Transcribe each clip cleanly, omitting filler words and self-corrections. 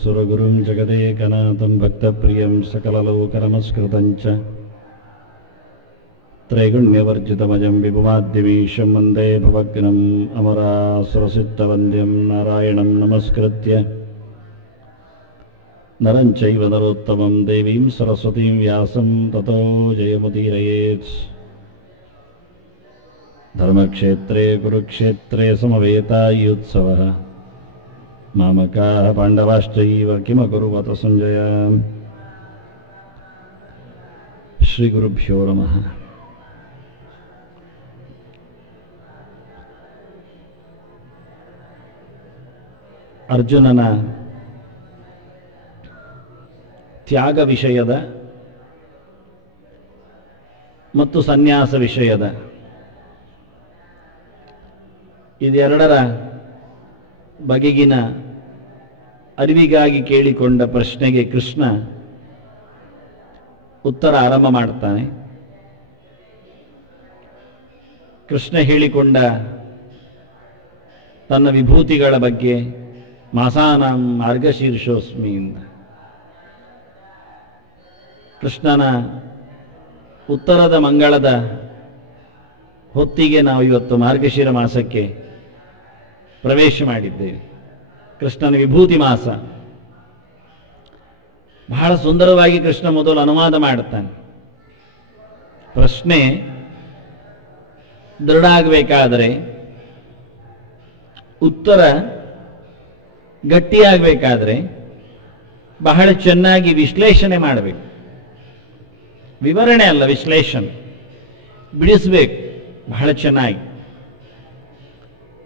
ಸುರಗುರುಂ ಜಗದೇಕನಾಥಂ ಭಕ್ತಪ್ರಿಯಂ ಸಕಲಲೋಕನಮಸ್ಕೃತಂ ಚ ತ್ರೈಗುಣ್ಯವರ್ಜಿತಮಜಂ ವಿಭುಮಾದ್ಯಮೀಶಂ ವಂದೇ ಭವಗ್ನಂ ಅಮರಾಸುರಸಿದ್ಧವಂದ್ಯಂ ನಾರಾಯಣಂ ನಮಸ್ಕೃತ್ಯ ನರಂ ಚೈವ ನರೋತ್ತಮಂ ದೇವೀಂ ಸರಸ್ವತೀಂ ವ್ಯಾಸಂ ತತೋ ಜಯಮುದೀರಯೇತ್. ಧರ್ಮಕ್ಷೇತ್ರೇ ಕುರುಕ್ಷೇತ್ರೇ ಸಮವೇತಾಯುತ್ಸವಃ ಮಾಮಕಾಃ ಪಾಂಡವಾಶ್ಚೈವ ಕಿಮಕುರ್ವತ ಸಂಜಯ. ಶ್ರೀ ಗುರುಭ್ಯೋ ನಮಃ. ಅರ್ಜುನನ ತ್ಯಾಗ ವಿಷಯದ ಮತ್ತು ಸನ್ಯಾಸ ವಿಷಯದ ಇದೆರಡರ ಬಗೆಗಿನ ಅರಿವಿಗಾಗಿ ಕೇಳಿಕೊಂಡ ಪ್ರಶ್ನೆಗೆ ಕೃಷ್ಣ ಉತ್ತರ ಆರಂಭ ಮಾಡ್ತಾನೆ. ಕೃಷ್ಣ ಹೇಳಿಕೊಂಡ ತನ್ನ ವಿಭೂತಿಗಳ ಬಗ್ಗೆ ಮಾಸಾನಾಂ ಮಾರ್ಗಶೀರ್ಷೋಸ್ಮಿ ಇಂದ ಕೃಷ್ಣನ ಉತ್ತರದ ಮಂಗಳದ ಹೊತ್ತಿಗೆ ನಾವು ಇವತ್ತು ಮಾರ್ಗಶಿರ ಮಾಸಕ್ಕೆ ಪ್ರವೇಶ ಮಾಡಿದ್ದೇವೆ. ಕೃಷ್ಣನ ವಿಭೂತಿ ಮಾಸ. ಬಹಳ ಸುಂದರವಾಗಿ ಕೃಷ್ಣ ಮೊದಲು ಅನುವಾದ ಮಾಡುತ್ತಾನೆ. ಪ್ರಶ್ನೆ ದೃಢ ಆಗಬೇಕಾದರೆ, ಉತ್ತರ ಗಟ್ಟಿಯಾಗಬೇಕಾದ್ರೆ ಬಹಳ ಚೆನ್ನಾಗಿ ವಿಶ್ಲೇಷಣೆ ಮಾಡಬೇಕು. ವಿವರಣೆ ಅಲ್ಲ, ವಿಶ್ಲೇಷಣೆ. ಬಿಡಿಸಬೇಕು ಬಹಳ ಚೆನ್ನಾಗಿ.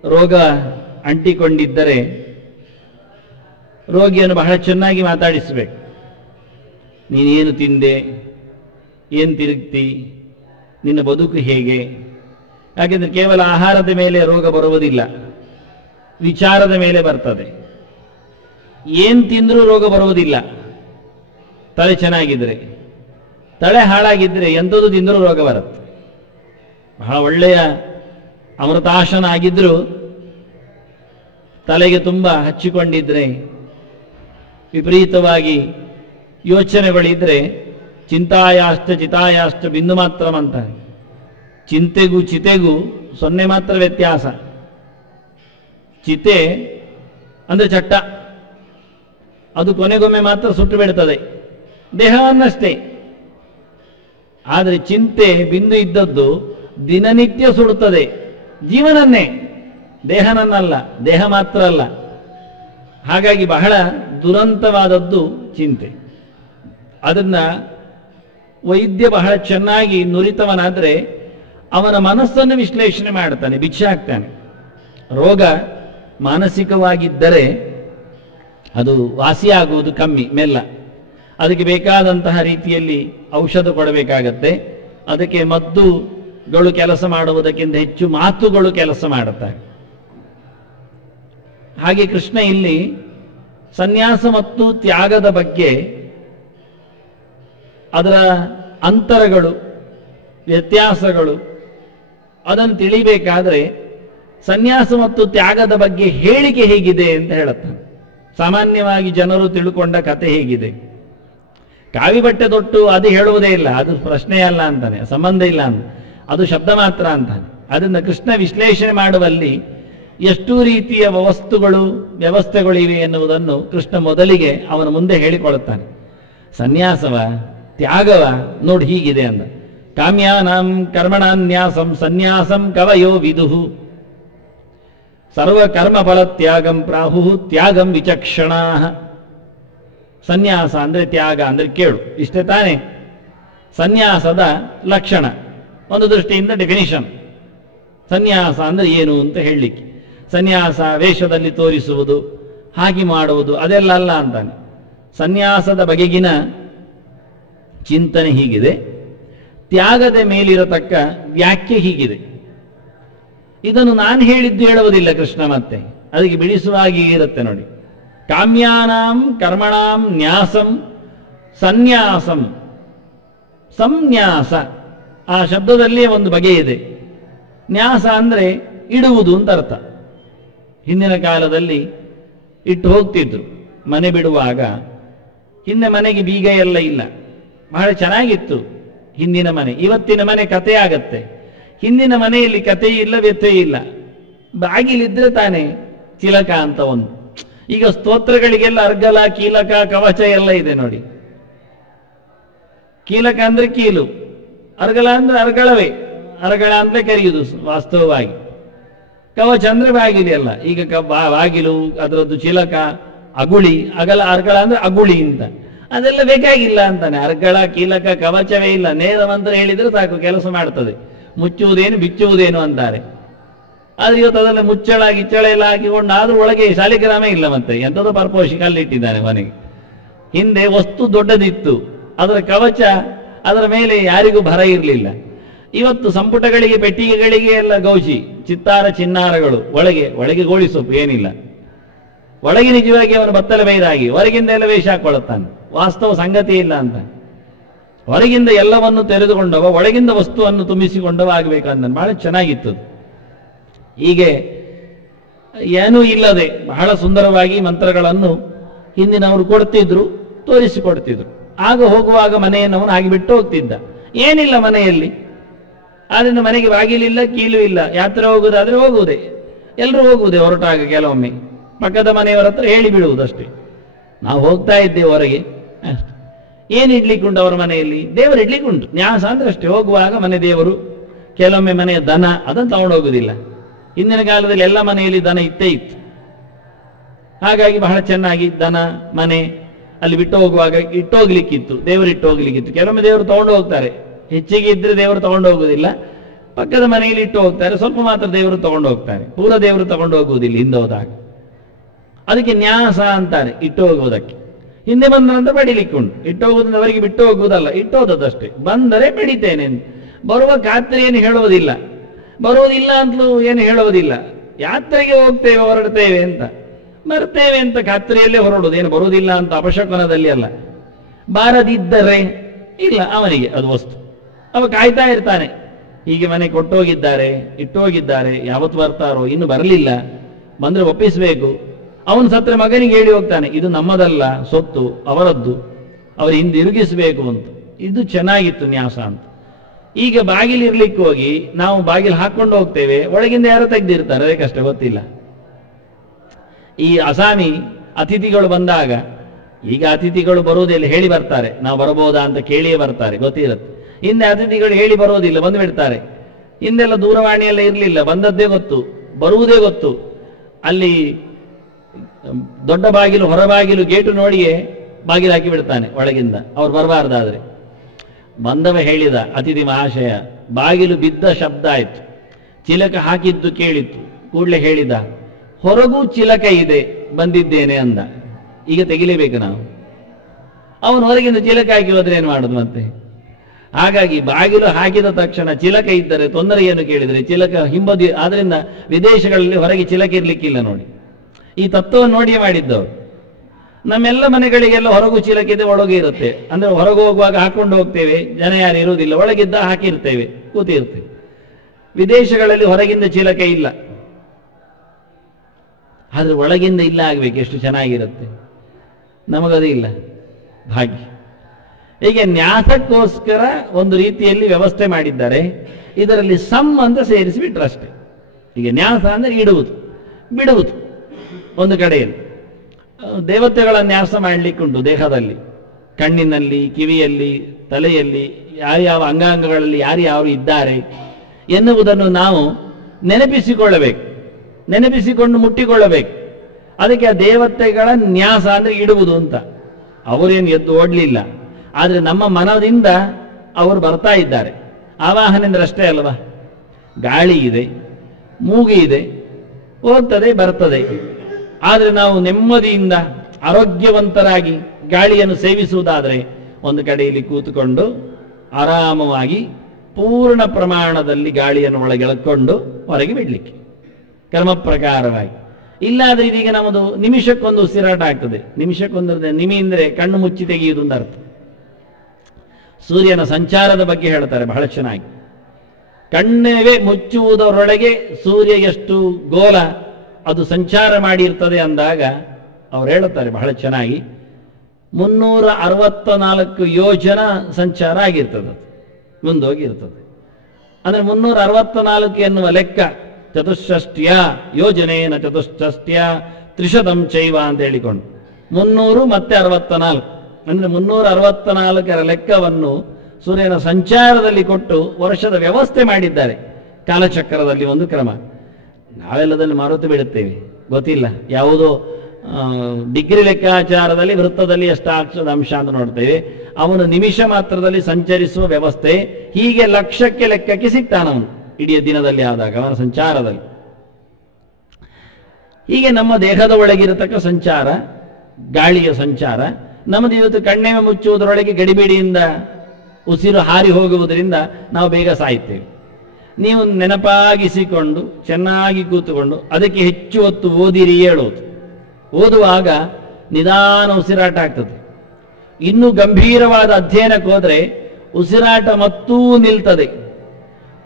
ರೋಗ ಅಂಟಿಕೊಂಡಿದ್ದರೆ ರೋಗಿಯನ್ನು ಬಹಳ ಚೆನ್ನಾಗಿ ಮಾತಾಡಿಸಬೇಕು. ನೀನೇನು ತಿಂದೆ, ಏನು ತಿರುಗ್ತಿ, ನಿನ್ನ ಬದುಕು ಹೇಗೆ. ಯಾಕೆಂದರೆ ಕೇವಲ ಆಹಾರದ ಮೇಲೆ ರೋಗ ಬರುವುದಿಲ್ಲ, ವಿಚಾರದ ಮೇಲೆ ಬರ್ತದೆ. ಏನು ತಿಂದರೂ ರೋಗ ಬರುವುದಿಲ್ಲ ತಲೆ ಚೆನ್ನಾಗಿದ್ರೆ. ತಲೆ ಹಾಳಾಗಿದ್ದರೆ ಎಂಥದ್ದು ತಿಂದರೂ ರೋಗ ಬರುತ್ತೆ. ಬಹಳ ಒಳ್ಳೆಯ ಅಮೃತಾಶನ ಆಗಿದ್ರೂ ತಲೆಗೆ ತುಂಬ ಹಚ್ಚಿಕೊಂಡಿದ್ರೆ, ವಿಪರೀತವಾಗಿ ಯೋಚನೆಗಳಿದ್ರೆ, ಚಿಂತಾಯಾಶ್ಚ ಚಿತಾಯಾಶ್ಚ ಬಿಂದು ಮಾತ್ರ ಅಂತಾರೆ. ಚಿಂತೆಗೂ ಚಿತೆಗೂ 0 ಮಾತ್ರ ವ್ಯತ್ಯಾಸ. ಚಿತೆ ಅಂದರೆ ಚಟ್ಟ, ಅದು ಕೊನೆಗೊಮ್ಮೆ ಮಾತ್ರ ಸುಟ್ಟು ಬಿಡ್ತದೆ ದೇಹವನ್ನಷ್ಟೇ. ಆದರೆ ಚಿಂತೆ ಬಿಂದು ಇದ್ದದ್ದು ದಿನನಿತ್ಯ ಸುಡುತ್ತದೆ ಜೀವನನ್ನೇ, ದೇಹನನ್ನಲ್ಲ, ದೇಹ ಮಾತ್ರ ಅಲ್ಲ. ಹಾಗಾಗಿ ಬಹಳ ದುರಂತವಾದದ್ದು ಚಿಂತೆ. ಅದನ್ನ ವೈದ್ಯ ಬಹಳ ಚೆನ್ನಾಗಿ ನುರಿತವನಾದರೆ ಅವನ ಮನಸ್ಸನ್ನು ವಿಶ್ಲೇಷಣೆ ಮಾಡ್ತಾನೆ, ಭಿಕ್ಷೆ ಹಾಕ್ತಾನೆ. ರೋಗ ಮಾನಸಿಕವಾಗಿದ್ದರೆ ಅದು ವಾಸಿಯಾಗುವುದು ಕಮ್ಮಿ, ಮೆಲ್ಲ. ಅದಕ್ಕೆ ಬೇಕಾದಂತಹ ರೀತಿಯಲ್ಲಿ ಔಷಧ ಕೊಡಬೇಕಾಗತ್ತೆ. ಅದಕ್ಕೆ ಮದ್ದುಗಳು ಕೆಲಸ ಮಾಡುವುದಕ್ಕಿಂತ ಹೆಚ್ಚು ಮಾತುಗಳು ಕೆಲಸ ಮಾಡುತ್ತವೆ. ಹಾಗೆ ಕೃಷ್ಣ ಇಲ್ಲಿ ಸನ್ಯಾಸ ಮತ್ತು ತ್ಯಾಗದ ಬಗ್ಗೆ, ಅದರ ಅಂತರಗಳು, ವ್ಯತ್ಯಾಸಗಳು ಅದನ್ನು ತಿಳಿಬೇಕಾದ್ರೆ ಸನ್ಯಾಸ ಮತ್ತು ತ್ಯಾಗದ ಬಗ್ಗೆ ಹೇಳಿಕೆ ಹೇಗಿದೆ ಅಂತ ಹೇಳುತ್ತಾನೆ. ಸಾಮಾನ್ಯವಾಗಿ ಜನರು ತಿಳ್ಕೊಂಡ ಕತೆ ಹೇಗಿದೆ. ಕಾವಿ ಬಟ್ಟೆ ತೊಟ್ಟು ಅದು ಹೇಳುವುದೇ ಇಲ್ಲ, ಅದು ಪ್ರಶ್ನೆ ಅಲ್ಲ ಅಂತಾನೆ, ಸಂಬಂಧ ಇಲ್ಲ ಅಂತ, ಅದು ಶಬ್ದ ಮಾತ್ರ ಅಂತಾನೆ. ಅದನ್ನು ಕೃಷ್ಣ ವಿಶ್ಲೇಷಣೆ ಮಾಡುವಲ್ಲಿ ಎಷ್ಟು ರೀತಿಯ ವ್ಯವಸ್ಥೆಗಳಿವೆ ಎನ್ನುವುದನ್ನು ಕೃಷ್ಣ ಮೊದಲಿಗೆ ಅವನ ಮುಂದೆ ಹೇಳಿಕೊಳ್ಳುತ್ತಾನೆ. ಸನ್ಯಾಸವ ತ್ಯಾಗವ ನೋಡಿ ಹೀಗಿದೆ ಅಂದ. ಕಾಮ್ಯಾನಾಂ ಕರ್ಮಣಾನ್ಯಾಸಂ ಸನ್ಯಾಸಂ ಕವಯೋ ವಿದುಹು ಸರ್ವಕರ್ಮ ಫಲ ತ್ಯಾಗಂ ಪ್ರಾಹು ತ್ಯಾಗಂ ವಿಚಕ್ಷಣಾ. ಸನ್ಯಾಸ ಅಂದರೆ ತ್ಯಾಗ ಅಂದರೆ ಕೇಳು, ಇಷ್ಟೇ ತಾನೇ ಸನ್ಯಾಸದ ಲಕ್ಷಣ. ಒಂದು ದೃಷ್ಟಿಯಿಂದ ಡೆಫಿನಿಷನ್. ಸನ್ಯಾಸ ಅಂದರೆ ಏನು ಅಂತ ಹೇಳಲಿಕ್ಕೆ, ಸನ್ಯಾಸ ವೇಷದಲ್ಲಿ ತೋರಿಸುವುದು, ಹಾಗೆ ಮಾಡುವುದು, ಅದೆಲ್ಲ ಅಲ್ಲ ಅಂತಾನೆ. ಸನ್ಯಾಸದ ಬಗೆಗಿನ ಚಿಂತನೆ ಹೀಗಿದೆ, ತ್ಯಾಗದ ಮೇಲಿರತಕ್ಕ ವ್ಯಾಖ್ಯೆ ಹೀಗಿದೆ. ಇದನ್ನು ನಾನು ಹೇಳಿದ್ದು ಹೇಳುವುದಿಲ್ಲ ಕೃಷ್ಣ, ಮತ್ತೆ ಅದಕ್ಕೆ ಬಿಡಿಸುವಾಗಿ ಇರುತ್ತೆ ನೋಡಿ. ಕಾಮ್ಯಾನಾಂ ಕರ್ಮಣಾಂ ನ್ಯಾಸಂ ಸನ್ಯಾಸಂ. ಸಂನ್ಯಾಸ ಆ ಶಬ್ದದಲ್ಲಿಯೇ ಒಂದು ಬಗೆ ಇದೆ. ನ್ಯಾಸ ಅಂದರೆ ಇಡುವುದು ಅಂತ ಅರ್ಥ. ಹಿಂದಿನ ಕಾಲದಲ್ಲಿ ಇಟ್ಟು ಹೋಗ್ತಿದ್ರು. ಮನೆ ಬಿಡುವಾಗ ಹಿಂದೆ ಮನೆಗೆ ಬೀಗ ಎಲ್ಲ ಇಲ್ಲ, ಬಹಳ ಚೆನ್ನಾಗಿತ್ತು ಹಿಂದಿನ ಮನೆ. ಇವತ್ತಿನ ಮನೆ ಕತೆ ಆಗತ್ತೆ. ಹಿಂದಿನ ಮನೆಯಲ್ಲಿ ಕತೆ ಇಲ್ಲ, ವ್ಯಥೆ ಇಲ್ಲ. ಬಾಗಿಲಿದ್ರೆ ತಾನೇ ಚಿಲಕ ಅಂತ ಒಂದು. ಈಗ ಸ್ತೋತ್ರಗಳಿಗೆಲ್ಲ ಅರ್ಗಲ, ಕೀಲಕ, ಕವಚ ಎಲ್ಲ ಇದೆ ನೋಡಿ. ಕೀಲಕ ಅಂದ್ರೆ ಕೀಲು, ಅರ್ಗಲ ಅಂದ್ರೆ ಅರ್ಗಳವೇ, ಅರ್ಗಳ ಅಂತ ಕರೆಯುವುದು ವಾಸ್ತವವಾಗಿ. ಕವಚ ಅಂದ್ರೆ ಬಾಗಿಲು ಎಲ್ಲ. ಈಗ ಬಾಗಿಲು, ಅದರದ್ದು ಚಿಲಕ, ಅಗುಳಿ, ಅರ್ಗಳ ಅಂದ್ರೆ ಅಗುಳಿ ಅಂತ. ಅದೆಲ್ಲ ಬೇಕಾಗಿಲ್ಲ ಅಂತಾನೆ. ಅರ್ಗಳ, ಕೀಲಕ, ಕವಚವೇ ಇಲ್ಲ. ನೇರ ಮಂತ್ರ ಹೇಳಿದ್ರೆ ಸಾಕು, ಕೆಲಸ ಮಾಡ್ತದೆ. ಮುಚ್ಚುವುದೇನು ಬಿಚ್ಚುವುದೇನು ಅಂತಾರೆ. ಆದ್ರೆ ಇವತ್ತು ಅದೆಲ್ಲ ಮುಚ್ಚಳ ಗಿಚ್ಚಳ ಎಲ್ಲ ಹಾಕಿಕೊಂಡು, ಆದ್ರೂ ಒಳಗೆ ಶಾಲಿಗ್ರಾಮ ಇಲ್ಲ. ಮತ್ತೆ ಎಂಥದೋ ಪರ್ಪೋಷಿ ಕಲ್ಲಿಟ್ಟಿದ್ದಾನೆ ಮನೆಗೆ. ಹಿಂದೆ ವಸ್ತು ದೊಡ್ಡದಿತ್ತು, ಅದರ ಕವಚ, ಅದರ ಮೇಲೆ ಯಾರಿಗೂ ಭರ ಇರಲಿಲ್ಲ. ಇವತ್ತು ಸಂಪುಟಗಳಿಗೆ, ಪೆಟ್ಟಿಗೆಗಳಿಗೆ ಎಲ್ಲ ಗೌಜಿ, ಚಿತ್ತಾರ ಚಿನ್ನಾರಗಳು, ಒಳಗೆ ಗೋಳಿ ಸೊಪ್ಪು ಏನಿಲ್ಲ. ಒಳಗೆ ನಿಜವಾಗಿ ಅವನು ಬತ್ತಲ ಬೈರಾಗಿ, ಹೊರಗಿಂದ ಎಲ್ಲ ವೇಷ ಹಾಕೊಳ್ಳುತ್ತಾನೆ. ವಾಸ್ತವ ಸಂಗತಿ ಇಲ್ಲ ಅಂತ. ಹೊರಗಿಂದ ಎಲ್ಲವನ್ನು ತೆರೆದುಕೊಂಡವ, ಒಳಗಿಂದ ವಸ್ತುವನ್ನು ತುಂಬಿಸಿಕೊಂಡವ ಆಗಬೇಕಂತ. ಬಹಳ ಚೆನ್ನಾಗಿತ್ತು. ಹೀಗೆ ಏನೂ ಇಲ್ಲದೆ ಬಹಳ ಸುಂದರವಾಗಿ ಮಂತ್ರಗಳನ್ನು ಹಿಂದಿನವರು ಕೊಡ್ತಿದ್ರು, ತೋರಿಸಿಕೊಡ್ತಿದ್ರು. ಆಗ ಹೋಗುವಾಗ ಮನೆಯನ್ನು ಅವನು ಆಗಿಬಿಟ್ಟು ಹೋಗ್ತಿದ್ದ. ಏನಿಲ್ಲ ಮನೆಯಲ್ಲಿ, ಆದ್ರಿಂದ ಮನೆಗೆ ಬಾಗಿಲಿಲ್ಲ, ಕೀಲು ಇಲ್ಲ. ಯಾತ್ರೆ ಹೋಗುವುದಾದ್ರೆ ಹೋಗುವುದೇ, ಎಲ್ಲರೂ ಹೋಗುವುದೇ. ಹೊರಟಾಗ ಕೆಲವೊಮ್ಮೆ ಪಕ್ಕದ ಮನೆಯವರ ಹತ್ರ ಹೇಳಿ ಬಿಡುವುದಷ್ಟೇ, ನಾವು ಹೋಗ್ತಾ ಇದ್ದೇವೆ ಹೊರಗೆ ಅಷ್ಟೆ. ಏನು ಇಡ್ಲಿಕ್ಕುಂಟು ಅವರ ಮನೆಯಲ್ಲಿ? ದೇವರು ಇಡ್ಲಿಕ್ಕುಂಟು. ನ್ಯಾಸ ಅಂದ್ರೆ ಅಷ್ಟೇ. ಹೋಗುವಾಗ ಮನೆ ದೇವರು, ಕೆಲವೊಮ್ಮೆ ಮನೆಯ ದನ, ಅದನ್ನು ತಗೊಂಡು ಹೋಗುದಿಲ್ಲ. ಹಿಂದಿನ ಕಾಲದಲ್ಲಿ ಎಲ್ಲ ಮನೆಯಲ್ಲಿ ದನ ಇತ್ತೇ ಇತ್ತು. ಹಾಗಾಗಿ ಬಹಳ ಚೆನ್ನಾಗಿ ದನ ಮನೆ ಅಲ್ಲಿ ಬಿಟ್ಟು ಹೋಗುವಾಗ ಇಟ್ಟು ಹೋಗ್ಲಿಕ್ಕಿತ್ತು, ದೇವರು ಇಟ್ಟು ಹೋಗ್ಲಿಕ್ಕಿತ್ತು. ಕೆಲವೊಮ್ಮೆ ದೇವರು ತಗೊಂಡು ಹೋಗ್ತಾರೆ, ಹೆಚ್ಚಿಗೆ ಇದ್ರೆ ದೇವರು ತಗೊಂಡು ಹೋಗುವುದಿಲ್ಲ. ಪಕ್ಕದ ಮನೆಯಲ್ಲಿ ಇಟ್ಟು ಹೋಗ್ತಾರೆ, ಸ್ವಲ್ಪ ಮಾತ್ರ ದೇವರು ತಗೊಂಡು ಹೋಗ್ತಾರೆ. ಪೂರ ದೇವರು ತಗೊಂಡು ಹೋಗುವುದಿಲ್ಲ ಹಿಂದೆ ಹೋದಾಗ. ಅದಕ್ಕೆ ನ್ಯಾಸ ಅಂತಾರೆ ಇಟ್ಟು ಹೋಗುವುದಕ್ಕೆ. ಹಿಂದೆ ಬಂದ ನಂತರ ಬಡಿಲಿಕ್ಕುಂಟು. ಇಟ್ಟು ಹೋಗುವುದರಿಂದ ಅವರಿಗೆ ಬಿಟ್ಟು ಹೋಗುವುದಲ್ಲ, ಇಟ್ಟು ಹೋದದ್ದಷ್ಟೇ. ಬಂದರೆ ಬಡಿತೇನೆ, ಬರುವ ಖಾತ್ರಿ ಏನು ಹೇಳುವುದಿಲ್ಲ, ಬರುವುದಿಲ್ಲ ಅಂತಲೂ ಏನು ಹೇಳುವುದಿಲ್ಲ. ಯಾತ್ರೆಗೆ ಹೋಗ್ತೇವೆ, ಹೊರಡ್ತೇವೆ ಅಂತ, ಬರ್ತೇವೆ ಅಂತ ಖಾತ್ರಿಯಲ್ಲೇ ಹೊರಡುವುದು. ಏನು ಬರುವುದಿಲ್ಲ ಅಂತ ಅಪಶಕುನದಲ್ಲಿ ಅಲ್ಲ. ಬಾರದಿದ್ದರೆ ಇಲ್ಲ, ಅವನಿಗೆ ಅದು ವಸ್ತು. ಅವ ಕಾಯ್ತಾ ಇರ್ತಾನೆ. ಹೀಗೆ ಮನೆ ಕೊಟ್ಟೋಗಿದ್ದಾರೆ, ಇಟ್ಟೋಗಿದ್ದಾರೆ, ಯಾವತ್ತು ಬರ್ತಾರೋ, ಇನ್ನು ಬರಲಿಲ್ಲ, ಬಂದ್ರೆ ಒಪ್ಪಿಸಬೇಕು. ಅವನು ಸತ್ರ ಮಗನಿಗೆ ಹೇಳಿ ಹೋಗ್ತಾನೆ, ಇದು ನಮ್ಮದಲ್ಲ, ಸೊತ್ತು ಅವರದ್ದು, ಅವರು ಹಿಂದಿರುಗಿಸಬೇಕು ಅಂತ. ಇದು ಚೆನ್ನಾಗಿತ್ತು ನ್ಯಾಸ ಅಂತ. ಈಗ ಬಾಗಿಲಿರ್ಲಿಕ್ಕೆ ಹೋಗಿ ನಾವು ಬಾಗಿಲು ಹಾಕೊಂಡು ಹೋಗ್ತೇವೆ, ಒಳಗಿಂದ ಯಾರು ತೆಗ್ದಿರ್ತಾರೆ, ಅದಕ್ಕಷ್ಟೇ ಗೊತ್ತಿಲ್ಲ. ಈ ಅಸಾಮಿ ಅತಿಥಿಗಳು ಬಂದಾಗ, ಈಗ ಅತಿಥಿಗಳು ಬರುವುದಿಲ್ಲ, ಹೇಳಿ ಬರ್ತಾರೆ, ನಾವು ಬರಬಹುದಾ ಅಂತ ಕೇಳಿಯೇ ಬರ್ತಾರೆ, ಗೊತ್ತಿರುತ್ತೆ. ಹಿಂದೆ ಅತಿಥಿಗಳು ಹೇಳಿ ಬರೋದಿಲ್ಲ, ಬಂದು ಬಿಡ್ತಾರೆ. ಹಿಂದೆಲ್ಲ ದೂರವಾಣಿ ಎಲ್ಲ ಇರಲಿಲ್ಲ, ಬಂದದ್ದೇ ಗೊತ್ತು, ಬರುವುದೇ ಗೊತ್ತು. ಅಲ್ಲಿ ದೊಡ್ಡ ಬಾಗಿಲು, ಹೊರಬಾಗಿಲು, ಗೇಟು ನೋಡಿಯೇ ಬಾಗಿಲು ಹಾಕಿ ಬಿಡ್ತಾನೆ ಒಳಗಿಂದ, ಅವ್ರು ಬರಬಾರ್ದಾದ್ರೆ. ಬಂದವ ಹೇಳಿದ, ಅತಿಥಿ ಮಹಾಶಯ, ಬಾಗಿಲು ಬಿದ್ದ ಶಬ್ದ ಆಯ್ತು, ಚಿಲಕ ಹಾಕಿದ್ದು ಕೇಳಿತ್ತು, ಕೂಡಲೇ ಹೇಳಿದ, ಹೊರಗೂ ಚಿಲಕ ಇದೆ, ಬಂದಿದ್ದೇನೆ ಅಂದ. ಈಗ ತೆಗಿಲೇಬೇಕು ನಾವು. ಅವನು ಹೊರಗಿಂದ ಚಿಲಕ ಹಾಕಿ ಹೋದ್ರೆ ಏನು ಮಾಡುದು ಮತ್ತೆ? ಹಾಗಾಗಿ ಬಾಗಿಲು ಹಾಕಿದ ತಕ್ಷಣ ಚಿಲಕ ಇದ್ದರೆ ತೊಂದರೆ ಏನು ಕೇಳಿದರೆ ಚಿಲಕ ಹಿಂಬದಿ. ಆದ್ರಿಂದ ವಿದೇಶಗಳಲ್ಲಿ ಹೊರಗೆ ಚಿಲಕ ಇರ್ಲಿಕ್ಕಿಲ್ಲ ನೋಡಿ. ಈ ತತ್ವವನ್ನು ನೋಡಿಯೇ ಮಾಡಿದ್ದವರು. ನಮ್ಮೆಲ್ಲ ಮನೆಗಳಿಗೆಲ್ಲ ಹೊರಗು ಚಿಲಕಿದೆ, ಒಳಗೆ ಇರುತ್ತೆ. ಅಂದ್ರೆ ಹೊರಗೆ ಹೋಗುವಾಗ ಹಾಕೊಂಡು ಹೋಗ್ತೇವೆ, ಜನ ಯಾರು ಇರುವುದಿಲ್ಲ, ಒಳಗಿದ್ದ ಹಾಕಿರ್ತೇವೆ, ಕೂತಿರ್ತೇವೆ. ವಿದೇಶಗಳಲ್ಲಿ ಹೊರಗಿಂದ ಚಿಲಕ ಇಲ್ಲ, ಆದ್ರೆ ಒಳಗಿಂದ ಇಲ್ಲ ಆಗ್ಬೇಕು, ಎಷ್ಟು ಚೆನ್ನಾಗಿರುತ್ತೆ. ನಮಗದು ಇಲ್ಲ, ಭಾಗ್ಯ. ಹೀಗೆ ನ್ಯಾಸಕ್ಕೋಸ್ಕರ ಒಂದು ರೀತಿಯಲ್ಲಿ ವ್ಯವಸ್ಥೆ ಮಾಡಿದ್ದಾರೆ. ಇದರಲ್ಲಿ ಸಮ್ ಅಂತ ಸೇರಿಸಿಬಿಟ್ರಷ್ಟೇ. ಈಗ ನ್ಯಾಸ ಅಂದ್ರೆ ಇಡುವುದು, ಬಿಡುವುದು. ಒಂದು ಕಡೆಯಲ್ಲಿ ದೇವತೆಗಳ ನ್ಯಾಸ ಮಾಡಲಿಕ್ಕುಂಟು ದೇಹದಲ್ಲಿ, ಕಣ್ಣಿನಲ್ಲಿ, ಕಿವಿಯಲ್ಲಿ, ತಲೆಯಲ್ಲಿ, ಯಾರ್ಯಾವ ಅಂಗಾಂಗಗಳಲ್ಲಿ ಯಾರ್ಯಾರು ಇದ್ದಾರೆ ಎನ್ನುವುದನ್ನು ನಾವು ನೆನಪಿಸಿಕೊಳ್ಳಬೇಕು, ನೆನಪಿಸಿಕೊಂಡು ಮುಟ್ಟಿಕೊಳ್ಳಬೇಕು. ಅದಕ್ಕೆ ಆ ದೇವತೆಗಳ ನ್ಯಾಸ ಅಂದ್ರೆ ಇಡುವುದು ಅಂತ. ಅವರೇನು ಎದ್ದು ಓಡಲಿಲ್ಲ, ಆದರೆ ನಮ್ಮ ಮನದಿಂದ ಅವರು ಬರ್ತಾ ಇದ್ದಾರೆ. ಆವಾಹನೆ ಅಂದ್ರೆ ಅಷ್ಟೇ ಅಲ್ವಾ? ಗಾಳಿ ಇದೆ, ಮೂಗಿ ಇದೆ, ಹೋಗ್ತದೆ ಬರ್ತದೆ. ಆದರೆ ನಾವು ನೆಮ್ಮದಿಯಿಂದ ಆರೋಗ್ಯವಂತರಾಗಿ ಗಾಳಿಯನ್ನು ಸೇವಿಸುವುದಾದರೆ ಒಂದು ಕಡೆಯಲ್ಲಿ ಕೂತುಕೊಂಡು ಆರಾಮವಾಗಿ ಪೂರ್ಣ ಪ್ರಮಾಣದಲ್ಲಿ ಗಾಳಿಯನ್ನು ಒಳಗೆಳಕೊಂಡು ಹೊರಗೆ ಬಿಡಲಿಕ್ಕೆ ಕ್ರಮ ಪ್ರಕಾರವಾಗಿ. ಇಲ್ಲಾದ್ರೆ ಇದೀಗ ನಮ್ಮದು ನಿಮಿಷಕ್ಕೊಂದು ಉಸಿರಾಟ ಆಗ್ತದೆ. ನಿಮಿಷಕ್ಕೊಂದು ನಿಮಿ ಅಂದರೆ ಕಣ್ಣು ಮುಚ್ಚಿ ತೆಗೆಯುವುದು ಅಂತ ಅರ್ಥ. ಸೂರ್ಯನ ಸಂಚಾರದ ಬಗ್ಗೆ ಹೇಳ್ತಾರೆ ಬಹಳ ಚೆನ್ನಾಗಿ. ಕಣ್ಣವೇ ಮುಚ್ಚುವುದರೊಳಗೆ ಸೂರ್ಯ ಎಷ್ಟು ಗೋಲ ಅದು ಸಂಚಾರ ಮಾಡಿರ್ತದೆ ಅಂದಾಗ ಅವ್ರು ಹೇಳುತ್ತಾರೆ ಬಹಳ ಚೆನ್ನಾಗಿ, 364 ಯೋಜನ ಸಂಚಾರ ಆಗಿರ್ತದೆ, ಮುಂದೋಗಿರ್ತದೆ. ಅಂದರೆ 364 ಎನ್ನುವ ಲೆಕ್ಕ, ಚತುಷ್ಷಷ್ಟ್ಯ ಯೋಜನೇನ ಚತುಷ್ಷಷ್ಟ್ಯ ತ್ರಿಶತಂ ಚೈವ ಅಂತ ಹೇಳಿಕೊಂಡು 300 ಮತ್ತೆ 64, ಅಂದರೆ 364ರ ಲೆಕ್ಕವನ್ನು ಸೂರ್ಯನ ಸಂಚಾರದಲ್ಲಿ ಕೊಟ್ಟು ವರ್ಷದ ವ್ಯವಸ್ಥೆ ಮಾಡಿದ್ದಾರೆ. ಕಾಲಚಕ್ರದಲ್ಲಿ ಒಂದು ಕ್ರಮ. ನಾವೆಲ್ಲದಲ್ಲಿ ಮಾರುತಿ ಬಿಡುತ್ತೇವೆ, ಗೊತ್ತಿಲ್ಲ. ಯಾವುದೋ ಡಿಗ್ರಿ ಲೆಕ್ಕಾಚಾರದಲ್ಲಿ ವೃತ್ತದಲ್ಲಿ ಎಷ್ಟು ಅಂಶ ಅಂತ ನೋಡ್ತೇವೆ. ಅವನು ನಿಮಿಷ ಮಾತ್ರದಲ್ಲಿ ಸಂಚರಿಸುವ ವ್ಯವಸ್ಥೆ. ಹೀಗೆ ಲಕ್ಷಕ್ಕೆ ಲೆಕ್ಕಕ್ಕೆ ಸಿಗ್ತಾನವನು ಇಡೀ ದಿನದಲ್ಲಿ ಆದಾಗ ಅವನ ಸಂಚಾರದಲ್ಲಿ. ಹೀಗೆ ನಮ್ಮ ದೇಹದ ಒಳಗಿರತಕ್ಕ ಸಂಚಾರ, ಗಾಳಿಯ ಸಂಚಾರ, ನಮ್ಮದು ಇವತ್ತು ಕಣ್ಣೆ ಮುಚ್ಚುವುದರೊಳಗೆ ಗಡಿಬಿಡಿಯಿಂದ ಉಸಿರು ಹಾರಿ ಹೋಗುವುದರಿಂದ ನಾವು ಬೇಗ ಸಾಯುತ್ತೇವೆ. ನೀವು ನೆನಪಾಗಿಸಿಕೊಂಡು ಚೆನ್ನಾಗಿ ಕೂತುಕೊಂಡು ಅದಕ್ಕೆ ಹೆಚ್ಚು ಹೊತ್ತು ಓದಿರಿ ಹೇಳೋದು. ಓದುವಾಗ ನಿಧಾನ ಉಸಿರಾಟ ಆಗ್ತದೆ. ಇನ್ನೂ ಗಂಭೀರವಾದ ಅಧ್ಯಯನಕ್ಕೆ ಹೋದರೆ ಉಸಿರಾಟ ಮತ್ತೂ ನಿಲ್ತದೆ.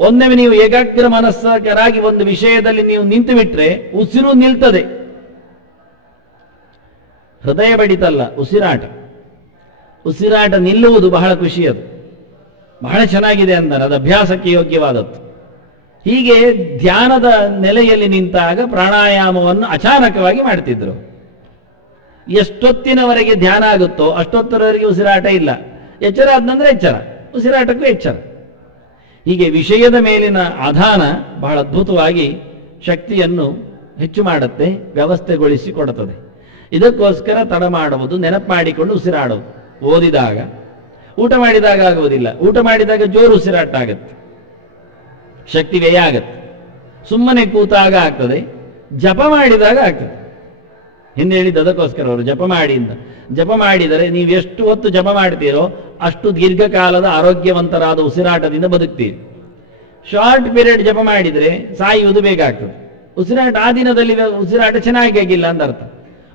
ಒಮ್ಮೆ ನೀವು ಏಕಾಗ್ರ ಮನಸ್ಕರಾಗಿ ಒಂದು ವಿಷಯದಲ್ಲಿ ನೀವು ನಿಂತು ಬಿಟ್ರೆ ಉಸಿರು ನಿಲ್ತದೆ. ಹೃದಯ ಬಡಿತಲ್ಲ, ಉಸಿರಾಟ. ಉಸಿರಾಟ ನಿಲ್ಲುವುದು ಬಹಳ ಖುಷಿಯದು, ಬಹಳ ಚೆನ್ನಾಗಿದೆ ಅಂತಾರೆ. ಅದು ಅಭ್ಯಾಸಕ್ಕೆ ಯೋಗ್ಯವಾದದ್ದು. ಹೀಗೆ ಧ್ಯಾನದ ನೆಲೆಯಲ್ಲಿ ನಿಂತಾಗ ಪ್ರಾಣಾಯಾಮವನ್ನು ಅಚಾನಕವಾಗಿ ಮಾಡ್ತಿದ್ರು. ಎಷ್ಟೊತ್ತಿನವರೆಗೆ ಧ್ಯಾನ ಆಗುತ್ತೋ ಅಷ್ಟೊತ್ತರವರೆಗೆ ಉಸಿರಾಟ ಇಲ್ಲ. ಎಚ್ಚರ ಆದ್ನಂದ್ರೆ ಎಚ್ಚರ, ಉಸಿರಾಟಕ್ಕೂ ಎಚ್ಚರ. ಹೀಗೆ ವಿಷಯದ ಮೇಲಿನ ಆಧಾನ ಬಹಳ ಅದ್ಭುತವಾಗಿ ಶಕ್ತಿಯನ್ನು ಹೆಚ್ಚು ಮಾಡುತ್ತೆ, ವ್ಯವಸ್ಥೆಗೊಳಿಸಿ ಕೊಡುತ್ತದೆ. ಇದಕ್ಕೋಸ್ಕರ ತಡ ಮಾಡುವುದು, ನೆನಪು ಮಾಡಿಕೊಂಡು ಉಸಿರಾಡುವುದು. ಓದಿದಾಗ, ಊಟ ಮಾಡಿದಾಗ ಆಗುವುದಿಲ್ಲ. ಊಟ ಮಾಡಿದಾಗ ಜೋರು ಉಸಿರಾಟ ಆಗುತ್ತೆ, ಶಕ್ತಿ ವ್ಯಯ ಆಗತ್ತೆ. ಸುಮ್ಮನೆ ಕೂತಾಗ ಆಗ್ತದೆ, ಜಪ ಮಾಡಿದಾಗ ಆಗ್ತದೆ. ಹಿಂದೆ ಹೇಳಿದ್ದು ಅದಕ್ಕೋಸ್ಕರ ಅವರು ಜಪ ಮಾಡಿ ಅಂತ. ಜಪ ಮಾಡಿದರೆ ನೀವು ಎಷ್ಟು ಹೊತ್ತು ಜಪ ಮಾಡ್ತೀರೋ ಅಷ್ಟು ದೀರ್ಘಕಾಲದ ಆರೋಗ್ಯವಂತರಾದ ಉಸಿರಾಟದಿಂದ ಬದುಕ್ತೀರಿ. ಶಾರ್ಟ್ ಪೀರಿಯಡ್ ಜಪ ಮಾಡಿದರೆ ಸಾಯುವುದು ಬೇಗ ಆಗ್ತದೆ. ಉಸಿರಾಟ ಆ ದಿನದಲ್ಲಿ ಉಸಿರಾಟ ಚೆನ್ನಾಗಿ ಆಗಿಲ್ಲ ಅಂತ ಅರ್ಥ.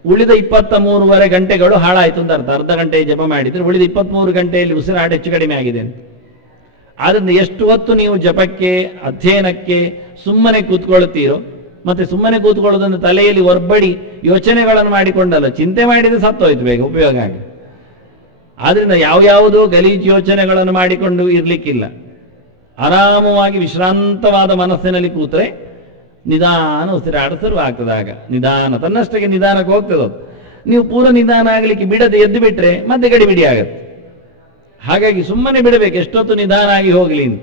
ಉಳಿದ 23.5 ಗಂಟೆಗಳು ಹಾಳಾಯಿತು ಅಂತ ಅರ್ಥ. ಅರ್ಧ ಗಂಟೆ ಜಪ ಮಾಡಿದರೆ ಉಳಿದ 23 ಗಂಟೆಯಲ್ಲಿ ಉಸಿರಾಟ ಹೆಚ್ಚು ಕಡಿಮೆ ಆಗಿದೆ ಅಂತ. ಆದ್ದರಿಂದ ಎಷ್ಟು ಹೊತ್ತು ನೀವು ಜಪಕ್ಕೆ, ಅಧ್ಯಯನಕ್ಕೆ ಸುಮ್ಮನೆ ಕೂತ್ಕೊಳ್ತೀರೋ, ಮತ್ತೆ ಸುಮ್ಮನೆ ಕೂತ್ಕೊಳ್ಳೋದನ್ನು ತಲೆಯಲ್ಲಿ ಒರ್ಬಡಿ ಯೋಚನೆಗಳನ್ನು ಮಾಡಿಕೊಂಡಲ್ಲ, ಚಿಂತೆ ಮಾಡಿದರೆ ಸತ್ತೋಯ್ತು ಬೇಗ, ಉಪಯೋಗ ಆಗಿ. ಆದ್ರಿಂದ ಯಾವ್ಯಾವುದೋ ಗಲೀಜು ಯೋಚನೆಗಳನ್ನು ಮಾಡಿಕೊಂಡು ಇರ್ಲಿಕ್ಕಿಲ್ಲ. ಆರಾಮವಾಗಿ ವಿಶ್ರಾಂತವಾದ ಮನಸ್ಸಿನಲ್ಲಿ ಕೂತ್ರೆ ನಿಧಾನ ಉಸಿರಾಟ ಶುರುವಾಗ್ತದೆ. ಆಗ ನಿಧಾನ ತನ್ನಷ್ಟಕ್ಕೆ ನಿಧಾನಕ್ಕೆ ಹೋಗ್ತದೆ. ನೀವು ಪೂರ ನಿಧಾನ ಆಗಲಿಕ್ಕೆ ಬಿಡದೆ ಎದ್ದು ಬಿಟ್ರೆ ಮತ್ತೆ ಗಡಿಬಿಡಿ ಆಗತ್ತೆ. ಹಾಗಾಗಿ ಸುಮ್ಮನೆ ಬಿಡಬೇಕು, ಎಷ್ಟೊತ್ತು ನಿಧಾನ ಆಗಿ ಹೋಗಲಿ ಅಂತ.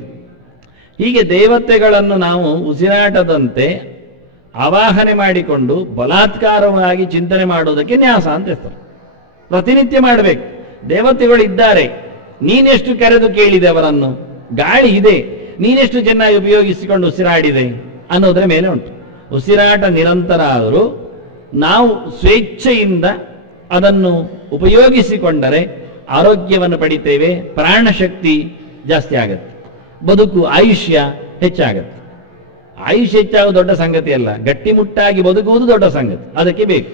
ಹೀಗೆ ದೇವತೆಗಳನ್ನು ನಾವು ಉಸಿರಾಟದಂತೆ ಆವಾಹನೆ ಮಾಡಿಕೊಂಡು ಬಲಾತ್ಕಾರವಾಗಿ ಚಿಂತನೆ ಮಾಡುವುದಕ್ಕೆ ನ್ಯಾಸ ಅಂತ ಹೆಸರು. ಪ್ರತಿನಿತ್ಯ ಮಾಡಬೇಕು. ದೇವತೆಗಳು ಇದ್ದಾರೆ, ನೀನೆಷ್ಟು ಕರೆದು ಕೇಳಿದೆ ಅವರನ್ನು. ಗಾಳಿ ಇದೆ, ನೀನೆಷ್ಟು ಚೆನ್ನಾಗಿ ಉಪಯೋಗಿಸಿಕೊಂಡು ಉಸಿರಾಡಿದೆ ಅನ್ನೋದರ ಮೇಲೆ ಉಂಟು. ಉಸಿರಾಟ ನಿರಂತರ ಆದರೂ ನಾವು ಸ್ವೇಚ್ಛೆಯಿಂದ ಅದನ್ನು ಉಪಯೋಗಿಸಿಕೊಂಡರೆ ಆರೋಗ್ಯವನ್ನು ಪಡಿತೇವೆ, ಪ್ರಾಣಶಕ್ತಿ ಜಾಸ್ತಿ ಆಗತ್ತೆ, ಬದುಕು ಆಯುಷ್ಯ ಹೆಚ್ಚಾಗತ್ತೆ. ಆಯುಷ್ಯ ಹೆಚ್ಚಾಗುವ ದೊಡ್ಡ ಸಂಗತಿ ಅಲ್ಲ, ಗಟ್ಟಿಮುಟ್ಟಾಗಿ ಬದುಕುವುದು ದೊಡ್ಡ ಸಂಗತಿ, ಅದಕ್ಕೆ ಬೇಕು.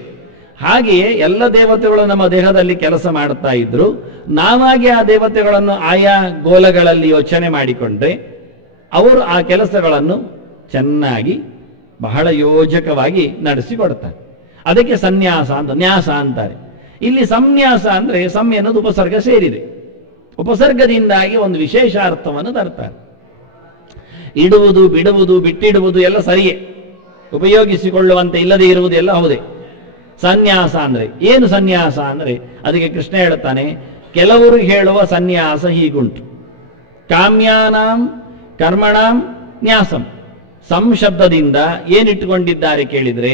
ಹಾಗೆಯೇ ಎಲ್ಲ ದೇವತೆಗಳು ನಮ್ಮ ದೇಹದಲ್ಲಿ ಕೆಲಸ ಮಾಡುತ್ತಾ ಇದ್ರು. ನಾವಾಗಿ ಆ ದೇವತೆಗಳನ್ನು ಆಯಾ ಗೋಲಗಳಲ್ಲಿ ಯೋಚನೆ ಮಾಡಿಕೊಂಡ್ರೆ ಅವರು ಆ ಕೆಲಸಗಳನ್ನು ಚೆನ್ನಾಗಿ ಬಹಳ ಯೋಜಕವಾಗಿ ನಡೆಸಿಕೊಡ್ತಾರೆ. ಅದಕ್ಕೆ ಸನ್ಯಾಸ ಅಂತ, ನ್ಯಾಸ ಅಂತಾರೆ. ಇಲ್ಲಿ ಸಂನ್ಯಾಸ ಅಂದ್ರೆ ಸಂ ಎನ್ನುವುದು ಉಪಸರ್ಗ ಸೇರಿದೆ. ಉಪಸರ್ಗದಿಂದಾಗಿ ಒಂದು ವಿಶೇಷ ಅರ್ಥವನ್ನು ತರ್ತಾರೆ. ಇಡುವುದು, ಬಿಡುವುದು, ಬಿಟ್ಟಿಡುವುದು ಎಲ್ಲ ಸರಿಯೇ, ಉಪಯೋಗಿಸಿಕೊಳ್ಳುವಂತೆ ಇಲ್ಲದೆ ಇರುವುದು ಎಲ್ಲ ಹೌದೇ. ಸನ್ಯಾಸ ಅಂದ್ರೆ ಏನು? ಸನ್ಯಾಸ ಅಂದ್ರೆ ಅದಕ್ಕೆ ಕೃಷ್ಣ ಹೇಳುತ್ತಾನೆ, ಕೆಲವರು ಹೇಳುವ ಸನ್ಯಾಸ ಹೀಗುಂಟು. ಕಾಮ್ಯಾನಾಂ ಕರ್ಮಣಾಂ ನ್ಯಾಸಂ. ಸಂಶಬ್ದದಿಂದ ಏನಿಟ್ಟುಕೊಂಡಿದ್ದಾರೆ ಕೇಳಿದ್ರೆ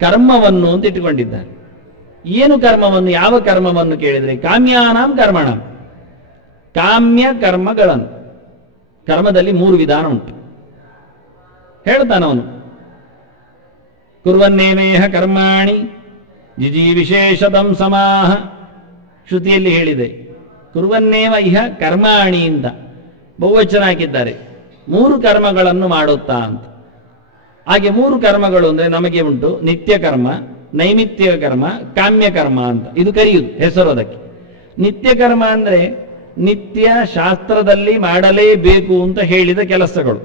ಕರ್ಮವನ್ನು ಅಂತ ಇಟ್ಟುಕೊಂಡಿದ್ದಾರೆ. ಏನು ಕರ್ಮವನ್ನು? ಯಾವ ಕರ್ಮವನ್ನು ಕೇಳಿದ್ರೆ ಕಾಮ್ಯಾನಾಂ ಕರ್ಮಣಾಂ, ಕಾಮ್ಯ ಕರ್ಮಗಳನ್ನು. ಕರ್ಮದಲ್ಲಿ 3 ವಿಧಾನ ಉಂಟು ಹೇಳ್ತಾನವನು. ಕುರ್ವನ್ನೇಮೇಹ ಕರ್ಮಾಣಿ ಜಿಜೀವಿಶೇಷತಂ ಸಮಾಹ. ಶ್ರುತಿಯಲ್ಲಿ ಹೇಳಿದೆ ಕುರ್ವನ್ನೇವ ಇಹ ಕರ್ಮಾಣಿ ಅಂತ ಬಹುವಚನ ಹಾಕಿದ್ದಾರೆ. 3 ಕರ್ಮಗಳನ್ನು ಮಾಡುತ್ತಾ ಅಂತ. ಹಾಗೆ 3 ಕರ್ಮಗಳು ಅಂದ್ರೆ ನಮಗೆ ಉಂಟು ನಿತ್ಯ ಕರ್ಮ, ನೈಮಿತ್ಯ ಕರ್ಮ, ಕಾಮ್ಯ ಕರ್ಮ ಅಂತ. ಇದು ಕರೆಯುವುದು ಹೆಸರು ಅದಕ್ಕೆ. ನಿತ್ಯ ಕರ್ಮ ಅಂದ್ರೆ ನಿತ್ಯ ಶಾಸ್ತ್ರದಲ್ಲಿ ಮಾಡಲೇಬೇಕು ಅಂತ ಹೇಳಿದ ಕೆಲಸಗಳು,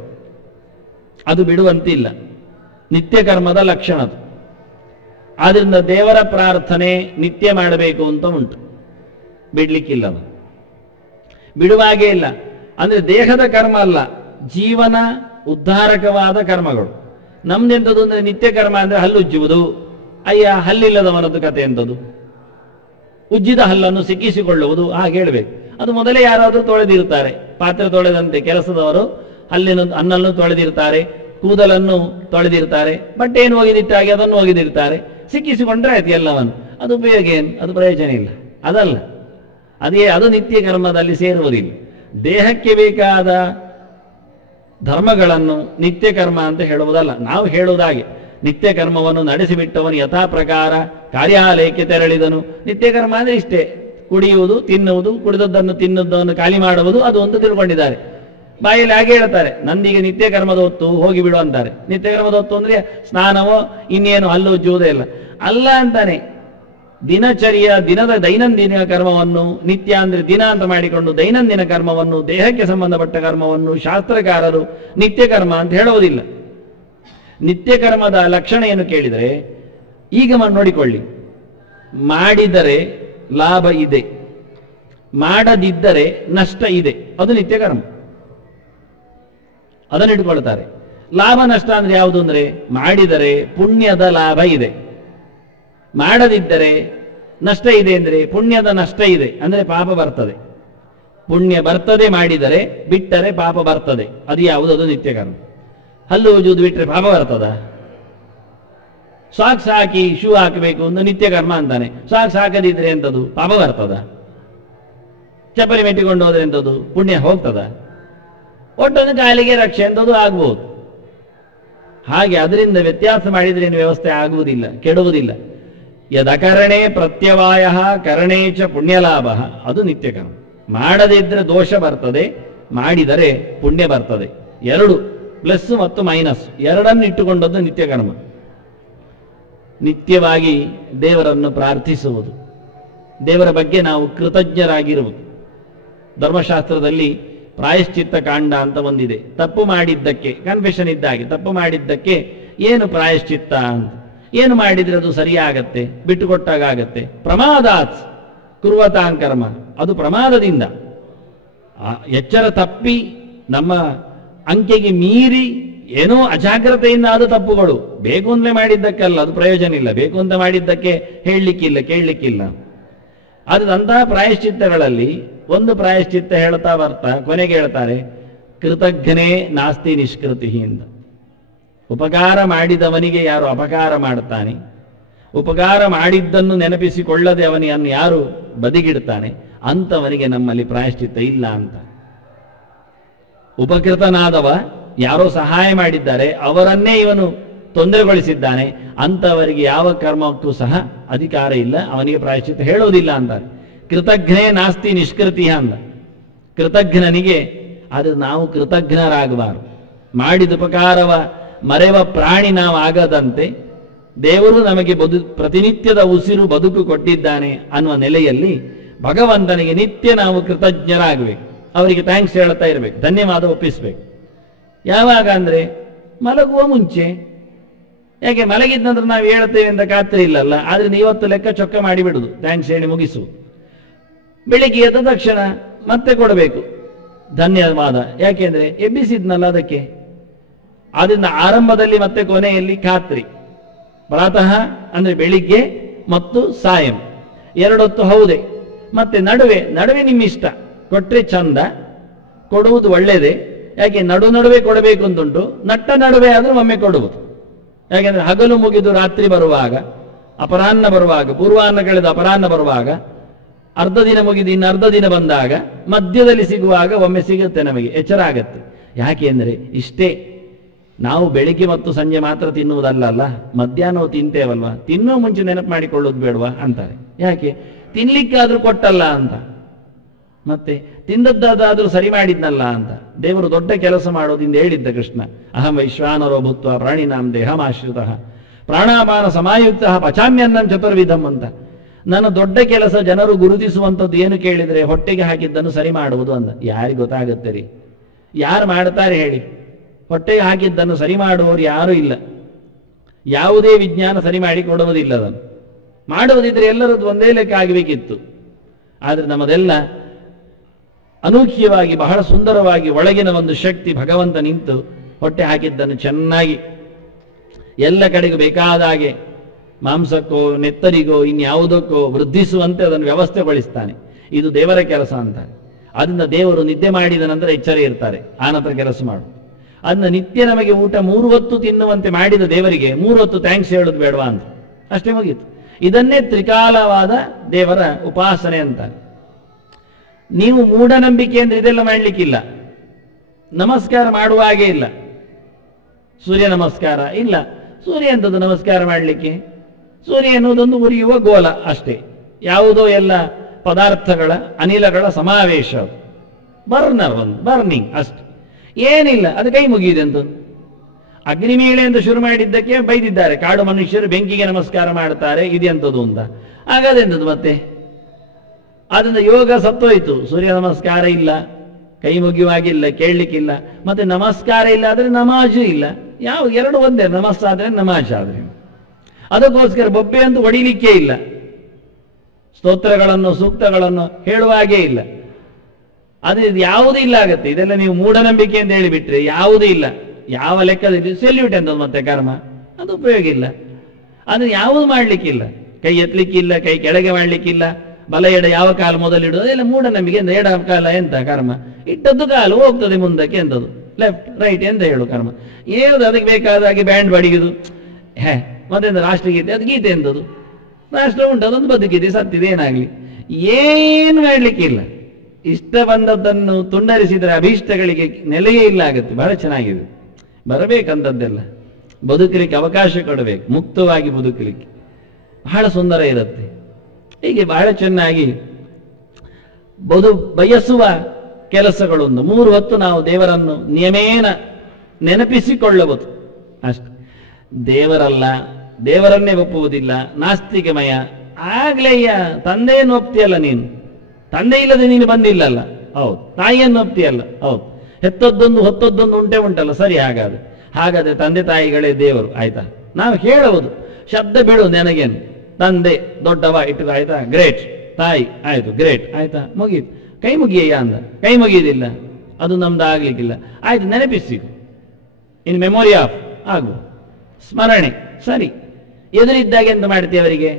ಅದು ಬಿಡುವಂತಿಲ್ಲ. ನಿತ್ಯ ಕರ್ಮದ ಲಕ್ಷಣ ಅದು. ಆದ್ರಿಂದ ದೇವರ ಪ್ರಾರ್ಥನೆ ನಿತ್ಯ ಮಾಡಬೇಕು ಅಂತ ಉಂಟು, ಬಿಡ್ಲಿಕ್ಕಿಲ್ಲ, ಬಿಡುವಾಗೇ ಇಲ್ಲ. ಅಂದ್ರೆ ದೇಹದ ಕರ್ಮ ಅಲ್ಲ, ಜೀವನ ಉದ್ಧಾರಕವಾದ ಕರ್ಮಗಳು. ನಮ್ದೆಂಥದ್ದು ಅಂದ್ರೆ ನಿತ್ಯ ಕರ್ಮ ಅಂದ್ರೆ ಹಲ್ಲುಜ್ಜುವುದು. ಅಯ್ಯ, ಹಲ್ಲಿಲ್ಲದವನದ್ದು ಕತೆ ಎಂಥದ್ದು? ಉಜ್ಜಿದ ಹಲ್ಲನ್ನು ಸಿಕ್ಕಿಸಿಕೊಳ್ಳುವುದು, ಹಾಗೆ ಹೇಳ್ಬೇಕು. ಅದು ಮೊದಲೇ ಯಾರಾದರೂ ತೊಳೆದಿರ್ತಾರೆ, ಪಾತ್ರೆ ತೊಳೆದಂತೆ ಕೆಲಸದವರು ಅನ್ನನ್ನು ತೊಳೆದಿರ್ತಾರೆ, ಕೂದಲನ್ನು ತೊಳೆದಿರ್ತಾರೆ, ಬಟ್ಟೆಯನ್ನು ಒಗೆದಿಟ್ಟಾಗಿ ಅದನ್ನು ಒಗೆದಿರ್ತಾರೆ, ಸಿಕ್ಕಿಸಿಕೊಂಡ್ರೆ ಆಯ್ತು ಎಲ್ಲವನ್ನು. ಅದು ಉಪಯೋಗ ಏನು? ಅದು ಪ್ರಯೋಜನ ಇಲ್ಲ, ಅದಲ್ಲ. ಅದು ನಿತ್ಯ ಕರ್ಮದಲ್ಲಿ ಸೇರುವುದಿಲ್ಲ. ದೇಹಕ್ಕೆ ಬೇಕಾದ ಧರ್ಮಗಳನ್ನು ನಿತ್ಯ ಕರ್ಮ ಅಂತ ಹೇಳುವುದಲ್ಲ. ನಾವು ಹೇಳುವುದಾಗೆ ನಿತ್ಯ ಕರ್ಮವನ್ನು ನಡೆಸಿಬಿಟ್ಟವನು ಯಥಾ ಪ್ರಕಾರ ಕಾರ್ಯಾಲಯಕ್ಕೆ ತೆರಳಿದನು. ನಿತ್ಯ ಕರ್ಮ ಅಂದ್ರೆ ಇಷ್ಟೇ, ಕುಡಿಯುವುದು, ತಿನ್ನುವುದು, ಕುಡಿದದ್ದನ್ನು ತಿನ್ನುವುದನ್ನು ಖಾಲಿ ಮಾಡುವುದು, ಅದು ಒಂದು ತಿಳ್ಕೊಂಡಿದ್ದಾರೆ. ಬಾಯಲ್ಲಿ ಹಾಗೆ ಹೇಳ್ತಾರೆ, ನಂದೀಗ ನಿತ್ಯ ಕರ್ಮದ ಹೊತ್ತು ಹೋಗಿ ಬಿಡು ಅಂತಾರೆ. ನಿತ್ಯ ಕರ್ಮದ ಹೊತ್ತು ಅಂದ್ರೆ ಸ್ನಾನವೋ ಇನ್ನೇನು ಹಲ್ಲು ಉಜ್ಜುವುದೇ ಇಲ್ಲ ಅಲ್ಲ ಅಂತಾನೆ. ದಿನದ ದೈನಂದಿನ ಕರ್ಮವನ್ನು, ನಿತ್ಯ ಅಂದ್ರೆ ದಿನ ಅಂತ ಮಾಡಿಕೊಂಡು ದೈನಂದಿನ ಕರ್ಮವನ್ನು, ದೇಹಕ್ಕೆ ಸಂಬಂಧಪಟ್ಟ ಕರ್ಮವನ್ನು ಶಾಸ್ತ್ರಕಾರರು ನಿತ್ಯ ಕರ್ಮ ಅಂತ ಹೇಳುವುದಿಲ್ಲ. ನಿತ್ಯ ಕರ್ಮದ ಲಕ್ಷಣ ಏನು ಕೇಳಿದರೆ, ಈಗ ನೋಡಿಕೊಳ್ಳಿ, ಮಾಡಿದರೆ ಲಾಭ ಇದೆ, ಮಾಡದಿದ್ದರೆ ನಷ್ಟ ಇದೆ, ಅದು ನಿತ್ಯ ಕರ್ಮ. ಅದನ್ನು ಇಟ್ಕೊಳ್ತಾರೆ. ಲಾಭ ನಷ್ಟ ಅಂದ್ರೆ ಯಾವುದು ಅಂದ್ರೆ, ಮಾಡಿದರೆ ಪುಣ್ಯದ ಲಾಭ ಇದೆ, ಮಾಡದಿದ್ದರೆ ನಷ್ಟ ಇದೆ ಅಂದ್ರೆ ಪುಣ್ಯದ ನಷ್ಟ ಇದೆ, ಅಂದ್ರೆ ಪಾಪ ಬರ್ತದೆ. ಪುಣ್ಯ ಬರ್ತದೆ ಮಾಡಿದರೆ, ಬಿಟ್ಟರೆ ಪಾಪ ಬರ್ತದೆ. ಅದು ಯಾವುದು? ಅದು ನಿತ್ಯ ಕರ್ಮ. ಹಲ್ಲು ಉಜ್ಜುವುದು ಬಿಟ್ಟರೆ ಪಾಪ ಬರ್ತದ? ಸಾಕ್ಸ್ ಹಾಕಿ ಶೂ ಹಾಕಬೇಕು ಅಂತ ನಿತ್ಯ ಕರ್ಮ ಅಂತಾನೆ. ಸಾಕ್ಸ್ ಹಾಕದಿದ್ರೆ ಎಂಥದ್ದು? ಪಾಪ ಬರ್ತದ? ಚಪ್ಪಲಿ ಮೆಟ್ಟಿಕೊಂಡು ಹೋದ್ರೆ ಎಂಥದ್ದು? ಪುಣ್ಯ ಹೋಗ್ತದ? ಒಟ್ಟೊಂದು ಕಾಲಿಗೆ ರಕ್ಷೆ ಎಂಥದ್ದು ಆಗ್ಬೋದು. ಹಾಗೆ ಅದರಿಂದ ವ್ಯತ್ಯಾಸ ಮಾಡಿದ್ರೆ ಏನು ವ್ಯವಸ್ಥೆ ಆಗುವುದಿಲ್ಲ, ಕೆಡುವುದಿಲ್ಲ. ಯದಕರಣೆ ಪ್ರತ್ಯವಾಯ ಕರಣೇ ಚ ಪುಣ್ಯಲಾಭ, ಅದು ನಿತ್ಯ ಕರ್ಮ. ಮಾಡದಿದ್ರೆ ದೋಷ ಬರ್ತದೆ, ಮಾಡಿದರೆ ಪುಣ್ಯ ಬರ್ತದೆ. ಎರಡು, ಪ್ಲಸ್ ಮತ್ತು ಮೈನಸ್ ಎರಡನ್ನು ಇಟ್ಟುಕೊಂಡದ್ದು ನಿತ್ಯ ಕರ್ಮ. ನಿತ್ಯವಾಗಿ ದೇವರನ್ನು ಪ್ರಾರ್ಥಿಸುವುದು, ದೇವರ ಬಗ್ಗೆ ನಾವು ಕೃತಜ್ಞರಾಗಿರುವುದು. ಧರ್ಮಶಾಸ್ತ್ರದಲ್ಲಿ ಪ್ರಾಯಶ್ಚಿತ್ತ ಕಾಂಡ ಅಂತ ಒಂದಿದೆ. ತಪ್ಪು ಮಾಡಿದ್ದಕ್ಕೆ, ಕನ್ಫೆಷನ್ ಇದ್ದಾಗೆ, ತಪ್ಪು ಮಾಡಿದ್ದಕ್ಕೆ ಏನು ಪ್ರಾಯಶ್ಚಿತ್ತ ಅಂತ, ಏನು ಮಾಡಿದ್ರೆ ಅದು ಸರಿಯಾಗತ್ತೆ, ಬಿಟ್ಟುಕೊಟ್ಟಾಗತ್ತೆ. ಪ್ರಮಾದಾತ್ ಕುರ್ವತಾಂಕರ್ಮ, ಅದು ಪ್ರಮಾದದಿಂದ ಎಚ್ಚರ ತಪ್ಪಿ ನಮ್ಮ ಅಂಕೆಗೆ ಮೀರಿ ಏನೋ ಅಜಾಗ್ರತೆಯಿಂದ ಆದ ತಪ್ಪುಗಳು. ಬೇಕು ಅಂತಲೇ ಮಾಡಿದ್ದಕ್ಕಲ್ಲ, ಅದು ಪ್ರಯೋಜನ ಇಲ್ಲ. ಬೇಕು ಅಂತ ಮಾಡಿದ್ದಕ್ಕೆ ಹೇಳಲಿಕ್ಕಿಲ್ಲ, ಕೇಳಲಿಕ್ಕಿಲ್ಲ. ಅಂತಹ ಪ್ರಾಯಶ್ಚಿತ್ತಗಳಲ್ಲಿ ಒಂದು ಪ್ರಾಯಶ್ಚಿತ್ತ ಹೇಳ್ತಾ ಬರ್ತಾ ಕೊನೆಗೆ ಹೇಳ್ತಾರೆ, ಕೃತಜ್ಞನೇ ನಾಸ್ತಿ ನಿಷ್ಕೃತಿಯಿಂದ. ಉಪಕಾರ ಮಾಡಿದವನಿಗೆ ಯಾರು ಅಪಕಾರ ಮಾಡ್ತಾನೆ, ಉಪಕಾರ ಮಾಡಿದ್ದನ್ನು ನೆನಪಿಸಿಕೊಳ್ಳದೆ ಅವನಿಯನ್ನು ಯಾರು ಬದಿಗಿಡ್ತಾನೆ, ಅಂಥವನಿಗೆ ನಮ್ಮಲ್ಲಿ ಪ್ರಾಯಶ್ಚಿತ್ತ ಇಲ್ಲ ಅಂತ. ಉಪಕೃತನಾದವ, ಯಾರೋ ಸಹಾಯ ಮಾಡಿದ್ದಾರೆ, ಅವರನ್ನೇ ಇವನು ತೊಂದರೆಗೊಳಿಸಿದ್ದಾನೆ, ಅಂಥವರಿಗೆ ಯಾವ ಕರ್ಮಕ್ಕೂ ಸಹ ಅಧಿಕಾರ ಇಲ್ಲ, ಅವನಿಗೆ ಪ್ರಾಯಶ್ಚಿತ್ತ ಹೇಳುವುದಿಲ್ಲ ಅಂತಾರೆ. ಕೃತಜ್ಞನೇ ನಾಸ್ತಿ ನಿಷ್ಕೃತಿ ಅಂದ. ಕೃತಜ್ಞನಿಗೆ ಅದು ನಾವು ಕೃತಜ್ಞರಾಗಬಾರದು. ಮಾಡಿದ ಉಪಕಾರವ ಮರೆವ ಪ್ರಾಣಿ ನಾವು ಆಗದಂತೆ ದೇವರು ನಮಗೆ ಪ್ರತಿನಿತ್ಯದ ಉಸಿರು ಬದುಕು ಕೊಟ್ಟಿದ್ದಾನೆ ಅನ್ನುವ ನೆಲೆಯಲ್ಲಿ ಭಗವಂತನಿಗೆ ನಿತ್ಯ ನಾವು ಕೃತಜ್ಞರಾಗಬೇಕು. ಅವರಿಗೆ ಥ್ಯಾಂಕ್ಸ್ ಹೇಳ್ತಾ ಇರಬೇಕು, ಧನ್ಯವಾದ ಒಪ್ಪಿಸಬೇಕು. ಯಾವಾಗ ಅಂದ್ರೆ ಮಲಗುವ ಮುಂಚೆ. ಯಾಕೆ ಮಲಗಿದ ನಂತರ ನಾವು ಹೇಳ್ತೇವೆ ಅಂತ ಖಾತ್ರಿ ಇಲ್ಲಲ್ಲ, ಆದ್ರಿಂದ ಇವತ್ತು ಲೆಕ್ಕ ಚೊಕ್ಕ ಮಾಡಿಬಿಡುದು, ಥ್ಯಾಂಕ್ಸ್ ಹೇಳಿ ಮುಗಿಸು. ಬೆಳಿಗ್ಗೆ ಎದ್ದ ತಕ್ಷಣ ಮತ್ತೆ ಕೊಡಬೇಕು ಧನ್ಯವಾದ, ಯಾಕೆಂದ್ರೆ ಎಬ್ಬಿಸಿದ್ನಲ್ಲ ಅದಕ್ಕೆ. ಆದ್ರಿಂದ ಆರಂಭದಲ್ಲಿ ಮತ್ತೆ ಕೊನೆಯಲ್ಲಿ ಖಾತ್ರಿ. ಪ್ರಾತಃ ಅಂದ್ರೆ ಬೆಳಿಗ್ಗೆ ಮತ್ತು ಸಾಯಂ ಎರಡೊತ್ತು ಹೌದೇ. ಮತ್ತೆ ನಡುವೆ ನಿಮ್ಮ ಇಷ್ಟ, ಕೊಟ್ರೆ ಚಂದ, ಕೊಡುವುದು ಒಳ್ಳೇದೇ. ಯಾಕೆ ನಡುವೆ ಕೊಡಬೇಕು ಅಂತುಂಟು, ನಟ್ಟ ನಡುವೆ ಆದ್ರೂ ಒಮ್ಮೆ ಕೊಡುವುದು. ಯಾಕೆಂದ್ರೆ ಹಗಲು ಮುಗಿದು ರಾತ್ರಿ ಬರುವಾಗ, ಅಪರಾಹ್ನ ಬರುವಾಗ, ಪೂರ್ವಾಹ್ನ ಕಳೆದು ಅಪರಾಹ್ನ ಬರುವಾಗ, ಅರ್ಧ ದಿನ ಮುಗಿದು ಇನ್ನು ಅರ್ಧ ದಿನ ಬಂದಾಗ, ಮಧ್ಯದಲ್ಲಿ ಸಿಗುವಾಗ ಒಮ್ಮೆ ಸಿಗುತ್ತೆ, ನಮಗೆ ಎಚ್ಚರ ಆಗತ್ತೆ. ಯಾಕೆ ಅಂದ್ರೆ ಇಷ್ಟೇ, ನಾವು ಬೆಳಿಗ್ಗೆ ಮತ್ತು ಸಂಜೆ ಮಾತ್ರ ತಿನ್ನುವುದಲ್ಲ, ಮಧ್ಯಾಹ್ನ ತಿಂತೇವಲ್ವಾ, ತಿನ್ನೋ ಮುಂಚೆ ನೆನಪು ಮಾಡಿಕೊಳ್ಳೋದು ಬೇಡವಾ ಅಂತಾರೆ. ಯಾಕೆ? ತಿನ್ಲಿಕ್ಕಾದ್ರೂ ಕೊಟ್ಟಲ್ಲ ಅಂತ, ಮತ್ತೆ ತಿಂದದ್ದಾದ್ರೂ ಸರಿ ಮಾಡಿದ್ನಲ್ಲ ಅಂತ. ದೇವರು ದೊಡ್ಡ ಕೆಲಸ ಮಾಡೋದಿಂದ ಹೇಳಿದ್ದ ಕೃಷ್ಣ, ಅಹಂ ವೈಶ್ವಾನರೋ ಭೂತ್ವ ಪ್ರಾಣಿನಾಂ ದೇಹಮಾಶ್ರಿತಃ ಪ್ರಾಣಾಪಾನ ಸಮಾಯುಕ್ತ ಪಚಾಮ್ಯನ್ನಂ ಚತುರ್ವಿಧಂ ಅಂತ. ನನ್ನ ದೊಡ್ಡ ಕೆಲಸ ಜನರು ಗುರುತಿಸುವಂಥದ್ದು ಏನು ಕೇಳಿದರೆ, ಹೊಟ್ಟೆಗೆ ಹಾಕಿದ್ದನ್ನು ಸರಿ ಮಾಡುವುದು ಅಂದ. ಯಾರಿಗೆ ಗೊತ್ತಾಗುತ್ತೆ ರೀ? ಯಾರು ಮಾಡ್ತಾರೆ ಹೇಳಿ? ಹೊಟ್ಟೆಗೆ ಹಾಕಿದ್ದನ್ನು ಸರಿ ಮಾಡುವವರು ಯಾರೂ ಇಲ್ಲ. ಯಾವುದೇ ವಿಜ್ಞಾನ ಸರಿ ಮಾಡಿ ಕೊಡುವುದಿಲ್ಲ. ಅದನ್ನು ಮಾಡುವುದಿದ್ರೆ ಎಲ್ಲರದ್ದು ಒಂದೇ ಲೆಕ್ಕ ಆಗಬೇಕಿತ್ತು. ಆದರೆ ನಮ್ಮದೆಲ್ಲ ಅನೂಹ್ಯವಾಗಿ ಬಹಳ ಸುಂದರವಾಗಿ ಒಳಗಿನ ಒಂದು ಶಕ್ತಿ ಭಗವಂತ ನಿಂತು ಹೊಟ್ಟೆ ಹಾಕಿದ್ದನ್ನು ಚೆನ್ನಾಗಿ ಎಲ್ಲ ಕಡೆಗೂ ಬೇಕಾದ ಹಾಗೆ ಮಾಂಸಕ್ಕೋ ನೆತ್ತರಿಗೋ ಇನ್ಯಾವುದಕ್ಕೋ ವೃದ್ಧಿಸುವಂತೆ ಅದನ್ನು ವ್ಯವಸ್ಥೆಗೊಳಿಸ್ತಾನೆ. ಇದು ದೇವರ ಕೆಲಸ ಅಂತಾರೆ. ಅದರಿಂದ ದೇವರು ನಿದ್ದೆ ಮಾಡಿದ ನಂತರ ಎಚ್ಚರ ಇರ್ತಾರೆ, ಆನಂತರ ಕೆಲಸ ಮಾಡು. ಅದನ್ನ ನಿತ್ಯ ನಮಗೆ ಊಟ 3 ಹೊತ್ತು ತಿನ್ನುವಂತೆ ಮಾಡಿದ ದೇವರಿಗೆ 3 ಹೊತ್ತು ಥ್ಯಾಂಕ್ಸ್ ಹೇಳೋದು ಬೇಡವಾ ಅಂತ, ಅಷ್ಟೇ ಮುಗೀತು. ಇದನ್ನೇ ತ್ರಿಕಾಲವಾದ ದೇವರ ಉಪಾಸನೆ ಅಂತಾರೆ. ನೀವು ಮೂಢನಂಬಿಕೆ ಅಂದ್ರೆ ಇದೆಲ್ಲ ಮಾಡಲಿಕ್ಕಿಲ್ಲ. ನಮಸ್ಕಾರ ಮಾಡುವ ಹಾಗೆ ಇಲ್ಲ. ಸೂರ್ಯ ನಮಸ್ಕಾರ ಇಲ್ಲ. ಸೂರ್ಯ ಎಂಥದ್ದು ನಮಸ್ಕಾರ ಮಾಡಲಿಕ್ಕೆ? ಸೂರ್ಯ ಎನ್ನುವುದೊಂದು ಉರಿಯುವ ಗೋಲ ಅಷ್ಟೇ. ಯಾವುದೋ ಎಲ್ಲ ಪದಾರ್ಥಗಳ ಅನಿಲಗಳ ಸಮಾವೇಶ, ಬರ್ನರ್, ಒಂದು ಬರ್ನಿಂಗ್ ಅಷ್ಟೆ, ಏನಿಲ್ಲ. ಅದು ಕೈ ಮುಗಿಯಿದೆ ಅಂತ. ಅಗ್ನಿಮೇಳೆ ಅಂತ ಶುರು ಮಾಡಿದ್ದಕ್ಕೆ ಬೈದಿದ್ದಾರೆ, ಕಾಡು ಮನುಷ್ಯರು ಬೆಂಕಿಗೆ ನಮಸ್ಕಾರ ಮಾಡ್ತಾರೆ ಇದೆಂಥದ್ದು ಅಂತ. ಹಾಗಾದೆಂಥದ್ದು ಮತ್ತೆ? ಅದರಿಂದ ಯೋಗ ಸತ್ತೋಯ್ತು. ಸೂರ್ಯ ನಮಸ್ಕಾರ ಇಲ್ಲ, ಕೈ ಮುಗಿಯುವಾಗಿಲ್ಲ, ಕೇಳಲಿಕ್ಕಿಲ್ಲ. ಮತ್ತೆ ನಮಸ್ಕಾರ ಇಲ್ಲ ಆದರೆ ನಮಾಜು ಇಲ್ಲ. ಯಾವ ಎರಡು ಒಂದೇ, ನಮಸ್ ಆದ್ರೆ ನಮಾಜ್ ಆದ್ರೆ. ಅದಕ್ಕೋಸ್ಕರ ಬೊಬ್ಬೆ ಅಂತೂ ಹೊಡಿಲಿಕ್ಕೆ ಇಲ್ಲ. ಸ್ತೋತ್ರಗಳನ್ನು ಸೂಕ್ತಗಳನ್ನು ಹೇಳುವ ಹಾಗೆ ಇಲ್ಲ. ಅದು ಯಾವುದೂ ಇಲ್ಲ ಆಗತ್ತೆ. ಇದೆಲ್ಲ ನೀವು ಮೂಢನಂಬಿಕೆ ಅಂತ ಹೇಳಿಬಿಟ್ರೆ ಯಾವುದೂ ಇಲ್ಲ. ಯಾವ ಲೆಕ್ಕದಲ್ಲಿ ಸೆಲ್ಯೂಟ್ ಅಂತ ಮತ್ತೆ ಕರ್ಮ, ಅದು ಉಪಯೋಗ ಇಲ್ಲ. ಅದು ಯಾವುದು ಮಾಡಲಿಕ್ಕಿಲ್ಲ. ಕೈ ಎತ್ತಲಿಕ್ಕಿಲ್ಲ, ಕೈ ಕೆಳಗೆ ಮಾಡಲಿಕ್ಕಿಲ್ಲ, ಬಲ ಎಡ ಯಾವ ಕಾಲು ಮೊದಲಿಡುವುದು ಅದೆಲ್ಲ ಮೂಢನಂಬಿಕೆ. ಎಂತ ಎಡ ಕಾಲ ಎಂತ ಕರ್ಮ, ಇಟ್ಟದ್ದು ಕಾಲು ಹೋಗ್ತದೆ ಮುಂದಕ್ಕೆ ಎಂತದ್ದು, ಲೆಫ್ಟ್ ರೈಟ್ ಎಂತ ಹೇಳು ಕರ್ಮ. ಏವುದು ಅದಕ್ಕೆ ಬೇಕಾದ ಹಾಗೆ ಬ್ಯಾಂಡ್ ಬಡಿಯುವುದು. ಮತ್ತೆಂತ ರಾಷ್ಟ್ರಗೀತೆ, ಅದು ಗೀತೆ ಎಂತದ್ದು, ರಾಷ್ಟ್ರ ಉಂಟು, ಅದೊಂದು ಬದುಕಿದೆ, ಸತ್ತಿದೆ, ಏನಾಗಲಿ ಏನು ಮಾಡಲಿಕ್ಕಿಲ್ಲ. ಇಷ್ಟ ಬಂದದ್ದನ್ನು ತುಂಡರಿಸಿದರೆ ಅಭೀಷ್ಟಗಳಿಗೆ ನೆಲೆಯೇ ಇಲ್ಲ ಆಗುತ್ತೆ. ಬಹಳ ಚೆನ್ನಾಗಿದೆ. ಬರಬೇಕಂತದ್ದೆಲ್ಲ ಬದುಕಲಿಕ್ಕೆ ಅವಕಾಶ ಕೊಡಬೇಕು, ಮುಕ್ತವಾಗಿ ಬದುಕಲಿಕ್ಕೆ ಬಹಳ ಸುಂದರ ಇರುತ್ತೆ. ಹೀಗೆ ಬಹಳ ಚೆನ್ನಾಗಿ ಬಯಸುವ ಕೆಲಸಗಳೊಂದು 3 ಹೊತ್ತು ನಾವು ದೇವರನ್ನು ನಿಯಮೇನ ನೆನಪಿಸಿಕೊಳ್ಳಬಹುದು ಅಷ್ಟೆ. ದೇವರಲ್ಲ, ದೇವರನ್ನೇ ಒಪ್ಪುವುದಿಲ್ಲ, ನಾಸ್ತಿಕಮಯ. ಆಗ್ಲೇಯ ತಂದೆಯನ್ನು ಒಪ್ತಿಯಲ್ಲ ನೀನು, ತಂದೆ ಇಲ್ಲದೆ ನೀನು ಬಂದಿಲ್ಲಲ್ಲ, ಹೌದು. ತಾಯಿಯನ್ನು ಒಪ್ತಿಯಲ್ಲ, ಹೌದು. ಹೆತ್ತದ್ದೊಂದು ಹೊತ್ತದ್ದೊಂದು ಉಂಟಲ್ಲ, ಸರಿ. ಹಾಗಾದ್ರೆ ತಂದೆ ತಾಯಿಗಳೇ ದೇವರು, ಆಯ್ತಾ? ನಾವು ಹೇಳುವುದು ಶಬ್ದ ಬಿಡು, ನನಗೇನು ತಂದೆ ದೊಡ್ಡವ ಇಟ್ಟು, ಆಯ್ತಾ, ಗ್ರೇಟ್. ತಾಯಿ ಆಯ್ತು, ಗ್ರೇಟ್, ಆಯ್ತಾ, ಮುಗೀತು. ಕೈ ಮುಗಿಯ ಅಂದ, ಕೈ ಮುಗಿಯುವುದಿಲ್ಲ, ಅದು ನಮ್ದು ಆಗ್ಲಿಕ್ಕಿಲ್ಲ. ಆಯ್ತು, ನೆನಪಿಸಿ, ಇನ್ ಮೆಮೊರಿ ಆಫ್ ಆಗು, ಸ್ಮರಣೆ, ಸರಿ. ಎದುರಿದ್ದಾಗ ಎಂತ ಮಾಡ್ತೀಯ ಅವರಿಗೆ?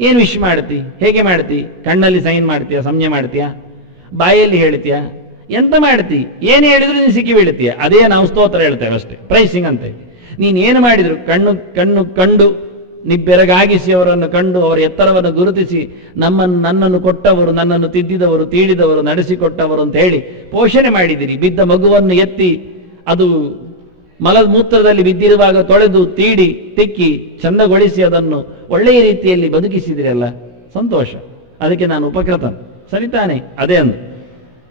ಏನು ವಿಶ್ ಮಾಡ್ತಿ? ಹೇಗೆ ಮಾಡ್ತಿ? ಕಣ್ಣಲ್ಲಿ ಸೈನ್ ಮಾಡ್ತೀಯ, ಸಂಜ್ಞೆ ಮಾಡ್ತೀಯಾ, ಬಾಯಲ್ಲಿ ಹೇಳ್ತೀಯಾ, ಎಂತ ಮಾಡ್ತಿ? ಏನು ಹೇಳಿದ್ರು ನೀನು ಸಿಕ್ಕಿ ಬೀಳ್ತೀಯ. ಅದೇ ನಾವು ಸ್ತೋತ್ರ ಹೇಳ್ತೇವೆ ಅಷ್ಟೇ, ಪ್ರೈಸಿಂಗ್ ಅಂತ. ನೀನೇನು ಮಾಡಿದ್ರು ಕಣ್ಣು ಕಂಡು ನಿಬ್ಬೆರಗಾಗಿಸಿ ಅವರನ್ನು ಕಂಡು ಅವರ ಎತ್ತರವನ್ನು ಗುರುತಿಸಿ ನನ್ನನ್ನು ಕೊಟ್ಟವರು, ನನ್ನನ್ನು ತಿದ್ದಿದವರು, ತೀಡಿದವರು, ನಡೆಸಿಕೊಟ್ಟವರು ಅಂತ ಹೇಳಿ ಪೋಷಣೆ ಮಾಡಿದಿರಿ. ಬಿದ್ದ ಮಗುವನ್ನು ಎತ್ತಿ ಅದು ಮಲಮೂತ್ರದಲ್ಲಿ ಬಿದ್ದಿರುವಾಗ ತೊಳೆದು ತೀಡಿ ತಿಕ್ಕಿ ಚಂದಗೊಳಿಸಿ ಅದನ್ನು ಒಳ್ಳೆಯ ರೀತಿಯಲ್ಲಿ ಬದುಕಿಸಿದಿರಲ್ಲ, ಸಂತೋಷ. ಅದಕ್ಕೆ ನಾನು ಉಪಕೃತ, ಸರಿತಾನೆ? ಅದೇ ಅಂದು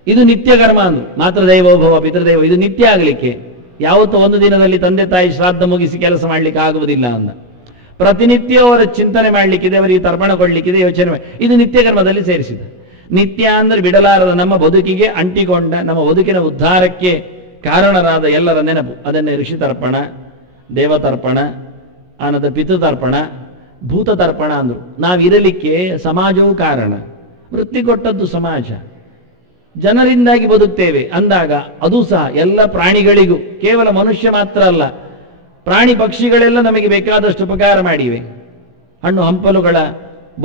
ಇದು ನಿತ್ಯ ಕರ್ಮ ಅಂದು. ಮಾತೃ ದೈವೋಭವ ಪಿತೃದೈವ, ಇದು ನಿತ್ಯ ಆಗಲಿಕ್ಕೆ ಯಾವತ್ತೂ ಒಂದು ದಿನದಲ್ಲಿ ತಂದೆ ತಾಯಿ ಶ್ರಾದ್ದ ಮುಗಿಸಿ ಕೆಲಸ ಮಾಡಲಿಕ್ಕೆ ಆಗುವುದಿಲ್ಲ ಅಂದ. ಪ್ರತಿನಿತ್ಯ ಅವರ ಚಿಂತನೆ ಮಾಡಲಿಕ್ಕಿದೆ, ಅವರಿಗೆ ತರ್ಪಣ ಕೊಡಲಿಕ್ಕಿದೆ, ಯೋಚನೆ. ಇದು ನಿತ್ಯ ಕರ್ಮದಲ್ಲಿ ಸೇರಿಸಿದ. ನಿತ್ಯ ಅಂದ್ರೆ ಬಿಡಲಾರದ, ನಮ್ಮ ಬದುಕಿಗೆ ಅಂಟಿಕೊಂಡ, ನಮ್ಮ ಬದುಕಿನ ಉದ್ಧಾರಕ್ಕೆ ಕಾರಣರಾದ ಎಲ್ಲರ ನೆನಪು. ಅದನ್ನೇ ಋಷಿ ತರ್ಪಣ, ದೇವತರ್ಪಣ, ಆನಂದ ಪಿತೃತರ್ಪಣ, ಭೂತ ತರ್ಪಣ ಅಂದ್ರು. ನಾವಿರಲಿಕ್ಕೆ ಸಮಾಜವೂ ಕಾರಣ. ವೃತ್ತಿ ಕೊಟ್ಟದ್ದು ಸಮಾಜ, ಜನರಿಂದಾಗಿ ಬದುಕ್ತೇವೆ ಅಂದಾಗ ಅದು ಸಹ ಎಲ್ಲ ಪ್ರಾಣಿಗಳಿಗೂ, ಕೇವಲ ಮನುಷ್ಯ ಮಾತ್ರ ಅಲ್ಲ, ಪ್ರಾಣಿ ಪಕ್ಷಿಗಳೆಲ್ಲ ನಮಗೆ ಬೇಕಾದಷ್ಟು ಉಪಕಾರ ಮಾಡಿವೆ. ಹಣ್ಣು ಹಂಪಲುಗಳ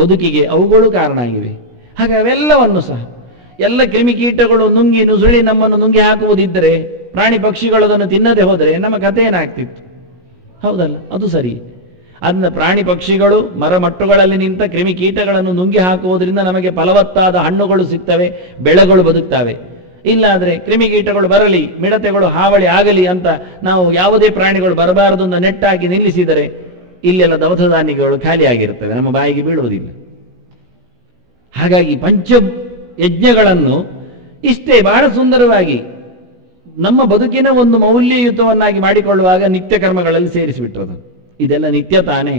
ಬದುಕಿಗೆ ಅವುಗಳು ಕಾರಣ ಆಗಿವೆ. ಹಾಗೆ ಅವೆಲ್ಲವನ್ನು ಸಹ ಎಲ್ಲ ಕ್ರಿಮಿಕೀಟಗಳು ನುಂಗಿ ನುಸುಳಿ ನಮ್ಮನ್ನು ನುಂಗಿ ಹಾಕುವುದಿದ್ದರೆ, ಪ್ರಾಣಿ ಪಕ್ಷಿಗಳು ಅದನ್ನು ತಿನ್ನದೆ ಹೋದರೆ ನಮ್ಮ ಕಥೆ ಏನಾಗ್ತಿತ್ತು? ಹೌದಲ್ಲ? ಅದು ಸರಿ. ಅದನ್ನ ಪ್ರಾಣಿ ಪಕ್ಷಿಗಳು ಮರಮಟ್ಟುಗಳಲ್ಲಿ ನಿಂತ ಕ್ರಿಮಿಕೀಟಗಳನ್ನು ನುಂಗಿ ಹಾಕುವುದರಿಂದ ನಮಗೆ ಫಲವತ್ತಾದ ಹಣ್ಣುಗಳು ಸಿಗ್ತವೆ, ಬೆಳೆಗಳು ಬದುಕ್ತವೆ. ಇಲ್ಲಾದ್ರೆ ಕ್ರಿಮಿಕೀಟಗಳು ಬರಲಿ, ಮಿಡತೆಗಳು ಹಾವಳಿ ಆಗಲಿ ಅಂತ ನಾವು ಯಾವುದೇ ಪ್ರಾಣಿಗಳು ಬರಬಾರದು ಅಂತ ನೆಟ್ಟಾಗಿ ನಿಲ್ಲಿಸಿದರೆ ಇಲ್ಲೆಲ್ಲ ದವಸ ಧಾನ್ಯಗಳು ಖಾಲಿಯಾಗಿರುತ್ತವೆ, ನಮ್ಮ ಬಾಯಿಗೆ ಬೀಳುವುದಿಲ್ಲ. ಹಾಗಾಗಿ ಪಂಚ ಯಜ್ಞಗಳನ್ನು ಇಷ್ಟೇ ಬಹಳ ಸುಂದರವಾಗಿ ನಮ್ಮ ಬದುಕಿನ ಒಂದು ಮೌಲ್ಯಯುತವನ್ನಾಗಿ ಮಾಡಿಕೊಳ್ಳುವಾಗ ನಿತ್ಯ ಕರ್ಮಗಳಲ್ಲಿ ಸೇರಿಸಿಬಿಟ್ಟರು. ಇದೆಲ್ಲ ನಿತ್ಯ ತಾನೇ,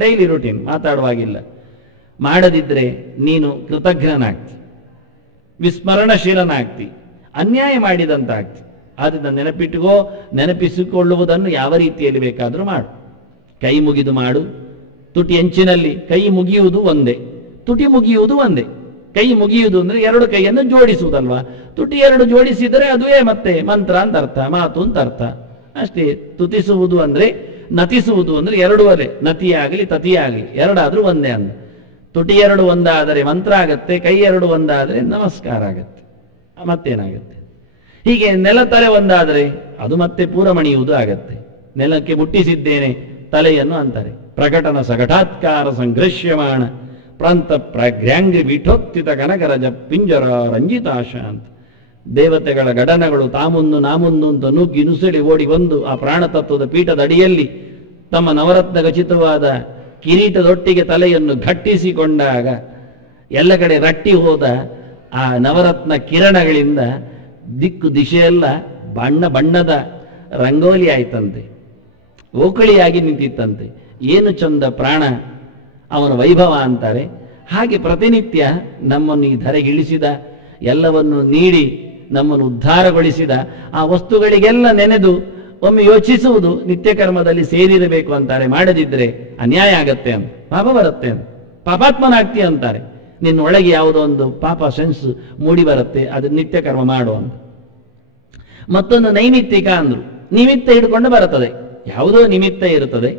ಡೈಲಿ ರೂಟೀನ್, ಮಾತಾಡುವಾಗಿಲ್ಲ. ಮಾಡದಿದ್ರೆ ನೀನು ಕೃತಜ್ಞನಾಗ್ತಿ, ವಿಸ್ಮರಣಶೀಲನಾಗ್ತಿ, ಅನ್ಯಾಯ ಮಾಡಿದಂತಾಗ್ತಿ. ಆದ್ದರಿಂದ ನೆನಪಿಟ್ಟುಕೋ, ನೆನಪಿಸಿಕೊಳ್ಳುವುದನ್ನು ಯಾವ ರೀತಿಯಲ್ಲಿ ಬೇಕಾದರೂ ಮಾಡು. ಕೈ ಮುಗಿದು ಮಾಡು, ತುಟಿ ಅಂಚಿನಲ್ಲಿ ಕೈ ಮುಗಿಯುವುದು ಒಂದೇ, ತುಟಿ ಮುಗಿಯುವುದು ಒಂದೇ. ಕೈ ಮುಗಿಯುವುದು ಅಂದ್ರೆ ಎರಡು ಕೈಯನ್ನು ಜೋಡಿಸುವುದಲ್ವಾ, ತುಟಿ ಎರಡು ಜೋಡಿಸಿದರೆ ಅದುವೇ ಮತ್ತೆ ಮಂತ್ರ ಅಂತ ಅರ್ಥ, ಮಾತು ಅಂತ ಅರ್ಥ ಅಷ್ಟೇ. ತುತಿಸುವುದು ಅಂದ್ರೆ, ನತಿಸುವುದು ಅಂದ್ರೆ ಎರಡೂ ಅದೇ, ನತಿಯಾಗಲಿ ತತಿಯಾಗಲಿ ಎರಡಾದ್ರೂ ಒಂದೇ ಅಂದ. ತುಟಿ ಎರಡು ಒಂದಾದರೆ ಮಂತ್ರ ಆಗತ್ತೆ, ಕೈ ಎರಡು ಒಂದಾದರೆ ನಮಸ್ಕಾರ ಆಗತ್ತೆ, ಮತ್ತೇನಾಗತ್ತೆ. ಹೀಗೆ ನೆಲ ತಲೆ ಒಂದಾದರೆ ಅದು ಮತ್ತೆ ಪೂರಮಣಿಯುವುದು ಆಗತ್ತೆ. ನೆಲಕ್ಕೆ ಮುಟ್ಟಿಸಿದ್ದೇನೆ ತಲೆಯನ್ನು ಅಂತಾರೆ. ಪ್ರಕಟನ ಸಘಟಾತ್ಕಾರ ಸಂಘರ್ಷ್ಯಮಾಣ ಪ್ರಾಂತ ಪ್ರಾಗ್ರ್ಯಾಂಗ್ರಿ ಬೀಠೋತ್ಥಿತ ಕನಕರಜ ಪಿಂಜರ ರಂಜಿತಾಶ ಅಂತ. ದೇವತೆಗಳ ಗಡನಗಳು ತಾಮುಂದು ನಾಮುಂದು ಅಂತ ನುಗ್ಗಿ ನುಸುಳಿ ಓಡಿ ಬಂದು ಆ ಪ್ರಾಣತತ್ವದ ಪೀಠದ ಅಡಿಯಲ್ಲಿ ತಮ್ಮ ನವರತ್ನ ಖಚಿತವಾದ ಕಿರೀಟದೊಟ್ಟಿಗೆ ತಲೆಯನ್ನು ಘಟ್ಟಿಸಿಕೊಂಡಾಗ ಎಲ್ಲ ಕಡೆ ರಟ್ಟಿ ಹೋದ ಆ ನವರತ್ನ ಕಿರಣಗಳಿಂದ ದಿಕ್ಕು ದಿಶೆಯೆಲ್ಲ ಬಣ್ಣ ಬಣ್ಣದ ರಂಗೋಲಿ ಆಯ್ತಂತೆ, ಓಕಳಿಯಾಗಿ ನಿಂತಿತ್ತಂತೆ. ಏನು ಚಂದ ಪ್ರಾಣ, ಅವನ ವೈಭವ ಅಂತಾರೆ. ಹಾಗೆ ಪ್ರತಿನಿತ್ಯ ನಮ್ಮನ್ನು ಈ ಧರೆಗಿಳಿಸಿದ, ಎಲ್ಲವನ್ನು ನೀಡಿ ನಮ್ಮನ್ನು ಉದ್ಧಾರಗೊಳಿಸಿದ ಆ ವಸ್ತುಗಳಿಗೆಲ್ಲ ನೆನೆದು ಒಮ್ಮೆ ಯೋಚಿಸುವುದು ನಿತ್ಯ ಕರ್ಮದಲ್ಲಿ ಸೇರಿರಬೇಕು ಅಂತಾರೆ. ಮಾಡದಿದ್ರೆ ಅನ್ಯಾಯ ಆಗತ್ತೆ ಅಂತ, ಪಾಪ ಬರುತ್ತೆ ಅಂತ, ಪಾಪಾತ್ಮನಾಗ್ತಿ ಅಂತಾರೆ. ನಿನ್ನೊಳಗೆ ಯಾವುದೋ ಒಂದು ಪಾಪ ಸೆನ್ಸ್ ಮೂಡಿ ಬರುತ್ತೆ, ಅದು ನಿತ್ಯ ಕರ್ಮ ಮಾಡುವಂತ. ಮತ್ತೊಂದು ನೈಮಿತ್ತಿಕ ಅಂದ್ರು, ನಿಮಿತ್ತ ಹಿಡ್ಕೊಂಡು ಬರುತ್ತದೆ. ಯಾವುದೋ ನಿಮಿತ್ತ ಇರುತ್ತದೆ,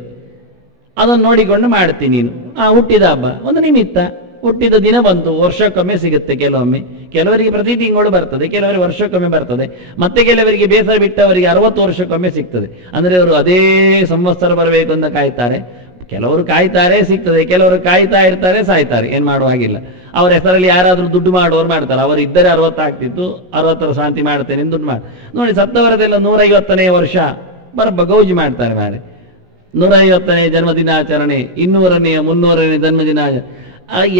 ಅದನ್ನು ನೋಡಿಕೊಂಡು ಮಾಡ್ತೀನಿ ನೀನು. ಹುಟ್ಟಿದ ಹಬ್ಬ ಒಂದು ನಿಮಿತ್ತ, ಹುಟ್ಟಿದ ದಿನ ಬಂತು, ವರ್ಷಕ್ಕೊಮ್ಮೆ ಸಿಗುತ್ತೆ. ಕೆಲವೊಮ್ಮೆ ಕೆಲವರಿಗೆ ಪ್ರತಿ ತಿಂಗಳು ಬರ್ತದೆ, ಕೆಲವರಿಗೆ ವರ್ಷಕ್ಕೊಮ್ಮೆ ಬರ್ತದೆ, ಮತ್ತೆ ಕೆಲವರಿಗೆ ಬೇಸರ ಬಿಟ್ಟವರಿಗೆ 60 ವರ್ಷಕ್ಕೊಮ್ಮೆ ಸಿಗ್ತದೆ. ಅಂದ್ರೆ ಅವರು ಅದೇ ಸಂವತ್ಸರ ಬರಬೇಕು ಅಂತ ಕಾಯ್ತಾರೆ. ಕೆಲವರು ಕಾಯ್ತಾರೆ, ಸಿಗ್ತದೆ. ಕೆಲವರು ಕಾಯ್ತಾ ಇರ್ತಾರೆ, ಸಾಯ್ತಾರೆ. ಏನ್ ಮಾಡುವ ಹಾಗಿಲ್ಲ. ಅವರ ಹೆಸರಲ್ಲಿ ಯಾರಾದ್ರೂ ದುಡ್ಡು ಮಾಡುವವರು ಮಾಡ್ತಾರೆ. ಅವರು ಇದ್ದರೆ 60 ಆಗ್ತಿತ್ತು, 60ರ ಶಾಂತಿ ಮಾಡ್ತೇನೆ ದುಡ್ಡು ಮಾಡಿ ನೋಡಿ. ಸತ್ತವರದೆಲ್ಲ 150ನೇ ವರ್ಷ ಬರಬ್ಬ ಗೌಜಿ ಮಾಡ್ತಾರೆ ಮಾರೆ. 150ನೇ ಜನ್ಮದಿನಾಚರಣೆ, 200ನೇ 300ನೇ ಜನ್ಮದಿನಾಚರಣೆ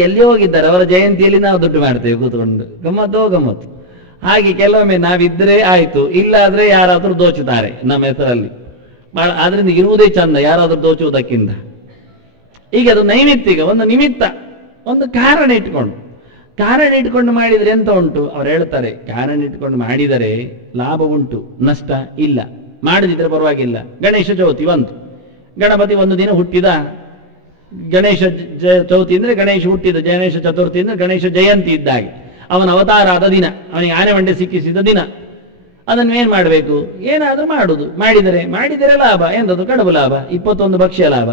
ಎಲ್ಲಿ ಹೋಗಿದ್ದಾರೆ. ಅವರ ಜಯಂತಿಯಲ್ಲಿ ನಾವು ದುಡ್ಡು ಮಾಡ್ತೇವೆ ಕೂತ್ಕೊಂಡು, ಗಮ್ಮತ್ತು. ಹಾಗೆ ಕೆಲವೊಮ್ಮೆ ನಾವಿದ್ರೆ ಆಯ್ತು, ಇಲ್ಲಾದ್ರೆ ಯಾರಾದ್ರೂ ದೋಚುತ್ತಾರೆ ನಮ್ಮ ಹೆಸರಲ್ಲಿ. ಆದ್ರಿಂದ ಇರುವುದೇ ಚಂದ, ಯಾರಾದ್ರೂ ದೋಚುವುದಕ್ಕಿಂತ. ಈಗ ಅದು ನೈಮಿತ್ತಿಕ, ಒಂದು ನಿಮಿತ್ತ, ಒಂದು ಕಾರಣ ಇಟ್ಕೊಂಡು ಮಾಡಿದ್ರೆ ಎಂತ ಉಂಟು ಅವ್ರು ಹೇಳ್ತಾರೆ. ಕಾರಣ ಇಟ್ಕೊಂಡು ಮಾಡಿದರೆ ಲಾಭ ಉಂಟು, ನಷ್ಟ ಇಲ್ಲ. ಮಾಡದಿದ್ರೆ ಪರವಾಗಿಲ್ಲ. ಗಣೇಶ ಚೌತಿ ಬಂತು, ಗಣಪತಿ ಒಂದು ದಿನ ಹುಟ್ಟಿದ. ಗಣೇಶ ಚೌತಿ ಅಂದ್ರೆ ಗಣೇಶ ಹುಟ್ಟಿದ, ಗಣೇಶ ಚತುರ್ಥಿ ಅಂದ್ರೆ ಗಣೇಶ ಜಯಂತಿ ಇದ್ದಾಗೆ, ಅವನ ಅವತಾರ ಆದ ದಿನ, ಅವನಿಗೆ ಆನೆ ಮಂಡೆ ಸಿಕ್ಕಿಸಿದ ದಿನ. ಅದನ್ನು ಏನ್ ಮಾಡಬೇಕು, ಏನಾದ್ರೂ ಮಾಡುದು. ಮಾಡಿದರೆ ಲಾಭ, ಎಂದದು ಕಡುಬು ಲಾಭ, 21 ಭಕ್ಷ್ಯ ಲಾಭ.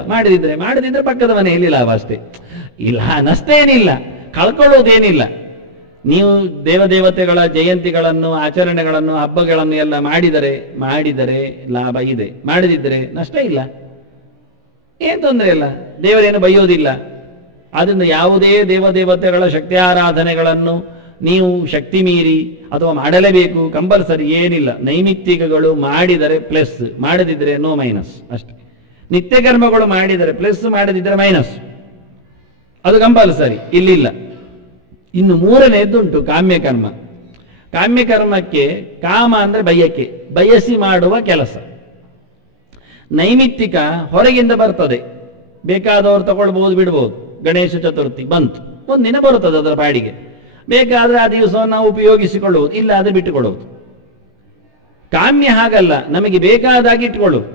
ಮಾಡದಿದ್ರೆ ಪಕ್ಕದ ಮನೆಯಲ್ಲಿ ಲಾಭ ಅಷ್ಟೇ. ಇಲ್ಲ, ನಷ್ಟ ಏನಿಲ್ಲ, ಕಳ್ಕೊಳ್ಳೋದೇನಿಲ್ಲ. ನೀವು ದೇವದೇವತೆಗಳ ಜಯಂತಿಗಳನ್ನು, ಆಚರಣೆಗಳನ್ನು, ಹಬ್ಬಗಳನ್ನು ಎಲ್ಲ ಮಾಡಿದರೆ ಲಾಭ ಇದೆ, ಮಾಡದಿದ್ರೆ ನಷ್ಟ ಇಲ್ಲ, ಏನ್ ತೊಂದರೆ ಇಲ್ಲ. ದೇವರೇನು ಬೈಯೋದಿಲ್ಲ. ಆದ್ರಿಂದ ಯಾವುದೇ ದೇವದೇವತೆಗಳ ಶಕ್ತಿ ಆರಾಧನೆಗಳನ್ನು ನೀವು ಶಕ್ತಿ ಮೀರಿ ಅಥವಾ ಮಾಡಲೇಬೇಕು ಕಂಪಲ್ಸರಿ ಏನಿಲ್ಲ. ನೈಮಿತ್ತಿಕಗಳು ಮಾಡಿದರೆ ಪ್ಲಸ್, ಮಾಡದಿದ್ರೆ ನೋ ಮೈನಸ್ ಅಷ್ಟೇ. ನಿತ್ಯ ಕರ್ಮಗಳು ಮಾಡಿದರೆ ಪ್ಲಸ್, ಮಾಡದಿದ್ರೆ ಮೈನಸ್, ಅದು ಕಂಪಲ್ಸರಿ, ಇಲ್ಲಿಲ್ಲ. ಇನ್ನು 3ನೇದುಂಟು ಕಾಮ್ಯಕರ್ಮ. ಕಾಮ್ಯಕರ್ಮಕ್ಕೆ ಕಾಮ ಅಂದ್ರೆ ಬಯಕೆ, ಬಯಸಿ ಮಾಡುವ ಕೆಲಸ. ನೈಮಿತ್ತಿಕ ಹೊರಗಿಂದ ಬರ್ತದೆ, ಬೇಕಾದವರು ತಗೊಳ್ಬಹುದು, ಬಿಡ್ಬೋದು. ಗಣೇಶ ಚತುರ್ಥಿ ಬಂತು, ಒಂದಿನ ಬರುತ್ತದೆ ಅದರ ಬಾಡಿಗೆ, ಬೇಕಾದ್ರೆ ಆ ದಿವಸವನ್ನು ನಾವು ಉಪಯೋಗಿಸಿಕೊಳ್ಳುವುದು, ಇಲ್ಲ ಆದ್ರೆ ಬಿಟ್ಟುಕೊಳ್ಳುವುದು. ಕಾಮ್ಯ ಹಾಗಲ್ಲ, ನಮಗೆ ಬೇಕಾದಾಗಿ ಇಟ್ಟುಕೊಳ್ಳುವುದು,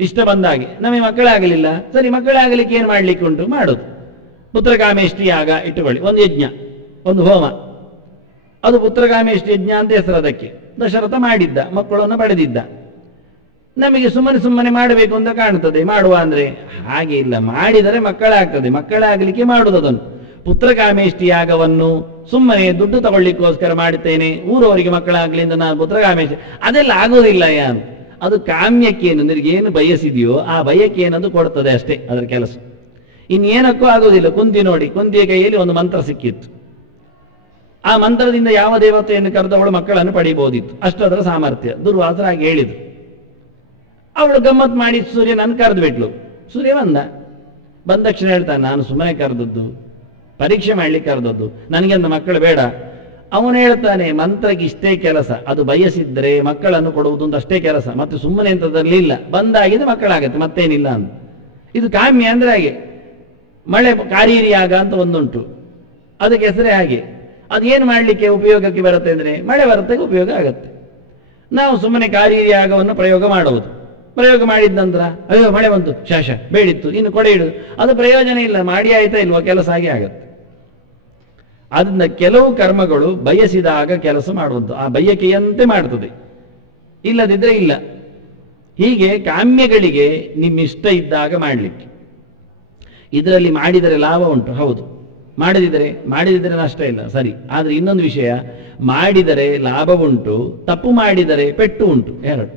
ಇಷ್ಟ ಬಂದಾಗೆ. ನಮಗೆ ಮಕ್ಕಳಾಗಲಿಲ್ಲ, ಸರಿ ಮಕ್ಕಳಾಗಲಿಕ್ಕೆ ಏನು ಮಾಡ್ಲಿಕ್ಕೆ ಉಂಟು, ಮಾಡೋದು. ಪುತ್ರಕಾಮೇಷ್ಟಿ ಯಾಗ ಇಟ್ಟುಕೊಳ್ಳಿ, ಒಂದು ಯಜ್ಞ, ಒಂದು ಹೋಮ, ಅದು ಪುತ್ರಕಾಮೇಷ್ಟಿ ಯಜ್ಞ ಅಂತ ಹೆಸರು ಅದಕ್ಕೆ. ದಶರಥ ಮಾಡಿದ್ದ, ಮಕ್ಕಳನ್ನು ಪಡೆದಿದ್ದ. ನಮಗೆ ಸುಮ್ಮನೆ ಮಾಡಬೇಕು ಅಂತ ಕಾಣುತ್ತದೆ. ಮಾಡುವ ಅಂದ್ರೆ ಹಾಗೆ ಇಲ್ಲ, ಮಾಡಿದರೆ ಮಕ್ಕಳಾಗ್ತದೆ, ಮಕ್ಕಳಾಗಲಿಕ್ಕೆ ಮಾಡುವುದು. ಅದನ್ನು ಪುತ್ರಕಾಮೇಷ್ಟಿ ಯಾಗವನ್ನು ಸುಮ್ಮನೆ ದುಡ್ಡು ತಗೊಳ್ಳಿಕ್ಕೋಸ್ಕರ ಮಾಡುತ್ತೇನೆ, ಊರವರಿಗೆ ಮಕ್ಕಳಾಗ್ಲಿ ಅಂತ ನಾನು ಪುತ್ರಕಾಮೇಷ್ಟಿ, ಅದೆಲ್ಲ ಆಗೋದಿಲ್ಲ ಯಾನು. ಅದು ಕಾಮ್ಯಕ್ಕೇನು, ನಿನಗೇನು ಬಯಸಿದೆಯೋ ಆ ಬಯಕೆಯನ್ನು ಕೊಡ್ತದೆ ಅಷ್ಟೇ ಅದರ ಕೆಲಸ. ಇನ್ನೇನಕ್ಕೂ ಆಗೋದಿಲ್ಲ. ಕುಂತಿ ನೋಡಿ, ಕುಂತಿಯ ಕೈಯಲ್ಲಿ ಒಂದು ಮಂತ್ರ ಸಿಕ್ಕಿತ್ತು. ಆ ಮಂತ್ರದಿಂದ ಯಾವ ದೇವತೆಯನ್ನು ಕರೆದವಳು ಮಕ್ಕಳನ್ನು ಪಡಿಬಹುದಿತ್ತು, ಅಷ್ಟು ಅದರ ಸಾಮರ್ಥ್ಯ. ದುರ್ವಾಸರ ಹಾಗೆ ಹೇಳಿದ್ರು. ಅವಳು ಗಮ್ಮತ್ ಮಾಡಿ ಸೂರ್ಯನನ್ನು ಕರೆದು ಬಿಟ್ಲು. ಸೂರ್ಯ ಬಂದ ತಕ್ಷಣ ಹೇಳ್ತಾನೆ, ನಾನು ಸುಮ್ಮನೆ ಕರೆದದ್ದು, ಪರೀಕ್ಷೆ ಮಾಡ್ಲಿಕ್ಕೆ ಕರೆದದ್ದು, ನನಗೆಂದು ಮಕ್ಕಳು ಬೇಡ. ಅವನು ಹೇಳ್ತಾನೆ, ಮಂತ್ರಕ್ಕೆ ಇಷ್ಟೇ ಕೆಲಸ, ಅದು ಬಯಸಿದ್ರೆ ಮಕ್ಕಳನ್ನು ಕೊಡುವುದು ಅಂತ ಅಷ್ಟೇ ಕೆಲಸ, ಮತ್ತೆ ಸುಮ್ಮನೆ ಅಂತದ್ರಲ್ಲಿ ಇಲ್ಲ. ಬಂದಾಗಿದೆ ಮಕ್ಕಳಾಗತ್ತೆ, ಮತ್ತೇನಿಲ್ಲ ಅಂತ. ಇದು ಕಾಮ್ಯ ಅಂದ್ರೆ ಹಾಗೆ. ಮಳೆ ಕಾರೀರಿಯಾಗ ಅಂತ ಒಂದುಂಟು, ಅದಕ್ಕೆ ಹೆಸರೇ ಹಾಗೆ. ಅದೇನು ಮಾಡಲಿಕ್ಕೆ ಉಪಯೋಗಕ್ಕೆ ಬರುತ್ತೆ ಅಂದ್ರೆ ಮಳೆ ಬರುತ್ತೆ, ಉಪಯೋಗ ಆಗತ್ತೆ. ನಾವು ಸುಮ್ಮನೆ ಕಾರೀರಿಯಾಗವನ್ನು ಪ್ರಯೋಗ ಮಾಡುವುದು, ಪ್ರಯೋಗ ಮಾಡಿದ ನಂತರ ಅಯ್ಯೋ ಮಳೆ ಬಂತು, ಶಾಶ ಬೇಡಿತ್ತು, ಇನ್ನು ಕೊಡೆ ಇಡುದು, ಅದು ಪ್ರಯೋಜನ ಇಲ್ಲ. ಮಾಡಿ ಆಯ್ತಾ ಇಲ್ವೋ, ಕೆಲಸ ಆಗಿ ಆಗತ್ತೆ. ಅದನ್ನ ಕೆಲವು ಕರ್ಮಗಳು ಬಯಸಿದಾಗ ಕೆಲಸ ಮಾಡುವಂಥ ಆ ಬಯಕೆಯಂತೆ ಮಾಡ್ತದೆ, ಇಲ್ಲದಿದ್ರೆ ಇಲ್ಲ. ಹೀಗೆ ಕಾಮ್ಯಗಳಿಗೆ ನಿಮ್ಮಿಷ್ಟ ಇದ್ದಾಗ ಮಾಡಲಿಕ್ಕೆ. ಇದರಲ್ಲಿ ಮಾಡಿದರೆ ಲಾಭ ಉಂಟು, ಹೌದು. ಮಾಡದಿದ್ದರೆ ನಷ್ಟ ಇಲ್ಲ, ಸರಿ. ಆದರೆ ಇನ್ನೊಂದು ವಿಷಯ, ಮಾಡಿದರೆ ಲಾಭ ಉಂಟು, ತಪ್ಪು ಮಾಡಿದರೆ ಪೆಟ್ಟು ಉಂಟು, ಎರಡು.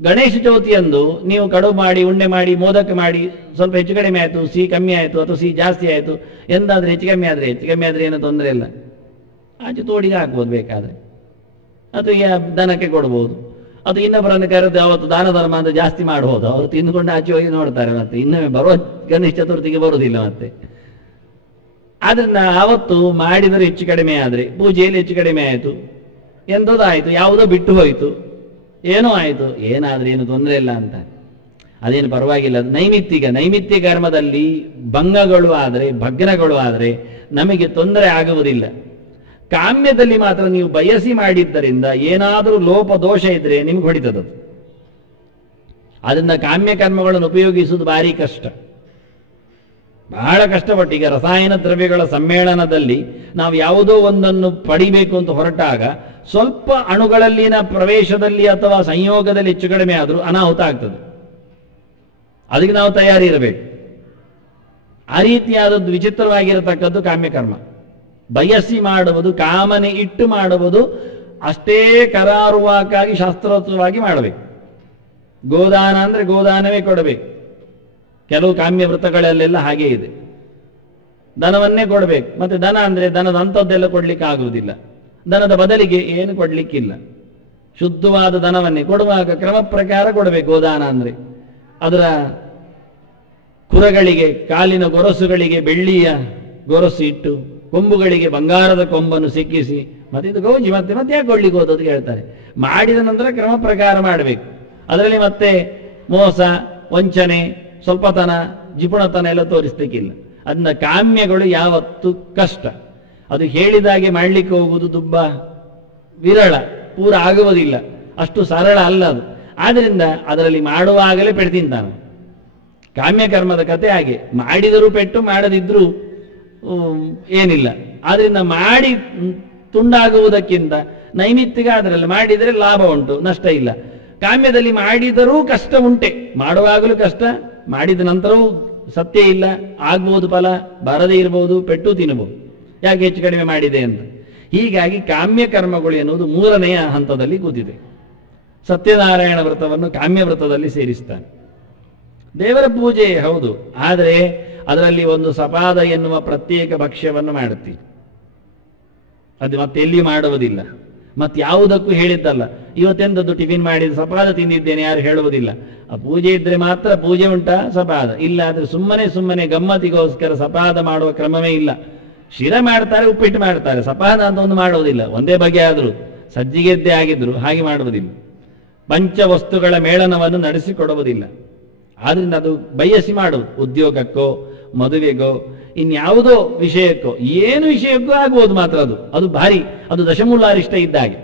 ಗಣೇಶ ಚೌತಿಯಂದು ನೀವು ಕಡುಬು ಮಾಡಿ, ಉಂಡೆ ಮಾಡಿ, ಮೋದಕ ಮಾಡಿ, ಸ್ವಲ್ಪ ಹೆಚ್ಚು ಕಡಿಮೆ ಆಯಿತು, ಸಿಹಿ ಕಮ್ಮಿ ಆಯಿತು ಅಥವಾ ಸಿಹಿ ಜಾಸ್ತಿ ಆಯಿತು, ಎಂದಾದ್ರೂ ಹೆಚ್ಚು ಕಮ್ಮಿ ಆದರೆ ಏನೂ ತೊಂದರೆ ಇಲ್ಲ. ಆಚೆ ತೋಡಿಗೆ ಹಾಕ್ಬೋದು ಬೇಕಾದರೆ, ಅಥವಾ ದನಕ್ಕೆ ಕೊಡ್ಬೋದು, ಅಥವಾ ಇನ್ನೊಬ್ಬರನ್ನು ಕರೆದು ಅವತ್ತು ದಾನ ಧರ್ಮ ಅಂತ ಜಾಸ್ತಿ ಮಾಡ್ಬೋದು. ಅವರು ತಿಂದುಕೊಂಡು ಆಚೆ ಹೋಗಿ ನೋಡ್ತಾರೆ, ಮತ್ತೆ ಇನ್ನೊಮ್ಮೆ ಬರುವ ಗಣೇಶ ಚತುರ್ಥಿಗೆ ಬರುವುದಿಲ್ಲ ಮತ್ತೆ. ಆದ್ರಿಂದ ಆವತ್ತು ಮಾಡಿದರೆ ಹೆಚ್ಚು ಕಡಿಮೆ ಆದರೆ, ಪೂಜೆಯಲ್ಲಿ ಹೆಚ್ಚು ಕಡಿಮೆ ಆಯಿತು, ಎಂಥದ್ದು ಆಯಿತು, ಯಾವುದೋ ಬಿಟ್ಟು ಹೋಯಿತು, ಏನೋ ಆಯಿತು, ಏನಾದ್ರೆ ಏನು ತೊಂದರೆ ಇಲ್ಲ ಅಂತ, ಅದೇನು ಪರವಾಗಿಲ್ಲ. ನೈಮಿತ್ತಿಕ ಕರ್ಮದಲ್ಲಿ ಭಂಗಗಳು ಆದರೆ, ಭಗ್ನಗಳು ಆದರೆ ನಮಗೆ ತೊಂದರೆ ಆಗುವುದಿಲ್ಲ. ಕಾಮ್ಯದಲ್ಲಿ ಮಾತ್ರ ನೀವು ಬಯಸಿ ಮಾಡಿದ್ದರಿಂದ ಏನಾದರೂ ಲೋಪ ದೋಷ ಇದ್ರೆ ನಿಮ್ಗೆ ಹೊಡಿತದ. ಅದರಿಂದ ಕಾಮ್ಯ ಕರ್ಮಗಳನ್ನು ಉಪಯೋಗಿಸುವುದು ಭಾರಿ ಕಷ್ಟ, ಬಹಳ ಕಷ್ಟಪಟ್ಟು. ಈಗ ರಸಾಯನ ದ್ರವ್ಯಗಳ ಸಮ್ಮೇಳನದಲ್ಲಿ ನಾವು ಯಾವುದೋ ಒಂದನ್ನು ಪಡಿಬೇಕು ಅಂತ ಹೊರಟಾಗ ಸ್ವಲ್ಪ ಅಣುಗಳಲ್ಲಿನ ಪ್ರವೇಶದಲ್ಲಿ ಅಥವಾ ಸಂಯೋಗದಲ್ಲಿ ಹೆಚ್ಚು ಕಡಿಮೆ ಆದರೂ ಅನಾಹುತ ಆಗ್ತದೆ. ಅದಕ್ಕೆ ನಾವು ತಯಾರಿ ಇರಬೇಕು. ಆ ರೀತಿಯಾದದ್ದು ವಿಚಿತ್ರವಾಗಿರತಕ್ಕದ್ದು ಕಾಮ್ಯಕರ್ಮ. ಬಯಸಿ ಮಾಡುವುದು, ಕಾಮನೆ ಇಟ್ಟು ಮಾಡುವುದು ಅಷ್ಟೇ ಕರಾರುವಾಕ್ಕಾಗಿ ಶಾಸ್ತ್ರೋಕ್ತವಾಗಿ ಮಾಡಬೇಕು. ಗೋದಾನ ಅಂದರೆ ಗೋದಾನವೇ ಕೊಡಬೇಕು. ಕೆಲವು ಕಾಮ್ಯ ವೃತ್ತಗಳಲ್ಲೆಲ್ಲ ಹಾಗೇ ಇದೆ, ದನವನ್ನೇ ಕೊಡಬೇಕು. ಮತ್ತೆ ದನ ಅಂದರೆ ದನದ ಅಂಥದ್ದೆಲ್ಲ ಕೊಡ್ಲಿಕ್ಕೆ ಆಗುವುದಿಲ್ಲ, ದನದ ಬದಲಿಗೆ ಏನು ಕೊಡ್ಲಿಕ್ಕಿಲ್ಲ. ಶುದ್ಧವಾದ ದನವನ್ನೇ ಕೊಡುವಾಗ ಕ್ರಮ ಪ್ರಕಾರ ಕೊಡಬೇಕು. ಗೋದಾನ ಅಂದರೆ ಅದರ ಕುರಗಳಿಗೆ, ಕಾಲಿನ ಗೊರಸುಗಳಿಗೆ ಬೆಳ್ಳಿಯ ಗೊರಸು ಇಟ್ಟು, ಕೊಂಬುಗಳಿಗೆ ಬಂಗಾರದ ಕೊಂಬನ್ನು ಸಿಕ್ಕಿಸಿ, ಮತ್ತೆ ಇದು ಗೌಜಿ, ಮತ್ತೆ ಯಾಕೆ ಕೊಡ್ಲಿಕ್ಕೆ ಹೋದದ್ದು ಹೇಳ್ತಾರೆ. ಮಾಡಿದ ನಂತರ ಕ್ರಮ ಪ್ರಕಾರ ಮಾಡಬೇಕು. ಅದರಲ್ಲಿ ಮತ್ತೆ ಮೋಸ, ವಂಚನೆ, ಸ್ವಲ್ಪತನ, ಜಿಪುಣತನ ಎಲ್ಲ ತೋರಿಸ್ಲಿಕ್ಕಿಲ್ಲ. ಅದನ್ನ ಕಾಮ್ಯಗಳು ಯಾವತ್ತು ಕಷ್ಟ. ಅದು ಹೇಳಿದಾಗೆ ಮಾಡಲಿಕ್ಕೆ ಹೋಗುವುದು ತುಂಬ ವಿರಳ, ಪೂರ ಆಗುವುದಿಲ್ಲ, ಅಷ್ಟು ಸರಳ ಅಲ್ಲ ಅದು. ಆದ್ರಿಂದ ಅದರಲ್ಲಿ ಮಾಡುವಾಗಲೇ ಪೆಟ್ಟು ತಿಂತಾನೆ. ಕಾಮ್ಯಕರ್ಮದ ಕತೆ ಹಾಗೆ, ಮಾಡಿದರೂ ಪೆಟ್ಟು, ಮಾಡದಿದ್ರೂ ಏನಿಲ್ಲ. ಆದ್ರಿಂದ ಮಾಡಿ ತುಂಡಾಗುವುದಕ್ಕಿಂತ ನೈಮಿತ್ತಿಕ ಅದರಲ್ಲಿ ಮಾಡಿದರೆ ಲಾಭ ಉಂಟು, ನಷ್ಟ ಇಲ್ಲ. ಕಾಮ್ಯದಲ್ಲಿ ಮಾಡಿದರೂ ಕಷ್ಟ ಉಂಟೆ, ಮಾಡುವಾಗಲೂ ಕಷ್ಟ, ಮಾಡಿದ ನಂತರವೂ ಸತ್ಯ ಇಲ್ಲ, ಆಗ್ಬಹುದು ಫಲ, ಬರದೇ ಇರಬಹುದು, ಪೆಟ್ಟು ತಿನ್ನಬಹುದು, ಯಾಕೆ ಹೆಚ್ಚು ಕಡಿಮೆ ಮಾಡಿದೆ ಅಂತ. ಹೀಗಾಗಿ ಕಾಮ್ಯ ಕರ್ಮಗಳು ಎನ್ನುವುದು ಮೂರನೆಯ ಹಂತದಲ್ಲಿ ಕೂತಿದೆ. ಸತ್ಯನಾರಾಯಣ ವ್ರತವನ್ನು ಕಾಮ್ಯ ವ್ರತದಲ್ಲಿ ಸೇರಿಸ್ತಾನೆ. ದೇವರ ಪೂಜೆ ಹೌದು, ಆದರೆ ಅದರಲ್ಲಿ ಒಂದು ಸಪಾದ ಎನ್ನುವ ಪ್ರತ್ಯೇಕ ಭಕ್ಷ್ಯವನ್ನು ಮಾಡುತ್ತೀವಿ. ಅದು ಮತ್ತೆ ಎಲ್ಲಿ ಮಾಡುವುದಿಲ್ಲ, ಮತ್ತೆ ಯಾವುದಕ್ಕೂ ಹೇಳಿದ್ದಲ್ಲ. ಇವತ್ತೆಂದದ್ದು ಟಿಫಿನ್ ಮಾಡಿದ ಸಪಾದ ತಿಂದಿದ್ದೇನೆ ಯಾರು ಹೇಳುವುದಿಲ್ಲ. ಆ ಪೂಜೆ ಇದ್ರೆ ಮಾತ್ರ ಪೂಜೆ ಉಂಟಾ, ಸಪಾದ ಇಲ್ಲ. ಆದರೆ ಸುಮ್ಮನೆ ಗಮ್ಮತಿಗೋಸ್ಕರ ಸಪಾದ ಮಾಡುವ ಕ್ರಮವೇ ಇಲ್ಲ. ಶಿರ ಮಾಡ್ತಾರೆ, ಉಪ್ಪಿಟ್ಟು ಮಾಡ್ತಾರೆ, ಸಪಾದ ಅಂತ ಒಂದು ಮಾಡುವುದಿಲ್ಲ. ಒಂದೇ ಬಗೆ ಆದರೂ ಸಜ್ಜಿಗೆದ್ದೇ ಆಗಿದ್ರು ಹಾಗೆ ಮಾಡುವುದಿಲ್ಲ. ಪಂಚ ವಸ್ತುಗಳ ಮೇಳನವನ್ನು ನಡೆಸಿಕೊಡುವುದಿಲ್ಲ. ಆದ್ರಿಂದ ಅದು ಬಯಸಿ ಮಾಡುವುದು, ಉದ್ಯೋಗಕ್ಕೋ, ಮದುವೆಗೋ, ಇನ್ಯಾವುದೋ ವಿಷಯಕ್ಕೋ, ಏನು ವಿಷಯಕ್ಕೂ ಆಗ್ಬೋದು. ಮಾತ್ರ ಅದು ಭಾರಿ, ಅದು ದಶಮೂಲಾರಿಷ್ಟ ಇದ್ದಾಗೆ.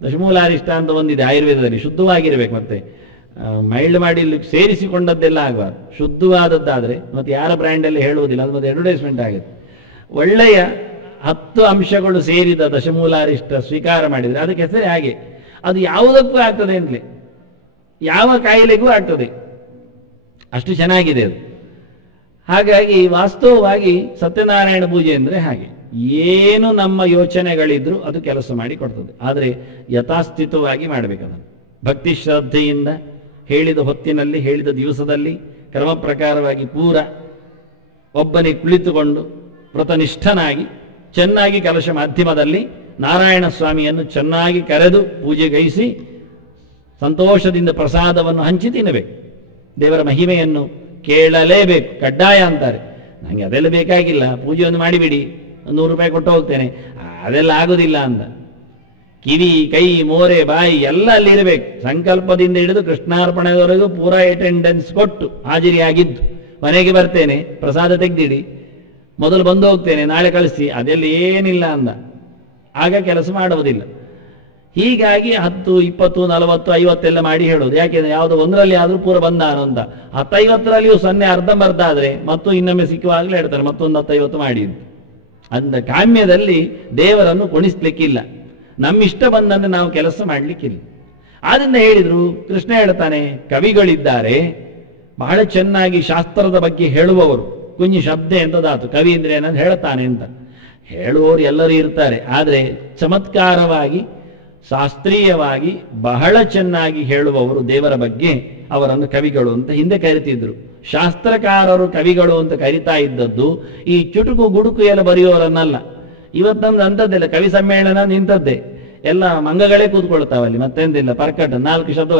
ದಶಮೂಲಾರಿಷ್ಟ ಅಂತ ಒಂದಿದೆ ಆಯುರ್ವೇದದಲ್ಲಿ, ಶುದ್ಧವಾಗಿರ್ಬೇಕು. ಮತ್ತೆ ಮೈಲ್ಡ್ ಮಾಡಿ ಸೇರಿಸಿಕೊಂಡದ್ದೆಲ್ಲ ಆಗಬಾರ್ದು, ಶುದ್ಧವಾದದ್ದಾದರೆ. ಮತ್ತೆ ಯಾರ ಬ್ರ್ಯಾಂಡಲ್ಲಿ ಹೇಳುವುದಿಲ್ಲ, ಅದು ಮತ್ತೆ ಅಡ್ವರ್ಟೈಸ್ಮೆಂಟ್ ಆಗುತ್ತೆ. ಒಳ್ಳೆಯ 10 ಅಂಶಗಳು ಸೇರಿದ ದಶಮೂಲಾರಿಷ್ಟ ಸ್ವೀಕಾರ ಮಾಡಿದರೆ ಅದಕ್ಕೆ ಹೆಸರೇ ಹಾಗೆ. ಅದು ಯಾವುದಕ್ಕೂ ಆಗ್ತದೆ ಅಂತಲೇ, ಯಾವ ಕಾಯಿಲೆಗೂ ಆಗ್ತದೆ, ಅಷ್ಟು ಚೆನ್ನಾಗಿದೆ ಅದು. ಹಾಗಾಗಿ ವಾಸ್ತವವಾಗಿ ಸತ್ಯನಾರಾಯಣ ಪೂಜೆ ಅಂದರೆ ಹಾಗೆ, ಏನು ನಮ್ಮ ಯೋಚನೆಗಳಿದ್ರೂ ಅದು ಕೆಲಸ ಮಾಡಿ ಕೊಡ್ತದೆ. ಆದರೆ ಯಥಾಸ್ಥಿತವಾಗಿ ಮಾಡಬೇಕದನ್ನು ಭಕ್ತಿ ಶ್ರದ್ಧೆಯಿಂದ, ಹೇಳಿದ ಹೊತ್ತಿನಲ್ಲಿ, ಹೇಳಿದ ದಿವಸದಲ್ಲಿ, ಕ್ರಮ ಪ್ರಕಾರವಾಗಿ ಪೂರ ಒಬ್ಬನೇ ಕುಳಿತುಕೊಂಡು ವ್ರತನಿಷ್ಠನಾಗಿ ಚೆನ್ನಾಗಿ ಕಲಶ ಮಾಧ್ಯಮದಲ್ಲಿ ನಾರಾಯಣ ಸ್ವಾಮಿಯನ್ನು ಚೆನ್ನಾಗಿ ಕರೆದು ಪೂಜೆಗೈಸಿ ಸಂತೋಷದಿಂದ ಪ್ರಸಾದವನ್ನು ಹಂಚಿ ತಿನ್ನಬೇಕು. ದೇವರ ಮಹಿಮೆಯನ್ನು ಕೇಳಲೇಬೇಕು, ಕಡ್ಡಾಯ ಅಂತಾರೆ. ನನಗೆ ಅದೆಲ್ಲ ಬೇಕಾಗಿಲ್ಲ, ಪೂಜೆಯನ್ನು ಮಾಡಿಬಿಡಿ, 100 ರೂಪಾಯಿ ಕೊಟ್ಟು ಹೋಗ್ತೇನೆ, ಅದೆಲ್ಲ ಆಗೋದಿಲ್ಲ ಅಂತ. ಕಿವಿ, ಕೈ, ಮೋರೆ, ಬಾಯಿ ಎಲ್ಲ ಅಲ್ಲಿರಬೇಕು. ಸಂಕಲ್ಪದಿಂದ ಹಿಡಿದು ಕೃಷ್ಣಾರ್ಪಣೆವರೆಗೂ ಪೂರ ಅಟೆಂಡೆನ್ಸ್ ಕೊಟ್ಟು ಹಾಜರಿಯಾಗಿದ್ದು, ಮನೆಗೆ ಬರ್ತೇನೆ, ಪ್ರಸಾದ ತೆಗೆದಿಡಿ, ಮೊದಲು ಬಂದು ಹೋಗ್ತೇನೆ, ನಾಳೆ ಕಳಿಸಿ, ಅದೆಲ್ಲ ಏನಿಲ್ಲ ಅಂದ ಆಗ ಕೆಲಸ ಮಾಡುವುದಿಲ್ಲ. ಹೀಗಾಗಿ 10, 20, 40, 50 ಎಲ್ಲ ಮಾಡಿ ಹೇಳೋದು. ಯಾಕೆಂದ್ರೆ ಯಾವುದೋ ಒಂದರಲ್ಲಿ ಆದ್ರೂ ಪೂರ ಬಂದಾನು ಅಂತ. 10, 50ರಲ್ಲಿಯೂ 0 ಅರ್ಧಂಬರ್ಧ ಆದ್ರೆ ಮತ್ತು ಇನ್ನೊಮ್ಮೆ ಸಿಕ್ಕುವಾಗಲೇ ಹೇಳ್ತಾರೆ ಮತ್ತೊಂದು 10, 50 ಮಾಡಿ ಅಂತ. ಅಂದ ಕಾಮ್ಯದಲ್ಲಿ ದೇವರನ್ನು ಕೊಣಿಸ್ಲಿಕ್ಕಿಲ್ಲ, ನಮ್ಮಿಷ್ಟ ಬಂದಂತೆ ನಾವು ಕೆಲಸ ಮಾಡ್ಲಿಕ್ಕಿಲ್ಲ. ಆದ್ರಿಂದ ಹೇಳಿದ್ರು, ಕೃಷ್ಣ ಹೇಳ್ತಾನೆ ಕವಿಗಳಿದ್ದಾರೆ ಬಹಳ ಚೆನ್ನಾಗಿ ಶಾಸ್ತ್ರದ ಬಗ್ಗೆ ಹೇಳುವವರು. ಕುಂಜಿ ಶಬ್ದ ಎಂತದಾತು, ಕವಿ ಅಂದ್ರೆ ಏನಂತ ಹೇಳ್ತಾನೆ ಅಂತ ಹೇಳುವವರು ಎಲ್ಲರೂ ಇರ್ತಾರೆ. ಆದರೆ ಚಮತ್ಕಾರವಾಗಿ ಶಾಸ್ತ್ರೀಯವಾಗಿ ಬಹಳ ಚೆನ್ನಾಗಿ ಹೇಳುವವರು ದೇವರ ಬಗ್ಗೆ, ಅವರನ್ನು ಕವಿಗಳು ಅಂತ ಹಿಂದೆ ಕರಿತಿದ್ರು. ಶಾಸ್ತ್ರಕಾರರು ಕವಿಗಳು ಅಂತ ಕರಿತಾ ಇದ್ದದ್ದು ಈ ಚುಟುಕು ಗುಡುಕು ಎಲ್ಲ ಬರೆಯೋರನ್ನಲ್ಲ. ಇವತ್ತೊಂದು ಅಂಥದ್ದಿಲ್ಲ, ಕವಿ ಸಮ್ಮೇಳನ ನಿಂತದ್ದೇ, ಎಲ್ಲ ಮಂಗಗಳೇ ಕೂತ್ಕೊಳ್ತಾವಲ್ಲಿ, ಮತ್ತೆಂದಿಲ್ಲ. ಪರ್ಕಟ 4 ಶಬ್ದ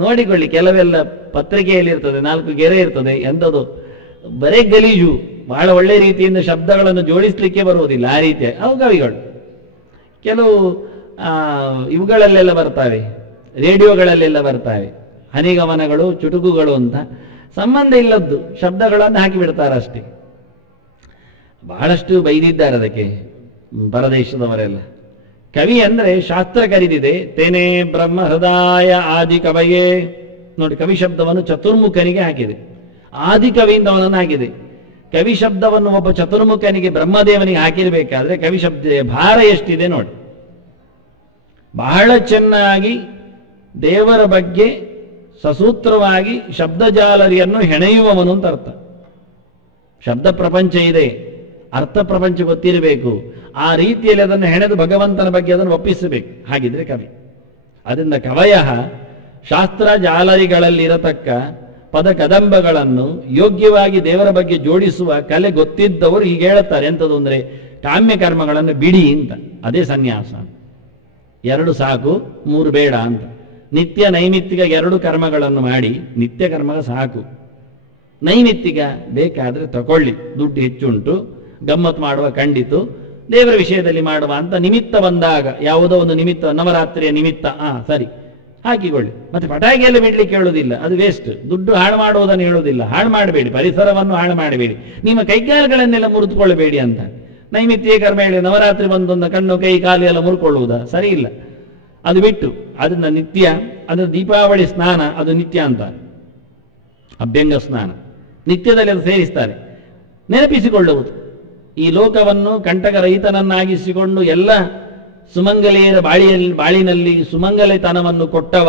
ನೋಡಿಕೊಳ್ಳಿ, ಕೆಲವೆಲ್ಲ ಪತ್ರಿಕೆಯಲ್ಲಿ ಇರ್ತದೆ, 4 ಗೆರೆ ಇರ್ತದೆ, ಎಂಥದ್ದು ಬರೇ ಗಲೀಜು, ಬಹಳ ಒಳ್ಳೆ ರೀತಿಯಿಂದ ಶಬ್ದಗಳನ್ನು ಜೋಡಿಸ್ಲಿಕ್ಕೆ ಬರುವುದಿಲ್ಲ. ಆ ರೀತಿಯ ಅವು ಕವಿಗಳು. ಕೆಲವು ಇವುಗಳಲ್ಲೆಲ್ಲ ಬರ್ತಾವೆ, ರೇಡಿಯೋಗಳಲ್ಲೆಲ್ಲ ಬರ್ತಾವೆ ಹನಿಗಮನಗಳು, ಚುಟುಕುಗಳು ಅಂತ ಸಂಬಂಧ ಇಲ್ಲದ್ದು ಶಬ್ದಗಳನ್ನು ಹಾಕಿಬಿಡ್ತಾರಷ್ಟೇ. ಬಹಳಷ್ಟು ಬೈದಿದ್ದಾರೆ ಅದಕ್ಕೆ ಪರದೇಶದವರೆಲ್ಲ. ಕವಿ ಅಂದ್ರೆ ಶಾಸ್ತ್ರ ಕರೀದಿದೆ, ತೇನೇ ಬ್ರಹ್ಮ ಹೃದಯ ಆದಿ ಕವಯೇ. ನೋಡಿ, ಕವಿ ಶಬ್ದವನ್ನು ಚತುರ್ಮುಖನಿಗೆ ಹಾಕಿದೆ, ಆದಿ ಕವಿಯಿಂದ ಅವನನ್ನು ಹಾಕಿದೆ. ಕವಿ ಶಬ್ದವನ್ನು ಒಬ್ಬ ಚತುರ್ಮುಖನಿಗೆ ಬ್ರಹ್ಮದೇವನಿಗೆ ಹಾಕಿರ್ಬೇಕಾದ್ರೆ ಕವಿ ಶಬ್ದ ಭಾರ ಎಷ್ಟಿದೆ ನೋಡಿ. ಬಹಳ ಚೆನ್ನಾಗಿ ದೇವರ ಬಗ್ಗೆ ಸಸೂತ್ರವಾಗಿ ಶಬ್ದಜಾಲರಿಯನ್ನು ಹೆಣೆಯುವವನು ಅಂತ ಅರ್ಥ. ಶಬ್ದ ಪ್ರಪಂಚ ಇದೆ, ಅರ್ಥ ಪ್ರಪಂಚ ಗೊತ್ತಿರಬೇಕು. ಆ ರೀತಿಯಲ್ಲಿ ಅದನ್ನು ಹೆಣೆದು ಭಗವಂತನ ಬಗ್ಗೆ ಅದನ್ನು ಒಪ್ಪಿಸಬೇಕು. ಹಾಗಿದ್ರೆ ಕವಿ. ಅದರಿಂದ ಕವಯ ಶಾಸ್ತ್ರ ಜಾಲರಿಗಳಲ್ಲಿರತಕ್ಕ ಪದ ಕದಂಬಗಳನ್ನು ಯೋಗ್ಯವಾಗಿ ದೇವರ ಬಗ್ಗೆ ಜೋಡಿಸುವ ಕಲೆ ಗೊತ್ತಿದ್ದವರು ಹೀಗೆ ಹೇಳುತ್ತಾರೆ. ಎಂಥದ್ದು ಅಂದರೆ ಕಾಮ್ಯ ಕರ್ಮಗಳನ್ನು ಬಿಡಿ ಅಂತ. ಅದೇ ಸನ್ಯಾಸ. 2 ಸಾಕು, 3 ಬೇಡ ಅಂತ. ನಿತ್ಯ ನೈಮಿತ್ತಿಕ 2 ಕರ್ಮಗಳನ್ನು ಮಾಡಿ, ನಿತ್ಯ ಕರ್ಮ ಸಾಕು. ನೈಮಿತ್ತಿಕ ಬೇಕಾದ್ರೆ ತಗೊಳ್ಳಿ, ದುಡ್ಡು ಹೆಚ್ಚುಂಟು, ಗಮ್ಮತ್ತು ಮಾಡುವ ಖಂಡಿತು, ದೇವರ ವಿಷಯದಲ್ಲಿ ಮಾಡುವ ಅಂತ ನಿಮಿತ್ತ ಬಂದಾಗ, ಯಾವುದೋ ಒಂದು ನಿಮಿತ್ತ, ನವರಾತ್ರಿಯ ನಿಮಿತ್ತ, ಸರಿ ಹಾಕಿಕೊಳ್ಳಿ. ಮತ್ತೆ ಪಟಾಕಿ ಎಲ್ಲ ಬಿಡ್ಲಿಕ್ಕೆ ಹೇಳುವುದಿಲ್ಲ, ಅದು ವೇಸ್ಟ್. ದುಡ್ಡು ಹಾಳು ಮಾಡುವುದನ್ನು ಹೇಳುವುದಿಲ್ಲ. ಹಾಳು ಮಾಡಬೇಡಿ, ಪರಿಸರವನ್ನು ಹಾಳು ಮಾಡಬೇಡಿ, ನಿಮ್ಮ ಕೈಕಾಲುಗಳನ್ನೆಲ್ಲ ಮುರಿದುಕೊಳ್ಳಬೇಡಿ ಅಂತ. ನೈಮಿತ್ತಿಕ ಕರ್ಮ ಹೇಳಿ ನವರಾತ್ರಿ ಬಂದೊಂದು ಕಣ್ಣು ಕೈ ಕಾಲು ಎಲ್ಲ ಮುರ್ಕೊಳ್ಳುವುದಾ? ಸರಿ ಇಲ್ಲ. ಅದು ಬಿಟ್ಟು ಅದನ್ನ ನಿತ್ಯ, ಅದು ದೀಪಾವಳಿ ಸ್ನಾನ ಅದು ನಿತ್ಯ ಅಂತ, ಅಭ್ಯಂಗ ಸ್ನಾನ ನಿತ್ಯದಲ್ಲಿ ಅದು ಸೇರಿಸ್ತಾರೆ. ನೆನಪಿಸಿಕೊಳ್ಳುವುದು, ಈ ಲೋಕವನ್ನು ಕಂಟಕರಹಿತನನ್ನಾಗಿಸಿಕೊಂಡು ಎಲ್ಲ ಸುಮಂಗಲೆಯರ ಬಾಳಿನಲ್ಲಿ ಸುಮಂಗಲೆತನವನ್ನು ಕೊಟ್ಟವ,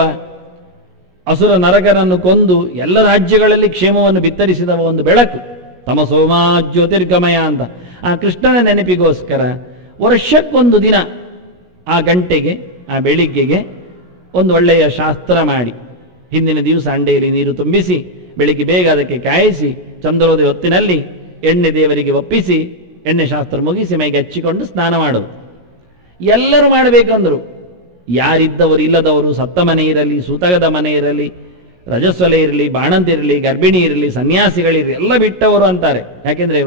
ಅಸುರ ನರಕರನ್ನು ಕೊಂದು ಎಲ್ಲ ರಾಜ್ಯಗಳಲ್ಲಿ ಕ್ಷೇಮವನ್ನು ಬಿತ್ತರಿಸಿದವ ಒಂದು ಬೆಳಕು, ತಮಸೋಮಾ ಜ್ಯೋತಿರ್ಗಮಯ ಅಂತ. ಆ ಕೃಷ್ಣನ ನೆನಪಿಗೋಸ್ಕರ ವರ್ಷಕ್ಕೊಂದು ದಿನ ಆ ಗಂಟೆಗೆ, ಆ ಬೆಳಿಗ್ಗೆಗೆ ಒಂದು ಒಳ್ಳೆಯ ಶಾಸ್ತ್ರ ಮಾಡಿ, ಹಿಂದಿನ ದಿವಸ ಅಂಡೆಯಲ್ಲಿ ನೀರು ತುಂಬಿಸಿ, ಬೆಳಿಗ್ಗೆ ಬೇಗ ಅದಕ್ಕೆ ಕಾಯಿಸಿ, ಚಂದ್ರೋದಯ ಹೊತ್ತಿನಲ್ಲಿ ಎಣ್ಣೆ ದೇವರಿಗೆ ಒಪ್ಪಿಸಿ, ಎಣ್ಣೆ ಶಾಸ್ತ್ರ ಮುಗಿಸಿ ಮೈಗೆ ಹಚ್ಚಿಕೊಂಡು ಸ್ನಾನ ಮಾಡೋದು. ಎಲ್ಲರೂ ಮಾಡಬೇಕಂದ್ರು, ಯಾರಿದ್ದವರು ಇಲ್ಲದವರು, ಸತ್ತ ಮನೆ ಇರಲಿ, ಸೂತಗದ ಮನೆ ಇರಲಿ, ರಜಸ್ವಲೆ ಇರಲಿ, ಬಾಣಂತಿರಲಿ, ಗರ್ಭಿಣಿ ಇರಲಿ, ಸನ್ಯಾಸಿಗಳಿರಲಿ, ಎಲ್ಲ ಬಿಟ್ಟವರು ಅಂತಾರೆ. ಯಾಕೆಂದ್ರೆ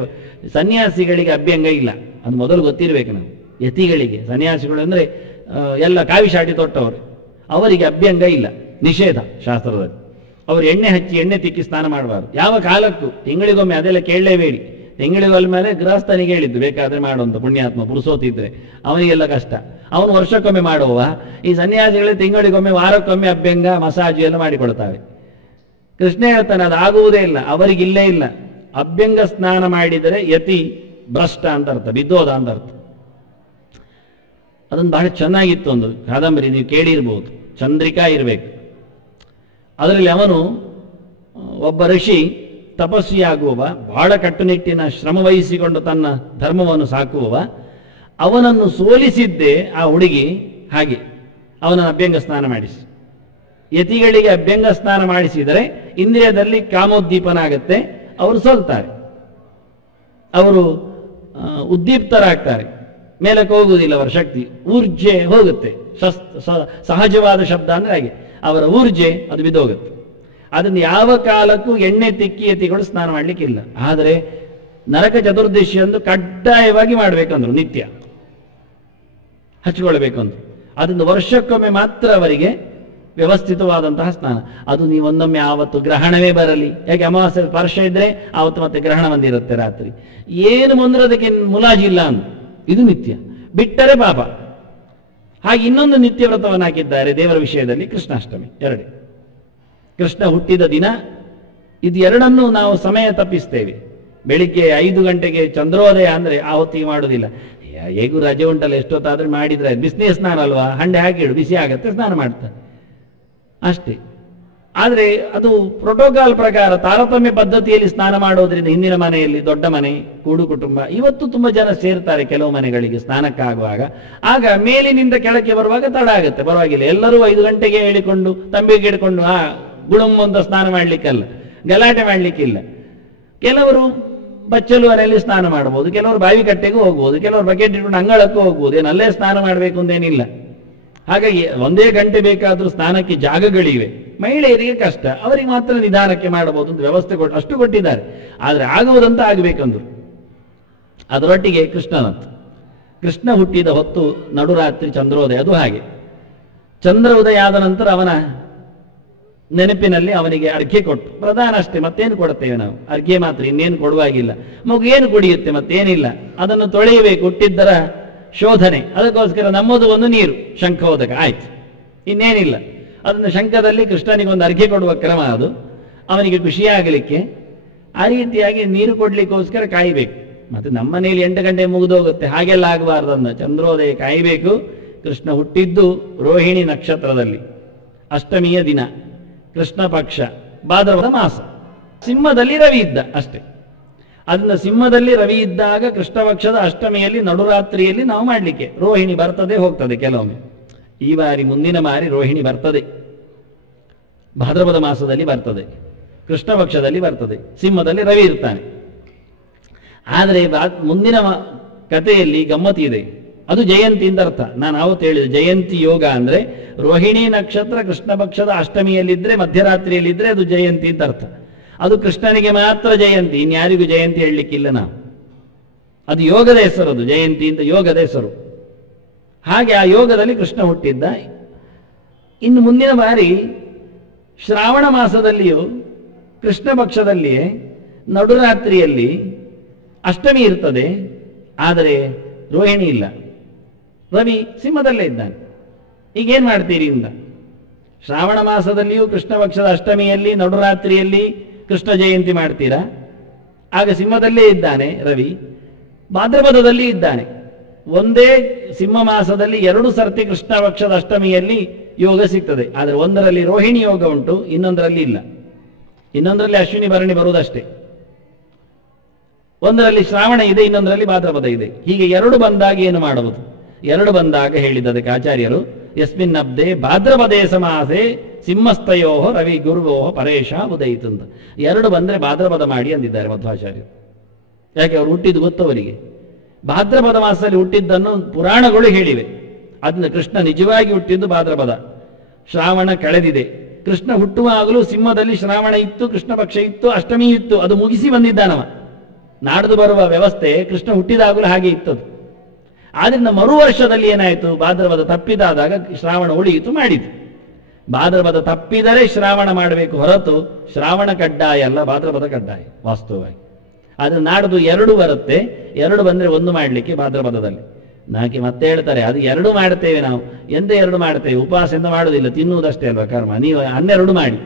ಸನ್ಯಾಸಿಗಳಿಗೆ ಅಭ್ಯಂಗ ಇಲ್ಲ, ಅದು ಮೊದಲು ಗೊತ್ತಿರಬೇಕು ನಾವು. ಯತಿಗಳಿಗೆ, ಸನ್ಯಾಸಿಗಳು ಅಂದ್ರೆ ಎಲ್ಲ ಕಾವಿಶಾಟಿ ತೊಟ್ಟವರು, ಅವರಿಗೆ ಅಭ್ಯಂಗ ಇಲ್ಲ, ನಿಷೇಧ ಶಾಸ್ತ್ರದಲ್ಲಿ. ಅವರು ಎಣ್ಣೆ ಹಚ್ಚಿ ಎಣ್ಣೆ ತಿಕ್ಕಿ ಸ್ನಾನ ಮಾಡಬಾರ್ದು ಯಾವ ಕಾಲಕ್ಕೂ. ತಿಂಗಳಿಗೊಮ್ಮೆ, ಅದೆಲ್ಲ ಕೇಳಲೇಬೇಡಿ. ತಿಂಗಳಿಗೊಮ್ಮೆ ಮೇಲೆ ಗೃಹಸ್ಥನಿಗೆ ಹೇಳಿದ್ದು ಬೇಕಾದ್ರೆ ಮಾಡುವಂತ, ಪುಣ್ಯಾತ್ಮ ಪುರುಸೋತಿದ್ರೆ, ಅವನಿಗೆಲ್ಲ ಕಷ್ಟ, ಅವನು ವರ್ಷಕ್ಕೊಮ್ಮೆ ಮಾಡುವ. ಈ ಸನ್ಯಾಸಿಗಳೇ ತಿಂಗಳಿಗೊಮ್ಮೆ, ವಾರಕ್ಕೊಮ್ಮೆ ಅಭ್ಯಂಗ ಮಸಾಜು ಎಲ್ಲ ಮಾಡಿಕೊಳ್ತಾವೆ. ಕೃಷ್ಣ ಹೇಳ್ತಾನೆ ಅದಾಗುವುದೇ ಇಲ್ಲ, ಅವರಿಗಿಲ್ಲೇ ಇಲ್ಲ. ಅಭ್ಯಂಗ ಸ್ನಾನ ಮಾಡಿದರೆ ಯತಿ ಭ್ರಷ್ಟ ಅಂತ ಅರ್ಥ, ಬಿದ್ದೋದ ಅಂತ ಅರ್ಥ. ಅದೊಂದು ಬಹಳ ಚೆನ್ನಾಗಿತ್ತು ಒಂದು ಕಾದಂಬರಿ, ನೀವು ಕೇಳಿರ್ಬೋದು, ಚಂದ್ರಿಕಾ ಇರಬೇಕು. ಅದರಲ್ಲಿ ಅವನು ಒಬ್ಬ ಋಷಿ ತಪಸ್ವಿಯಾಗುವವ, ಬಹಳ ಕಟ್ಟುನಿಟ್ಟಿನ ಶ್ರಮ ವಹಿಸಿಕೊಂಡು ತನ್ನ ಧರ್ಮವನ್ನು ಸಾಕುವವ. ಅವನನ್ನು ಸೋಲಿಸಿದ್ದೇ ಆ ಹುಡುಗಿ. ಹಾಗೆ ಅವನನ್ನು ಅಭ್ಯಂಗ ಸ್ನಾನ ಮಾಡಿಸಿ. ಯತಿಗಳಿಗೆ ಅಭ್ಯಂಗ ಸ್ನಾನ ಮಾಡಿಸಿದರೆ ಇಂದ್ರಿಯದಲ್ಲಿ ಕಾಮೋದ್ದೀಪನ ಆಗತ್ತೆ, ಅವರು ಸೋಲ್ತಾರೆ, ಅವರು ಉದ್ದೀಪ್ತರಾಗ್ತಾರೆ, ಮೇಲಕ್ಕೆ ಹೋಗುವುದಿಲ್ಲ, ಅವರ ಶಕ್ತಿ ಊರ್ಜೆ ಹೋಗುತ್ತೆ. ಸಹಜವಾದ ಶಬ್ದ ಅಂದ್ರೆ ಹಾಗೆ, ಅವರ ಊರ್ಜೆ ಅದು ಬಿದ್ದೋಗುತ್ತೆ. ಅದನ್ನು ಯಾವ ಕಾಲಕ್ಕೂ ಎಣ್ಣೆ ತಿಕ್ಕಿ ಯತಿಗಳು ಸ್ನಾನ ಮಾಡ್ಲಿಕ್ಕಿಲ್ಲ. ಆದರೆ ನರಕ ಚತುರ್ದಶಿ ಎಂದು ಕಡ್ಡಾಯವಾಗಿ ಮಾಡಬೇಕಂದ್ರು, ನಿತ್ಯ ಹಚ್ಕೊಳ್ಬೇಕಂದ್ರು. ಅದನ್ನು ವರ್ಷಕ್ಕೊಮ್ಮೆ ಮಾತ್ರ ಅವರಿಗೆ ವ್ಯವಸ್ಥಿತವಾದಂತಹ ಸ್ನಾನ. ಅದು ನೀವೊಂದೊಮ್ಮೆ ಆವತ್ತು ಗ್ರಹಣವೇ ಬರಲಿ, ಯಾಕೆ ಅಮಾವಾಸ್ಯೆ ಸ್ಪರ್ಶ ಇದ್ರೆ ಆವತ್ತು ಮತ್ತೆ ಗ್ರಹಣ ಬಂದಿರುತ್ತೆ ರಾತ್ರಿ, ಏನು ಮುಂದ್ರೆ ಅದಕ್ಕೆ ಮುಲಾಜಿಲ್ಲ ಅಂತ. ಇದು ನಿತ್ಯ. ಬಿಟ್ಟರೆ ಪಾಪ. ಹಾಗೆ ಇನ್ನೊಂದು ನಿತ್ಯ ವ್ರತವನ್ನು ಹಾಕಿದ್ದಾರೆ ದೇವರ ವಿಷಯದಲ್ಲಿ, ಕೃಷ್ಣಾಷ್ಟಮಿ. ಎರಡೇ ಕೃಷ್ಣ ಹುಟ್ಟಿದ ದಿನ. ಇದು ಎರಡನ್ನೂ ನಾವು ಸಮಯ ತಪ್ಪಿಸ್ತೇವೆ. ಬೆಳಿಗ್ಗೆ 5 ಗಂಟೆಗೆ ಚಂದ್ರೋದಯ ಅಂದರೆ ಆ ಹೊತ್ತಿಗೆ ಮಾಡೋದಿಲ್ಲ. ಹೇಗೂ ರಜೆ ಉಂಟಲ್ಲ, ಎಷ್ಟೊತ್ತಾದ್ರೆ ಮಾಡಿದ್ರೆ ಬಿಸಿನೀರು ಸ್ನಾನ ಅಲ್ವಾ, ಹಂಡೆ ಹಾಕಿಡು, ಬಿಸಿ ಆಗತ್ತೆ, ಸ್ನಾನ ಮಾಡ್ತಾರೆ ಅಷ್ಟೇ. ಆದರೆ ಅದು ಪ್ರೋಟೋಕಾಲ್ ಪ್ರಕಾರ ತಾರತಮ್ಯ ಪದ್ಧತಿಯಲ್ಲಿ ಸ್ನಾನ ಮಾಡೋದ್ರಿಂದ ಹಿಂದಿನ ಮನೆಯಲ್ಲಿ ದೊಡ್ಡ ಮನೆ ಕೂಡು ಕುಟುಂಬ, ಇವತ್ತು ತುಂಬಾ ಜನ ಸೇರ್ತಾರೆ ಕೆಲವು ಮನೆಗಳಿಗೆ ಸ್ನಾನಕ್ಕಾಗುವಾಗ. ಆಗ ಮೇಲಿನಿಂದ ಕೆಳಕ್ಕೆ ಬರುವಾಗ ತಡ ಆಗುತ್ತೆ, ಪರವಾಗಿಲ್ಲ. ಎಲ್ಲರೂ 5 ಗಂಟೆಗೆ ಹೇಳಿಕೊಂಡು ತಂಬಿಗೆ ಹಿಡ್ಕೊಂಡು ಗುಳುಮ್ ಅಂತ ಸ್ನಾನ ಮಾಡ್ಲಿಕ್ಕಲ್ಲ, ಗಲಾಟೆ ಮಾಡ್ಲಿಕ್ಕಿಲ್ಲ. ಕೆಲವರು ಬಚ್ಚಲು ಮನೆಯಲ್ಲಿ ಸ್ನಾನ ಮಾಡಬಹುದು, ಕೆಲವರು ಬಾವಿ ಕಟ್ಟೆಗೂ ಹೋಗ್ಬೋದು, ಕೆಲವರು ಬಕೆಟ್ ಇಟ್ಕೊಂಡು ಅಂಗಳಕ್ಕೂ ಹೋಗ್ಬೋದು. ಏನಲ್ಲೇ ಸ್ನಾನ ಮಾಡಬೇಕು ಅಂತೇನಿಲ್ಲ. ಹಾಗಾಗಿ ಒಂದೇ ಗಂಟೆ ಬೇಕಾದ್ರೂ ಸ್ನಾನಕ್ಕೆ ಜಾಗಗಳಿವೆ. ಮಹಿಳೆಯರಿಗೆ ಕಷ್ಟ, ಅವರಿಗೆ ಮಾತ್ರ ನಿಧಾನಕ್ಕೆ ಮಾಡಬಹುದು ಅಂತ ವ್ಯವಸ್ಥೆ ಅಷ್ಟು ಕೊಟ್ಟಿದ್ದಾರೆ. ಆದರೆ ಆಗುವುದಂತ ಆಗಬೇಕಂದ್ರು. ಅದರೊಟ್ಟಿಗೆ ಕೃಷ್ಣ ಹುಟ್ಟಿದ ಹೊತ್ತು ನಡುರಾತ್ರಿ ಚಂದ್ರೋದಯ. ಅದು ಹಾಗೆ ಚಂದ್ರ ಉದಯ ಆದ ನಂತರ ಅವನ ನೆನಪಿನಲ್ಲಿ ಅವನಿಗೆ ಅರ್ಘ್ಯ ಕೊಟ್ಟು, ಪ್ರಧಾನ ಅಷ್ಟೇ, ಮತ್ತೇನು ಕೊಡ್ತೇವೆ ನಾವು? ಅರ್ಘ್ಯ ಮಾತ್ರ, ಇನ್ನೇನು ಕೊಡುವಾಗಿಲ್ಲ. ಮಗು ಏನು ಕುಡಿಯುತ್ತೆ? ಮತ್ತೇನಿಲ್ಲ. ಅದನ್ನು ತೊಳೆಯಬೇಕು, ಹುಟ್ಟಿದ್ದರ ಶೋಧನೆ. ಅದಕ್ಕೋಸ್ಕರ ನಮ್ಮದು ಒಂದು ನೀರು, ಶಂಖೋದಕ, ಆಯ್ತು, ಇನ್ನೇನಿಲ್ಲ. ಅದನ್ನು ಶಂಖದಲ್ಲಿ ಕೃಷ್ಣನಿಗೊಂದು ಅರ್ಘ್ಯ ಕೊಡುವ ಕ್ರಮ ಅದು, ಅವನಿಗೆ ಖುಷಿಯಾಗಲಿಕ್ಕೆ. ಆ ರೀತಿಯಾಗಿ ನೀರು ಕೊಡ್ಲಿಕ್ಕೋಸ್ಕರ ಕಾಯಬೇಕು. ಮತ್ತೆ ನಮ್ಮನೇಲಿ 8 ಗಂಟೆ ಮುಗಿದೋಗುತ್ತೆ, ಹಾಗೆಲ್ಲ ಆಗಬಾರ್ದನ್ನ. ಚಂದ್ರೋದಯ ಕಾಯಬೇಕು. ಕೃಷ್ಣ ಹುಟ್ಟಿದ್ದು ರೋಹಿಣಿ ನಕ್ಷತ್ರದಲ್ಲಿ, ಅಷ್ಟಮಿಯ ದಿನ, ಕೃಷ್ಣ ಪಕ್ಷ, ಭಾದ್ರಪದ ಮಾಸ. ಸಿಂಹದಲ್ಲಿ ರವಿ ಇದ್ದ ಅಷ್ಟೇ. ಅದನ್ನ ಸಿಂಹದಲ್ಲಿ ರವಿ ಇದ್ದಾಗ ಕೃಷ್ಣ ಪಕ್ಷದ ಅಷ್ಟಮಿಯಲ್ಲಿ ನಡುರಾತ್ರಿಯಲ್ಲಿ ನಾವು ಮಾಡಲಿಕ್ಕೆ. ರೋಹಿಣಿ ಬರ್ತದೆ ಹೋಗ್ತದೆ ಕೆಲವೊಮ್ಮೆ. ಈ ಬಾರಿ ಮುಂದಿನ ಬಾರಿ ರೋಹಿಣಿ ಬರ್ತದೆ, ಭಾದ್ರಪದ ಮಾಸದಲ್ಲಿ ಬರ್ತದೆ, ಕೃಷ್ಣ ಪಕ್ಷದಲ್ಲಿ ಬರ್ತದೆ, ಸಿಂಹದಲ್ಲಿ ರವಿ ಇರ್ತಾನೆ. ಆದರೆ ಮುಂದಿನ ಕಥೆಯಲ್ಲಿ ಗಮ್ಮತಿ ಇದೆ. ಅದು ಜಯಂತಿ ಅಂತ ಅರ್ಥ. ನಾನು ಆವತ್ತು ಹೇಳಿದೆ, ಜಯಂತಿ ಯೋಗ ಅಂದ್ರೆ ರೋಹಿಣಿ ನಕ್ಷತ್ರ ಕೃಷ್ಣ ಪಕ್ಷದ ಅಷ್ಟಮಿಯಲ್ಲಿದ್ರೆ, ಮಧ್ಯರಾತ್ರಿಯಲ್ಲಿದ್ರೆ ಅದು ಜಯಂತಿ ಅಂತ ಅರ್ಥ. ಅದು ಕೃಷ್ಣನಿಗೆ ಮಾತ್ರ ಜಯಂತಿ, ಇನ್ಯಾರಿಗೂ ಜಯಂತಿ ಹೇಳಲಿಕ್ಕಿಲ್ಲ ನಾವು. ಅದು ಯೋಗದ ಹೆಸರು, ಅದು ಜಯಂತಿ ಅಂತ ಯೋಗದ ಹೆಸರು. ಹಾಗೆ ಆ ಯೋಗದಲ್ಲಿ ಕೃಷ್ಣ ಹುಟ್ಟಿದ್ದ. ಇನ್ನು ಮುಂದಿನ ಬಾರಿ ಶ್ರಾವಣ ಮಾಸದಲ್ಲಿಯೂ ಕೃಷ್ಣ ಪಕ್ಷದಲ್ಲಿಯೇ ನಡುರಾತ್ರಿಯಲ್ಲಿ ಅಷ್ಟಮಿ ಇರ್ತದೆ. ಆದರೆ ರೋಹಿಣಿ ಇಲ್ಲ, ರವಿ ಸಿಂಹದಲ್ಲೇ ಇದ್ದಾನೆ. ಈಗೇನ್ ಮಾಡ್ತೀರಿ ಇಂದ? ಶ್ರಾವಣ ಮಾಸದಲ್ಲಿಯೂ ಕೃಷ್ಣ ಪಕ್ಷದ ಅಷ್ಟಮಿಯಲ್ಲಿ ನಡುರಾತ್ರಿಯಲ್ಲಿ ಕೃಷ್ಣ ಜಯಂತಿ ಮಾಡ್ತೀರಾ? ಆಗ ಸಿಂಹದಲ್ಲೇ ಇದ್ದಾನೆ ರವಿ, ಭಾದ್ರಪದದಲ್ಲಿ ಇದ್ದಾನೆ. ಒಂದೇ ಸಿಂಹ ಮಾಸದಲ್ಲಿ 2 ಸರ್ತಿ ಕೃಷ್ಣ ಪಕ್ಷದ ಅಷ್ಟಮಿಯಲ್ಲಿ ಯೋಗ ಸಿಗ್ತದೆ. ಆದರೆ ಒಂದರಲ್ಲಿ ರೋಹಿಣಿ ಯೋಗ ಉಂಟು, ಇನ್ನೊಂದರಲ್ಲಿ ಇಲ್ಲ. ಇನ್ನೊಂದರಲ್ಲಿ ಅಶ್ವಿನಿ ಭರಣಿ ಬರುವುದಷ್ಟೇ. ಒಂದರಲ್ಲಿ ಶ್ರಾವಣ ಇದೆ, ಇನ್ನೊಂದರಲ್ಲಿ ಭಾದ್ರಪದ ಇದೆ. ಹೀಗೆ 2 ಬಂದಾಗ ಏನು ಮಾಡುವುದು? 2 ಬಂದಾಗ ಹೇಳಿದ್ದದಕ್ಕೆ ಆಚಾರ್ಯರು, ಯಸ್ಮಿನ್ ಅಬ್ದೆ ಭಾದ್ರಪದೇ ಸಮಾಸೆ ಸಿಂಹಸ್ಥಯೋ ರವಿ ಗುರುವೋ ಪರೇಶ ಉದಯಿತಂತ. 2 ಬಂದ್ರೆ ಭಾದ್ರಪದ ಮಾಡಿ ಅಂದಿದ್ದಾರೆ ಮಧ್ವಾಚಾರ್ಯರು. ಯಾಕೆ? ಅವರು ಹುಟ್ಟಿದ್ದು ಗೊತ್ತವರಿಗೆ. ಭಾದ್ರಪದ ಮಾಸದಲ್ಲಿ ಹುಟ್ಟಿದ್ದನ್ನು ಪುರಾಣಗಳು ಹೇಳಿವೆ. ಅದನ್ನ ಕೃಷ್ಣ ನಿಜವಾಗಿ ಹುಟ್ಟಿದ್ದು ಭಾದ್ರಪದ. ಶ್ರಾವಣ ಕಳೆದಿದೆ. ಕೃಷ್ಣ ಹುಟ್ಟುವಾಗಲೂ ಸಿಂಹದಲ್ಲಿ ಶ್ರಾವಣ ಇತ್ತು, ಕೃಷ್ಣ ಪಕ್ಷ ಇತ್ತು, ಅಷ್ಟಮಿ ಇತ್ತು. ಅದು ಮುಗಿಸಿ ಬಂದಿದ್ದಾನವ. ನಾಡ್ದು ಬರುವ ವ್ಯವಸ್ಥೆ ಕೃಷ್ಣ ಹುಟ್ಟಿದಾಗಲೂ ಹಾಗೆ ಇತ್ತದು. ಆದ್ರಿಂದ ಮರು ವರ್ಷದಲ್ಲಿ ಏನಾಯಿತು? ಭಾದ್ರಪದ ತಪ್ಪಿದಾದಾಗ ಶ್ರಾವಣ ಉಳಿಯಿತು, ಮಾಡಿತು. ಭಾದ್ರಪದ ತಪ್ಪಿದರೆ ಶ್ರಾವಣ ಮಾಡಬೇಕು ಹೊರತು ಶ್ರಾವಣ ಕಡ್ಡಾಯ ಅಲ್ಲ, ಭಾದ್ರಪದ ಕಡ್ಡಾಯ ವಾಸ್ತವವಾಗಿ. ಆದ್ರೆ ನಾಡ್ದು 2 ಬರುತ್ತೆ. 2 ಬಂದ್ರೆ 1 ಮಾಡಲಿಕ್ಕೆ ಭಾದ್ರಪದದಲ್ಲಿ. ನಾಕೆ ಮತ್ತೆ ಹೇಳ್ತಾರೆ, ಅದು 2 ಮಾಡ್ತೇವೆ ನಾವು. ಎಂತ 2 ಮಾಡ್ತೇವೆ? ಉಪವಾಸ ಎಂತ ಮಾಡುವುದಿಲ್ಲ, ತಿನ್ನುವುದಷ್ಟೇ ಅಲ್ವಾ ಕರ್ಮ. ನೀವು 12 ಮಾಡಿ,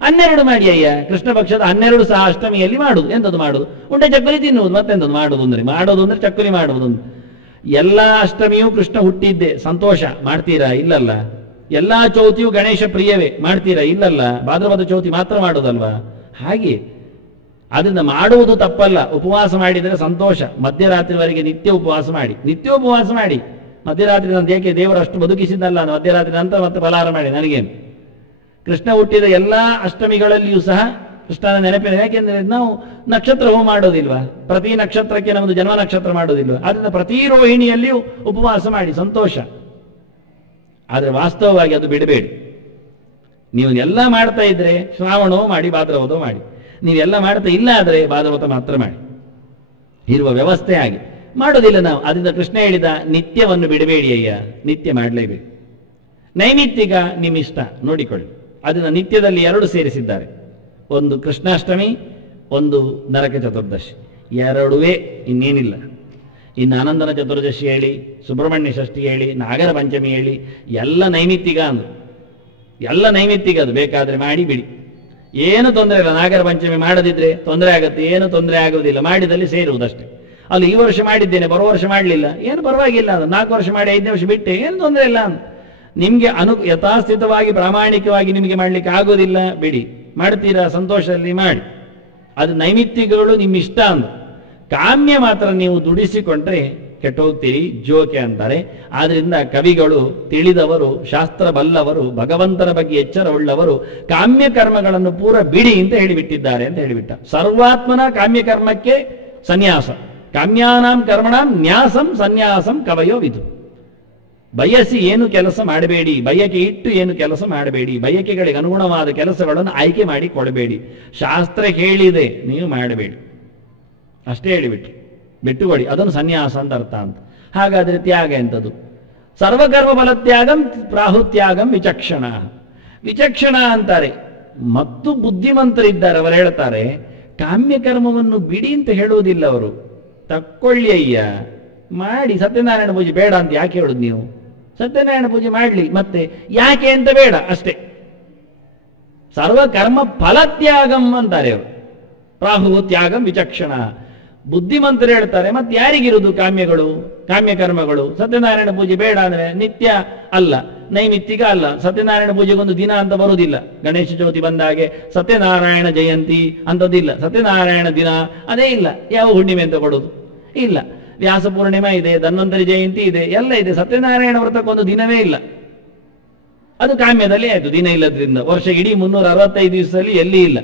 12 ಮಾಡಿ ಅಯ್ಯ. ಕೃಷ್ಣ ಪಕ್ಷದ 12 ಸಹ ಅಷ್ಟಮಿಯಲ್ಲಿ ಮಾಡುದು. ಎಂತದ್ದು ಮಾಡುದು? ಉಂಡೆ ಚಕ್ಕುಲಿ ತಿನ್ನುವುದು. ಮತ್ತೆಂತದ್ದು ಮಾಡೋದು ಅಂದ್ರೆ ಚಕ್ಕುಲಿ ಮಾಡುವುದು. ಎಲ್ಲಾ ಅಷ್ಟಮಿಯೂ ಕೃಷ್ಣ ಹುಟ್ಟಿದ್ದೆ, ಸಂತೋಷ. ಮಾಡ್ತೀರಾ? ಇಲ್ಲಲ್ಲ. ಎಲ್ಲಾ ಚೌತಿಯು ಗಣೇಶ ಪ್ರಿಯವೇ, ಮಾಡ್ತೀರಾ? ಇಲ್ಲಲ್ಲ. ಭಾದ್ರಪದ ಚೌತಿ ಮಾತ್ರ ಮಾಡುವುದಲ್ವಾ? ಹಾಗೆ ಅದರಿಂದ ಮಾಡುವುದು ತಪ್ಪಲ್ಲ. ಉಪವಾಸ ಮಾಡಿದರೆ ಸಂತೋಷ. ಮಧ್ಯರಾತ್ರಿವರೆಗೆ ನಿತ್ಯ ಉಪವಾಸ ಮಾಡಿ, ಮಧ್ಯರಾತ್ರಿ ನಂತ ಏಕೆ? ದೇವರು ಅಷ್ಟು ಬದುಕಿಸಿದ್ದಲ್ಲ, ಮಧ್ಯರಾತ್ರಿ ನಂತರ ಮತ್ತೆ ಫಲಾಹಾರ ಮಾಡಿ ನನಗೇನು? ಕೃಷ್ಣ ಹುಟ್ಟಿದ ಎಲ್ಲಾ ಅಷ್ಟಮಿಗಳಲ್ಲಿಯೂ ಸಹ ಕೃಷ್ಣನ ನೆನಪಿನ. ಯಾಕೆಂದ್ರೆ ನಾವು ನಕ್ಷತ್ರ ಹೋಮ ಮಾಡೋದಿಲ್ವಾ? ಪ್ರತಿ ನಕ್ಷತ್ರಕ್ಕೆ ನಮ್ಮದು ಜನ್ಮ ನಕ್ಷತ್ರ ಮಾಡೋದಿಲ್ವಾ? ಅದರಿಂದ ಪ್ರತಿ ರೋಹಿಣಿಯಲ್ಲಿಯೂ ಉಪವಾಸ ಮಾಡಿ, ಸಂತೋಷ. ಆದರೆ ವಾಸ್ತವವಾಗಿ ಅದು ಬಿಡಬೇಡಿ. ನೀವು ಎಲ್ಲ ಮಾಡ್ತಾ ಇದ್ರೆ ಶ್ರಾವಣವೋ ಮಾಡಿ, ಭಾದ್ರಪದವೋ ಮಾಡಿ. ನೀವೆಲ್ಲ ಮಾಡ್ತಾ ಇಲ್ಲ ಆದರೆ ಭಾದ್ರಪದ ಮಾತ್ರ ಮಾಡಿ. ಇರುವ ವ್ಯವಸ್ಥೆ ಹಾಗೆ ಮಾಡೋದಿಲ್ಲ ನಾವು. ಅದರಿಂದ ಕೃಷ್ಣ ಹೇಳಿದ, ನಿತ್ಯವನ್ನು ಬಿಡಬೇಡಿ ಅಯ್ಯ, ನಿತ್ಯ ಮಾಡಲೇಬೇಕು. ನೈಮಿತ್ತಿಕ ನಿಮ್ಮಿಷ್ಟ ನೋಡಿಕೊಳ್ಳಿ. ಅದನ್ನ ನಿತ್ಯದಲ್ಲಿ 2 ಸೇರಿಸಿದ್ದಾರೆ. ಒಂದು ಕೃಷ್ಣಾಷ್ಟಮಿ, ಒಂದು ನರಕ ಚತುರ್ದಶಿ. 2ವೇ, ಇನ್ನೇನಿಲ್ಲ. ಇನ್ನು ಆನಂದನ ಚತುರ್ದಶಿ ಹೇಳಿ, ಸುಬ್ರಹ್ಮಣ್ಯ ಷಷ್ಠಿ ಹೇಳಿ, ನಾಗರ ಪಂಚಮಿ ಹೇಳಿ, ಎಲ್ಲ ನೈಮಿತ್ತಿಗ ಅಂದು, ಎಲ್ಲ ನೈಮಿತ್ತಿಗ. ಅದು ಬೇಕಾದ್ರೆ ಮಾಡಿ ಬಿಡಿ, ಏನು ತೊಂದರೆ ಇಲ್ಲ. ನಾಗರ ಪಂಚಮಿ ಮಾಡದಿದ್ರೆ ತೊಂದರೆ ಆಗುತ್ತೆ, ಏನು ತೊಂದರೆ ಆಗುವುದಿಲ್ಲ, ಮಾಡಿದಲ್ಲಿ ಸೇರುವುದಷ್ಟೇ. ಅಲ್ಲಿ ಈ ವರ್ಷ ಮಾಡಿದ್ದೇನೆ, ಬರೋ ವರ್ಷ ಮಾಡಲಿಲ್ಲ, ಏನು ಪರವಾಗಿಲ್ಲ. ಅದು 4 ವರ್ಷ ಮಾಡಿ 5ನೇ ವರ್ಷ ಬಿಟ್ಟೆ, ಏನು ತೊಂದರೆ ಇಲ್ಲ ಅಂತ. ನಿಮಗೆ ಯಥಾಸ್ಥಿತವಾಗಿ ಪ್ರಾಮಾಣಿಕವಾಗಿ ನಿಮಗೆ ಮಾಡಲಿಕ್ಕೆ ಆಗೋದಿಲ್ಲ, ಬಿಡಿ. ಮಾಡ್ತೀರಾ, ಸಂತೋಷದಲ್ಲಿ ಮಾಡಿ. ಅದು ನೈಮಿತ್ತಿಕಗಳು ನಿಮ್ಮ ಇಷ್ಟ ಅಂದ. ಕಾಮ್ಯ ಮಾತ್ರ ನೀವು ದುಡಿಸಿಕೊಂಡ್ರೆ ಕೆಟ್ಟೋಗ್ತೀರಿ, ಜೋಕೆ ಅಂತಾರೆ. ಆದ್ರಿಂದ ಕವಿಗಳು, ತಿಳಿದವರು, ಶಾಸ್ತ್ರ ಬಲ್ಲವರು, ಭಗವಂತನ ಬಗ್ಗೆ ಎಚ್ಚರವುಳ್ಳವರು ಕಾಮ್ಯ ಕರ್ಮಗಳನ್ನು ಪೂರ ಬಿಡಿ ಅಂತ ಹೇಳಿಬಿಟ್ಟಿದ್ದಾರೆ ಅಂತ ಹೇಳಿಬಿಟ್ಟ. ಸರ್ವಾತ್ಮನ ಕಾಮ್ಯ ಕರ್ಮಕ್ಕೆ ಸನ್ಯಾಸ, ಕಾಮ್ಯಾನಾಂ ಕರ್ಮಣಾಂ ನ್ಯಾಸಂ ಸನ್ಯಾಸಂ ಕವಯೋ ವಿದು. ಬಯಸಿ ಏನು ಕೆಲಸ ಮಾಡಬೇಡಿ, ಬಯಕೆ ಇಟ್ಟು ಏನು ಕೆಲಸ ಮಾಡಬೇಡಿ, ಬಯಕೆಗಳಿಗೆ ಅನುಗುಣವಾದ ಕೆಲಸಗಳನ್ನು ಆಯ್ಕೆ ಮಾಡಿ ಕೊಡಬೇಡಿ. ಶಾಸ್ತ್ರ ಹೇಳಿದೆ, ನೀವು ಮಾಡಬೇಡಿ, ಅಷ್ಟೇ ಹೇಳಿಬಿಟ್ಟು ಬಿಟ್ಟುಕೊಡಿ. ಅದನ್ನು ಸನ್ಯಾಸ ಅಂತ ಅರ್ಥ ಅಂತ. ಹಾಗಾದ್ರೆ ತ್ಯಾಗ ಎಂಥದ್ದು? ಸರ್ವಕರ್ಮ ಫಲತ್ಯಾಗಂ ಪ್ರಾಹುತ್ಯಾಗಂ ವಿಚಕ್ಷಣ. ವಿಚಕ್ಷಣ ಅಂತಾರೆ. ಮತ್ತು ಬುದ್ಧಿಮಂತರಿದ್ದಾರೆ, ಅವರು ಹೇಳ್ತಾರೆ ಕಾಮ್ಯ ಕರ್ಮವನ್ನು ಬಿಡಿ ಅಂತ ಹೇಳುವುದಿಲ್ಲ ಅವರು. ತಕ್ಕೊಳ್ಳಿ ಅಯ್ಯ, ಮಾಡಿ. ಸತ್ಯನಾರಾಯಣ ಪೂಜೆ ಬೇಡ ಅಂತ ಯಾಕೆ ಹೇಳುದು ನೀವು? ಸತ್ಯನಾರಾಯಣ ಪೂಜೆ ಮಾಡಲಿ, ಮತ್ತೆ ಯಾಕೆ ಅಂತ ಬೇಡ ಅಷ್ಟೇ. ಸರ್ವಕರ್ಮ ಫಲತ್ಯಾಗಂ ಅಂತಾರೆ ಅವರು. ಪ್ರಾಹುತ್ಯಾಗಂ ವಿಚಕ್ಷಣ. ಬುದ್ಧಿಮಂತರು ಹೇಳ್ತಾರೆ, ಮತ್ತೆ ಯಾರಿಗಿರುವುದು ಕಾಮ್ಯಗಳು, ಕಾಮ್ಯ ಕರ್ಮಗಳು? ಸತ್ಯನಾರಾಯಣ ಪೂಜೆ ಬೇಡ ಅಂದ್ರೆ ನಿತ್ಯ ಅಲ್ಲ, ನೈಮಿತ್ತಿಕ ಅಲ್ಲ. ಸತ್ಯನಾರಾಯಣ ಪೂಜೆಗೊಂದು ದಿನ ಅಂತ ಬರುವುದಿಲ್ಲ. ಗಣೇಶ ಚೌತಿ ಬಂದಾಗೆ ಸತ್ಯನಾರಾಯಣ ಜಯಂತಿ ಅಂತದಿಲ್ಲ, ಸತ್ಯನಾರಾಯಣ ದಿನ ಅದೇ ಇಲ್ಲ. ಯಾವ ಹುಣ್ಣಿಮೆ ಅಂತ ಕೊಡೋದು ಇಲ್ಲ. ವ್ಯಾಸ ಪೂರ್ಣಿಮಾ ಇದೆ, ಧನ್ವಂತರಿ ಜಯಂತಿ ಇದೆ, ಎಲ್ಲ ಇದೆ. ಸತ್ಯನಾರಾಯಣ ವ್ರತಕ್ಕೊಂದು ದಿನವೇ ಇಲ್ಲ. ಅದು ಕಾಮ್ಯದಲ್ಲಿ ಆಯ್ತು. ದಿನ ಇಲ್ಲದ್ರಿಂದ ವರ್ಷ ಇಡೀ 365 ದಿವಸದಲ್ಲಿ ಎಲ್ಲಿ ಇಲ್ಲ.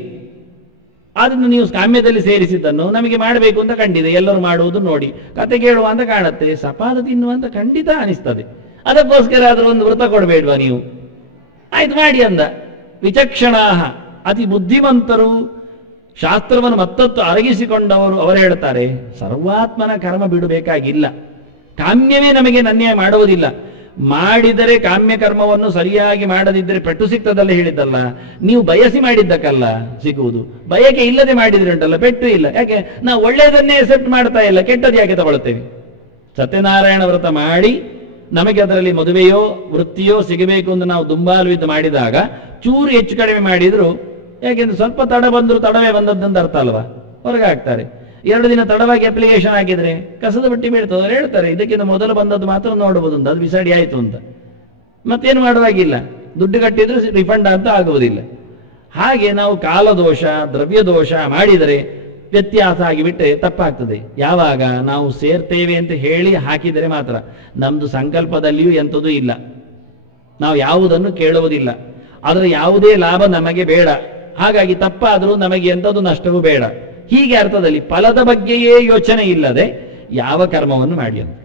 ಆದ್ರಿಂದ ನೀವು ಕಾಮ್ಯದಲ್ಲಿ ಸೇರಿಸಿದ್ದನ್ನು ನಮಗೆ ಮಾಡಬೇಕು ಅಂತ ಕಂಡಿದೆ, ಎಲ್ಲರೂ ಮಾಡುವುದು ನೋಡಿ ಕತೆ ಕೇಳುವ ಅಂತ ಕಾಣುತ್ತೆ, ಸಪಾದ ತಿನ್ನುವ ಅಂತ ಖಂಡಿತ ಅನಿಸ್ತದೆ. ಅದಕ್ಕೋಸ್ಕರ ಆದ್ರೂ ಒಂದು ವ್ರತ ಕೊಡಬೇಡ್ವಾ ನೀವು? ಆಯ್ತು ಮಾಡಿ ಅಂದ. ವಿಚಕ್ಷಣಾಹ, ಅತಿ ಬುದ್ಧಿವಂತರು, ಶಾಸ್ತ್ರವನ್ನು ಮತ್ತೊತ್ತು ಅರಗಿಸಿಕೊಂಡವರು ಅವರು ಹೇಳ್ತಾರೆ, ಸರ್ವಾತ್ಮನ ಕರ್ಮ ಬಿಡಬೇಕಾಗಿಲ್ಲ. ಕಾಮ್ಯವೇ ನಮಗೆ ಅನ್ಯಾಯ ಮಾಡುವುದಿಲ್ಲ. ಮಾಡಿದರೆ ಕಾಮ್ಯ ಕರ್ಮವನ್ನು ಸರಿಯಾಗಿ ಮಾಡದಿದ್ದರೆ ಪೆಟ್ಟು ಸಿಗ್ತದಲ್ಲ ಹೇಳಿದ್ದಲ್ಲ. ನೀವು ಬಯಸಿ ಮಾಡಿದ್ದಕ್ಕಲ್ಲ ಸಿಗುವುದು, ಬಯಕೆ ಇಲ್ಲದೆ ಮಾಡಿದ್ರೆ ಉಂಟಲ್ಲ ಪೆಟ್ಟು ಇಲ್ಲ. ಯಾಕೆ? ನಾವು ಒಳ್ಳೆಯದನ್ನೇ ಎಕ್ಸೆಪ್ಟ್ ಮಾಡ್ತಾ ಇಲ್ಲ, ಕೆಟ್ಟದ್ದು ಯಾಕೆ ತಗೊಳ್ತೇವೆ? ಸತ್ಯನಾರಾಯಣ ವ್ರತ ಮಾಡಿ ನಮಗೆ ಅದರಲ್ಲಿ ಮದುವೆಯೋ ವೃತ್ತಿಯೋ ಸಿಗಬೇಕು ಅಂತ ನಾವು ದುಂಬಾಲುವಿದ್ದು ಮಾಡಿದಾಗ ಚೂರು ಹೆಚ್ಚು ಕಡಿಮೆ ಮಾಡಿದ್ರು, ಯಾಕೆಂದ್ರೆ ಸ್ವಲ್ಪ ತಡ ಬಂದರೂ ತಡವೇ ಬಂದದ್ದಂತ ಅರ್ಥ ಅಲ್ವಾ? ಹೊರಗೆ ಹಾಕ್ತಾರೆ. 2 ದಿನ ತಡವಾಗಿ ಅಪ್ಲಿಕೇಶನ್ ಹಾಕಿದ್ರೆ ಕಸದ ಬಟ್ಟಿ ಬೀಳ್ತದೆ. ಅವ್ರು ಹೇಳ್ತಾರೆ ಇದಕ್ಕಿಂತ ಮೊದಲು ಬಂದದ್ದು ಮಾತ್ರ ನೋಡಬಹುದು ಅಂತ, ಅದು ಬಿಸಾಡಿ ಆಯ್ತು ಅಂತ. ಮತ್ತೇನು ಮಾಡುವಾಗಿಲ್ಲ, ದುಡ್ಡು ಕಟ್ಟಿದ್ರು ರಿಫಂಡ್ ಅಂತ ಆಗುವುದಿಲ್ಲ. ಹಾಗೆ ನಾವು ಕಾಲದೋಷ, ದ್ರವ್ಯ ದೋಷ ಮಾಡಿದರೆ ವ್ಯತ್ಯಾಸ ಆಗಿಬಿಟ್ಟರೆ ತಪ್ಪಾಗ್ತದೆ. ಯಾವಾಗ ನಾವು ಸೇರ್ತೇವೆ ಅಂತ ಹೇಳಿ ಹಾಕಿದರೆ ಮಾತ್ರ. ನಮ್ದು ಸಂಕಲ್ಪದಲ್ಲಿಯೂ ಎಂಥದೂ ಇಲ್ಲ, ನಾವು ಯಾವುದನ್ನು ಕೇಳುವುದಿಲ್ಲ, ಅದರ ಯಾವುದೇ ಲಾಭ ನಮಗೆ ಬೇಡ. ಹಾಗಾಗಿ ತಪ್ಪಾದರೂ ನಮಗೆ ಎಂಥದ್ದು ನಷ್ಟವೂ ಬೇಡ. ಹೀಗೆ ಅರ್ಥದಲ್ಲಿ ಫಲದ ಬಗ್ಗೆಯೇ ಯೋಚನೆ ಇಲ್ಲದೆ ಯಾವ ಕರ್ಮವನ್ನು ಮಾಡಿ ಅಂತ,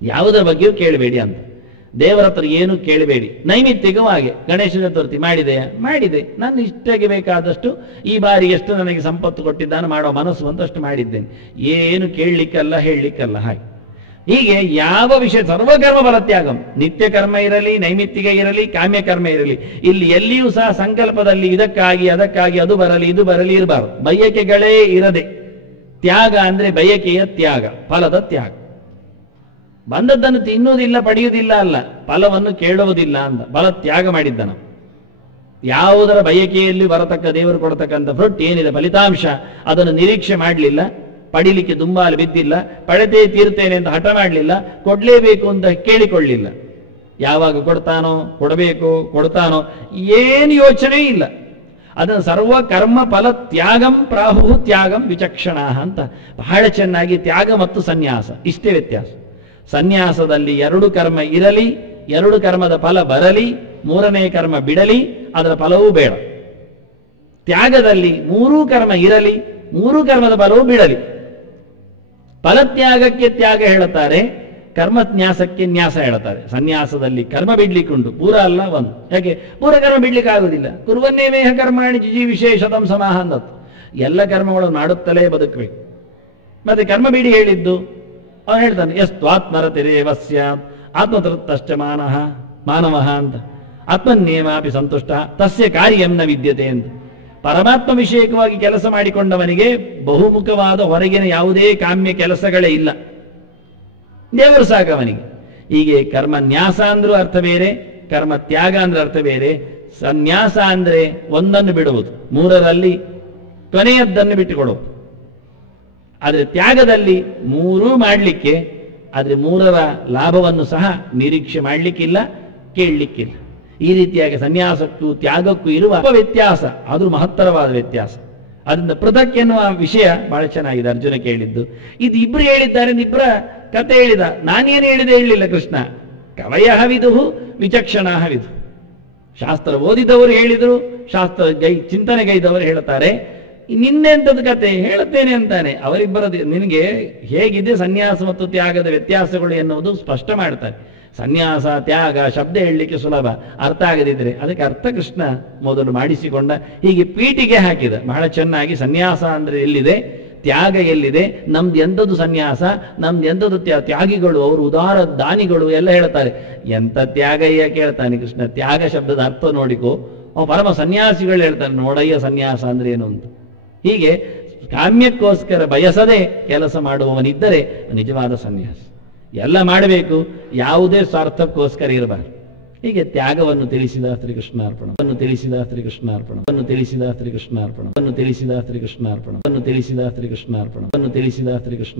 ಯಾವುದರ ಬಗ್ಗೆಯೂ ಕೇಳಬೇಡಿ ಅಂತ. ದೇವರ ಹತ್ರ ಏನು ಕೇಳಬೇಡಿ. ನೈಮಿತ್ತಿಕವೂ ಹಾಗೆ. ಗಣೇಶ ಚತುರ್ಥಿ ಮಾಡಿದೆಯಾ? ಮಾಡಿದೆ. ನನ್ನ ಇಷ್ಟಕ್ಕೆ ಬೇಕಾದಷ್ಟು ಈ ಬಾರಿ ಎಷ್ಟು ನನಗೆ ಸಂಪತ್ತು ಕೊಟ್ಟಿದ್ದಾನೆ ಮಾಡೋ ಮನಸ್ಸು ಅಂತಷ್ಟು ಮಾಡಿದ್ದೇನೆ. ಏನು ಕೇಳಲಿಕ್ಕಲ್ಲ, ಹೇಳಲಿಕ್ಕಲ್ಲ. ಹಾಗೆ ಹೀಗೆ ಯಾವ ವಿಷಯ ಸರ್ವಕರ್ಮ ಫಲತ್ಯಾಗಂ. ನಿತ್ಯ ಕರ್ಮ ಇರಲಿ, ನೈಮಿತ್ತಿಕ ಇರಲಿ, ಕಾಮ್ಯ ಕರ್ಮ ಇರಲಿ, ಇಲ್ಲಿ ಎಲ್ಲಿಯೂ ಸಹ ಸಂಕಲ್ಪದಲ್ಲಿ ಇದಕ್ಕಾಗಿ ಅದಕ್ಕಾಗಿ ಅದು ಬರಲಿ ಇದು ಬರಲಿ ಇರಬಾರದು. ಬಯಕೆಗಳೇ ಇರದೆ. ತ್ಯಾಗ ಅಂದ್ರೆ ಬಯಕೆಯ ತ್ಯಾಗ, ಫಲದ ತ್ಯಾಗ. ಬಂದದ್ದನ್ನು ತಿನ್ನುವುದಿಲ್ಲ, ಪಡೆಯುವುದಿಲ್ಲ ಅಲ್ಲ, ಫಲವನ್ನು ಕೇಳುವುದಿಲ್ಲ ಅಂತ ಫಲ ತ್ಯಾಗ ಮಾಡಿದ್ದನು. ಯಾವುದರ ಬಯಕೆಯಲ್ಲಿ ಬರತಕ್ಕ ದೇವರು ಕೊಡತಕ್ಕಂಥ ಫ್ರೂಟ್ ಏನಿದೆ ಫಲಿತಾಂಶ, ಅದನ್ನು ನಿರೀಕ್ಷೆ ಮಾಡಲಿಲ್ಲ, ಪಡಿಲಿಕ್ಕೆ ದುಂಬಾಲು ಬಿದ್ದಿಲ್ಲ, ಪಡೆದೇ ತೀರ್ತೇನೆ ಅಂತ ಹಠ ಮಾಡಲಿಲ್ಲ, ಕೊಡ್ಲೇಬೇಕು ಅಂತ ಕೇಳಿಕೊಳ್ಳಿಲ್ಲ. ಯಾವಾಗ ಕೊಡ್ತಾನೋ, ಕೊಡಬೇಕು, ಕೊಡ್ತಾನೋ, ಏನು ಯೋಚನೆ ಇಲ್ಲ. ಅದನ್ನು ಸರ್ವ ಕರ್ಮ ಫಲ ತ್ಯಾಗಂ ಪ್ರಾಹು ತ್ಯಾಗಂ ವಿಚಕ್ಷಣ ಅಂತ ಬಹಳ ಚೆನ್ನಾಗಿ. ತ್ಯಾಗ ಮತ್ತು ಸನ್ಯಾಸ ಇಷ್ಟೇ ವ್ಯತ್ಯಾಸ. ಸನ್ಯಾಸದಲ್ಲಿ 2 ಕರ್ಮ ಇರಲಿ, 2 ಕರ್ಮದ ಫಲ ಬರಲಿ, 3ನೇ ಕರ್ಮ ಬಿಡಲಿ, ಅದರ ಫಲವೂ ಬೇಡ. ತ್ಯಾಗದಲ್ಲಿ 3 ಕರ್ಮ ಇರಲಿ, 3 ಕರ್ಮದ ಫಲವೂ ಬಿಡಲಿ. ಫಲತ್ಯಾಗಕ್ಕೆ ತ್ಯಾಗ ಹೇಳುತ್ತಾರೆ, ಕರ್ಮನ್ಯಾಸಕ್ಕೆ ನ್ಯಾಸ ಹೇಳುತ್ತಾರೆ. ಸನ್ಯಾಸದಲ್ಲಿ ಕರ್ಮ ಬಿಡ್ಲಿಕ್ಕುಂಟು, ಪೂರ ಅಲ್ಲ ಒಂದು. ಯಾಕೆ? ಪೂರ ಕರ್ಮ ಬಿಡ್ಲಿಕ್ಕೆ ಆಗುದಿಲ್ಲ. ಕುರುವನ್ನೇ ಮೇಹ ಕರ್ಮಾಣಿ ಜಿಜೀವಿಶೇಷತಂ ಸಮಾಹ ಅಂದತ್ತು. ಎಲ್ಲ ಕರ್ಮಗಳನ್ನು ಮಾಡುತ್ತಲೇ ಬದುಕಬೇಕು. ಮತ್ತೆ ಕರ್ಮ ಬಿಡಿ ಹೇಳಿದ್ದು ಅವನು ಹೇಳ್ತಾನೆ, ಯಸ್ತ್ವಾತ್ಮರತಿರೇವಸ್ಯ ಆತ್ಮತೃಪ್ತಶ್ಚ ಮಾನವಃ ಅಂತ. ಆತ್ಮನ್ನೇವಾಪಿ ಸಂತುಷ್ಟ ತಸ್ಯ ಕಾರ್ಯಂ ನ ವಿದ್ಯತೆ ಅಂತ. ಪರಮಾತ್ಮ ವಿಷಯಕವಾಗಿ ಕೆಲಸ ಮಾಡಿಕೊಂಡವನಿಗೆ ಬಹುಮುಖವಾದ ಹೊರಗಿನ ಯಾವುದೇ ಕಾಮ್ಯ ಕೆಲಸಗಳೇ ಇಲ್ಲ. ದೇವರು ಸಾಕವನಿಗೆ. ಹೀಗೆ ಕರ್ಮನ್ಯಾಸ ಅಂದ್ರೂ ಅರ್ಥ ಬೇರೆ, ಕರ್ಮ ತ್ಯಾಗ ಅಂದ್ರೆ ಅರ್ಥ ಬೇರೆ. ಸನ್ಯಾಸ ಅಂದ್ರೆ ಒಂದನ್ನು ಬಿಡುವುದು, ಮೂರರಲ್ಲಿ ಕೊನೆಯದ್ದನ್ನು ಬಿಟ್ಟುಕೊಡುವುದು. ಆದರೆ ತ್ಯಾಗದಲ್ಲಿ ಮೂರೂ ಮಾಡಲಿಕ್ಕೆ, ಆದರೆ ಮೂರರ ಲಾಭವನ್ನು ಸಹ ನಿರೀಕ್ಷೆ ಮಾಡಲಿಕ್ಕಿಲ್ಲ, ಕೇಳಲಿಕ್ಕಿಲ್ಲ. ಈ ರೀತಿಯಾಗಿ ಸನ್ಯಾಸಕ್ಕೂ ತ್ಯಾಗಕ್ಕೂ ಇರುವ ವ್ಯತ್ಯಾಸ, ಅದು ಮಹತ್ತರವಾದ ವ್ಯತ್ಯಾಸ. ಅದರಿಂದ ಪೃಥಕ್ ಎನ್ನುವ ವಿಷಯ ಬಹಳ ಚೆನ್ನಾಗಿದೆ. ಅರ್ಜುನ ಕೇಳಿದ್ದು ಇದು ಇಬ್ರು ಹೇಳಿದ್ದಾರೆ, ಇಬ್ಬರ ಕತೆ ಹೇಳಿದ. ನಾನೇನು ಹೇಳಿದೆ ಹೇಳಲಿಲ್ಲ ಕೃಷ್ಣ. ಕವಯ ವಿದುಹು ವಿಚಕ್ಷಣ ವಿದು. ಶಾಸ್ತ್ರ ಓದಿದವರು ಹೇಳಿದರು, ಶಾಸ್ತ್ರ ಚಿಂತನೆಗೈದವರು ಹೇಳ್ತಾರೆ. ನಿನ್ನೆಂಥದ್ದು ಕತೆ ಹೇಳುತ್ತೇನೆ ಅಂತಾನೆ. ಅವರಿಬ್ಬರದು ನಿನಗೆ ಹೇಗಿದೆ ಸನ್ಯಾಸ ಮತ್ತು ತ್ಯಾಗದ ವ್ಯತ್ಯಾಸಗಳು ಎನ್ನುವುದು ಸ್ಪಷ್ಟ ಮಾಡ್ತಾರೆ. ಸನ್ಯಾಸ ತ್ಯಾಗ ಶಬ್ದ ಹೇಳಲಿಕ್ಕೆ ಸುಲಭ, ಅರ್ಥ ಆಗದಿದ್ರೆ ಅದಕ್ಕೆ ಅರ್ಥ ಕೃಷ್ಣ ಮೊದಲು ಮಾಡಿಸಿಕೊಂಡ. ಹೀಗೆ ಪೀಠಿಗೆ ಹಾಕಿದ ಬಹಳ ಚೆನ್ನಾಗಿ. ಸನ್ಯಾಸ ಅಂದ್ರೆ ಎಲ್ಲಿದೆ, ತ್ಯಾಗ ಎಲ್ಲಿದೆ, ನಮ್ದು ಎಂಥದ್ದು ಸನ್ಯಾಸ, ನಮ್ದು ಎಂಥದ್ದು ತ್ಯಾಗಿಗಳು, ಅವರು ಉದಾರ ದಾನಿಗಳು ಎಲ್ಲ ಹೇಳ್ತಾರೆ. ಎಂಥ ತ್ಯಾಗಯ್ಯ ಕೇಳ್ತಾನೆ ಕೃಷ್ಣ. ತ್ಯಾಗ ಶಬ್ದದ ಅರ್ಥ ನೋಡಿಕೋ. ಪರಮ ಸನ್ಯಾಸಿಗಳು ಹೇಳ್ತಾರೆ, ನೋಡಯ್ಯ ಸನ್ಯಾಸ ಅಂದ್ರೆ ಏನು ಅಂತ. ಹೀಗೆ ಕಾಮ್ಯಕ್ಕೋಸ್ಕರ ಬಯಸದೆ ಕೆಲಸ ಮಾಡುವವನಿದ್ದರೆ ನಿಜವಾದ ಸನ್ಯಾಸ. ಎಲ್ಲ ಮಾಡಬೇಕು, ಯಾವುದೇ ಸ್ವಾರ್ಥಕ್ಕೋಸ್ಕರ ಇರಬಾರದು. ಹೀಗೆ ತ್ಯಾಗವನ್ನು ತಿಳಿಸಿದ ಶ್ರೀಕೃಷ್ಣಾರ್ಪಣ, ತಿಳಿಸಿದ ಶ್ರೀಕೃಷ್ಣಾರ್ಪಣ, ತಿಳಿಸಿದ ಶ್ರೀಕೃಷ್ಣಾರ್ಪಣ, ತಿಳಿಸಿದ ಶ್ರೀಕೃಷ್ಣಾರ್ಪಣ, ತಿಳಿಸಿದ ಶ್ರೀಕೃಷ್ಣಾರ್ಪಣ, ತಿಳಿಸಿದ ಶ್ರೀಕೃಷ್ಣ.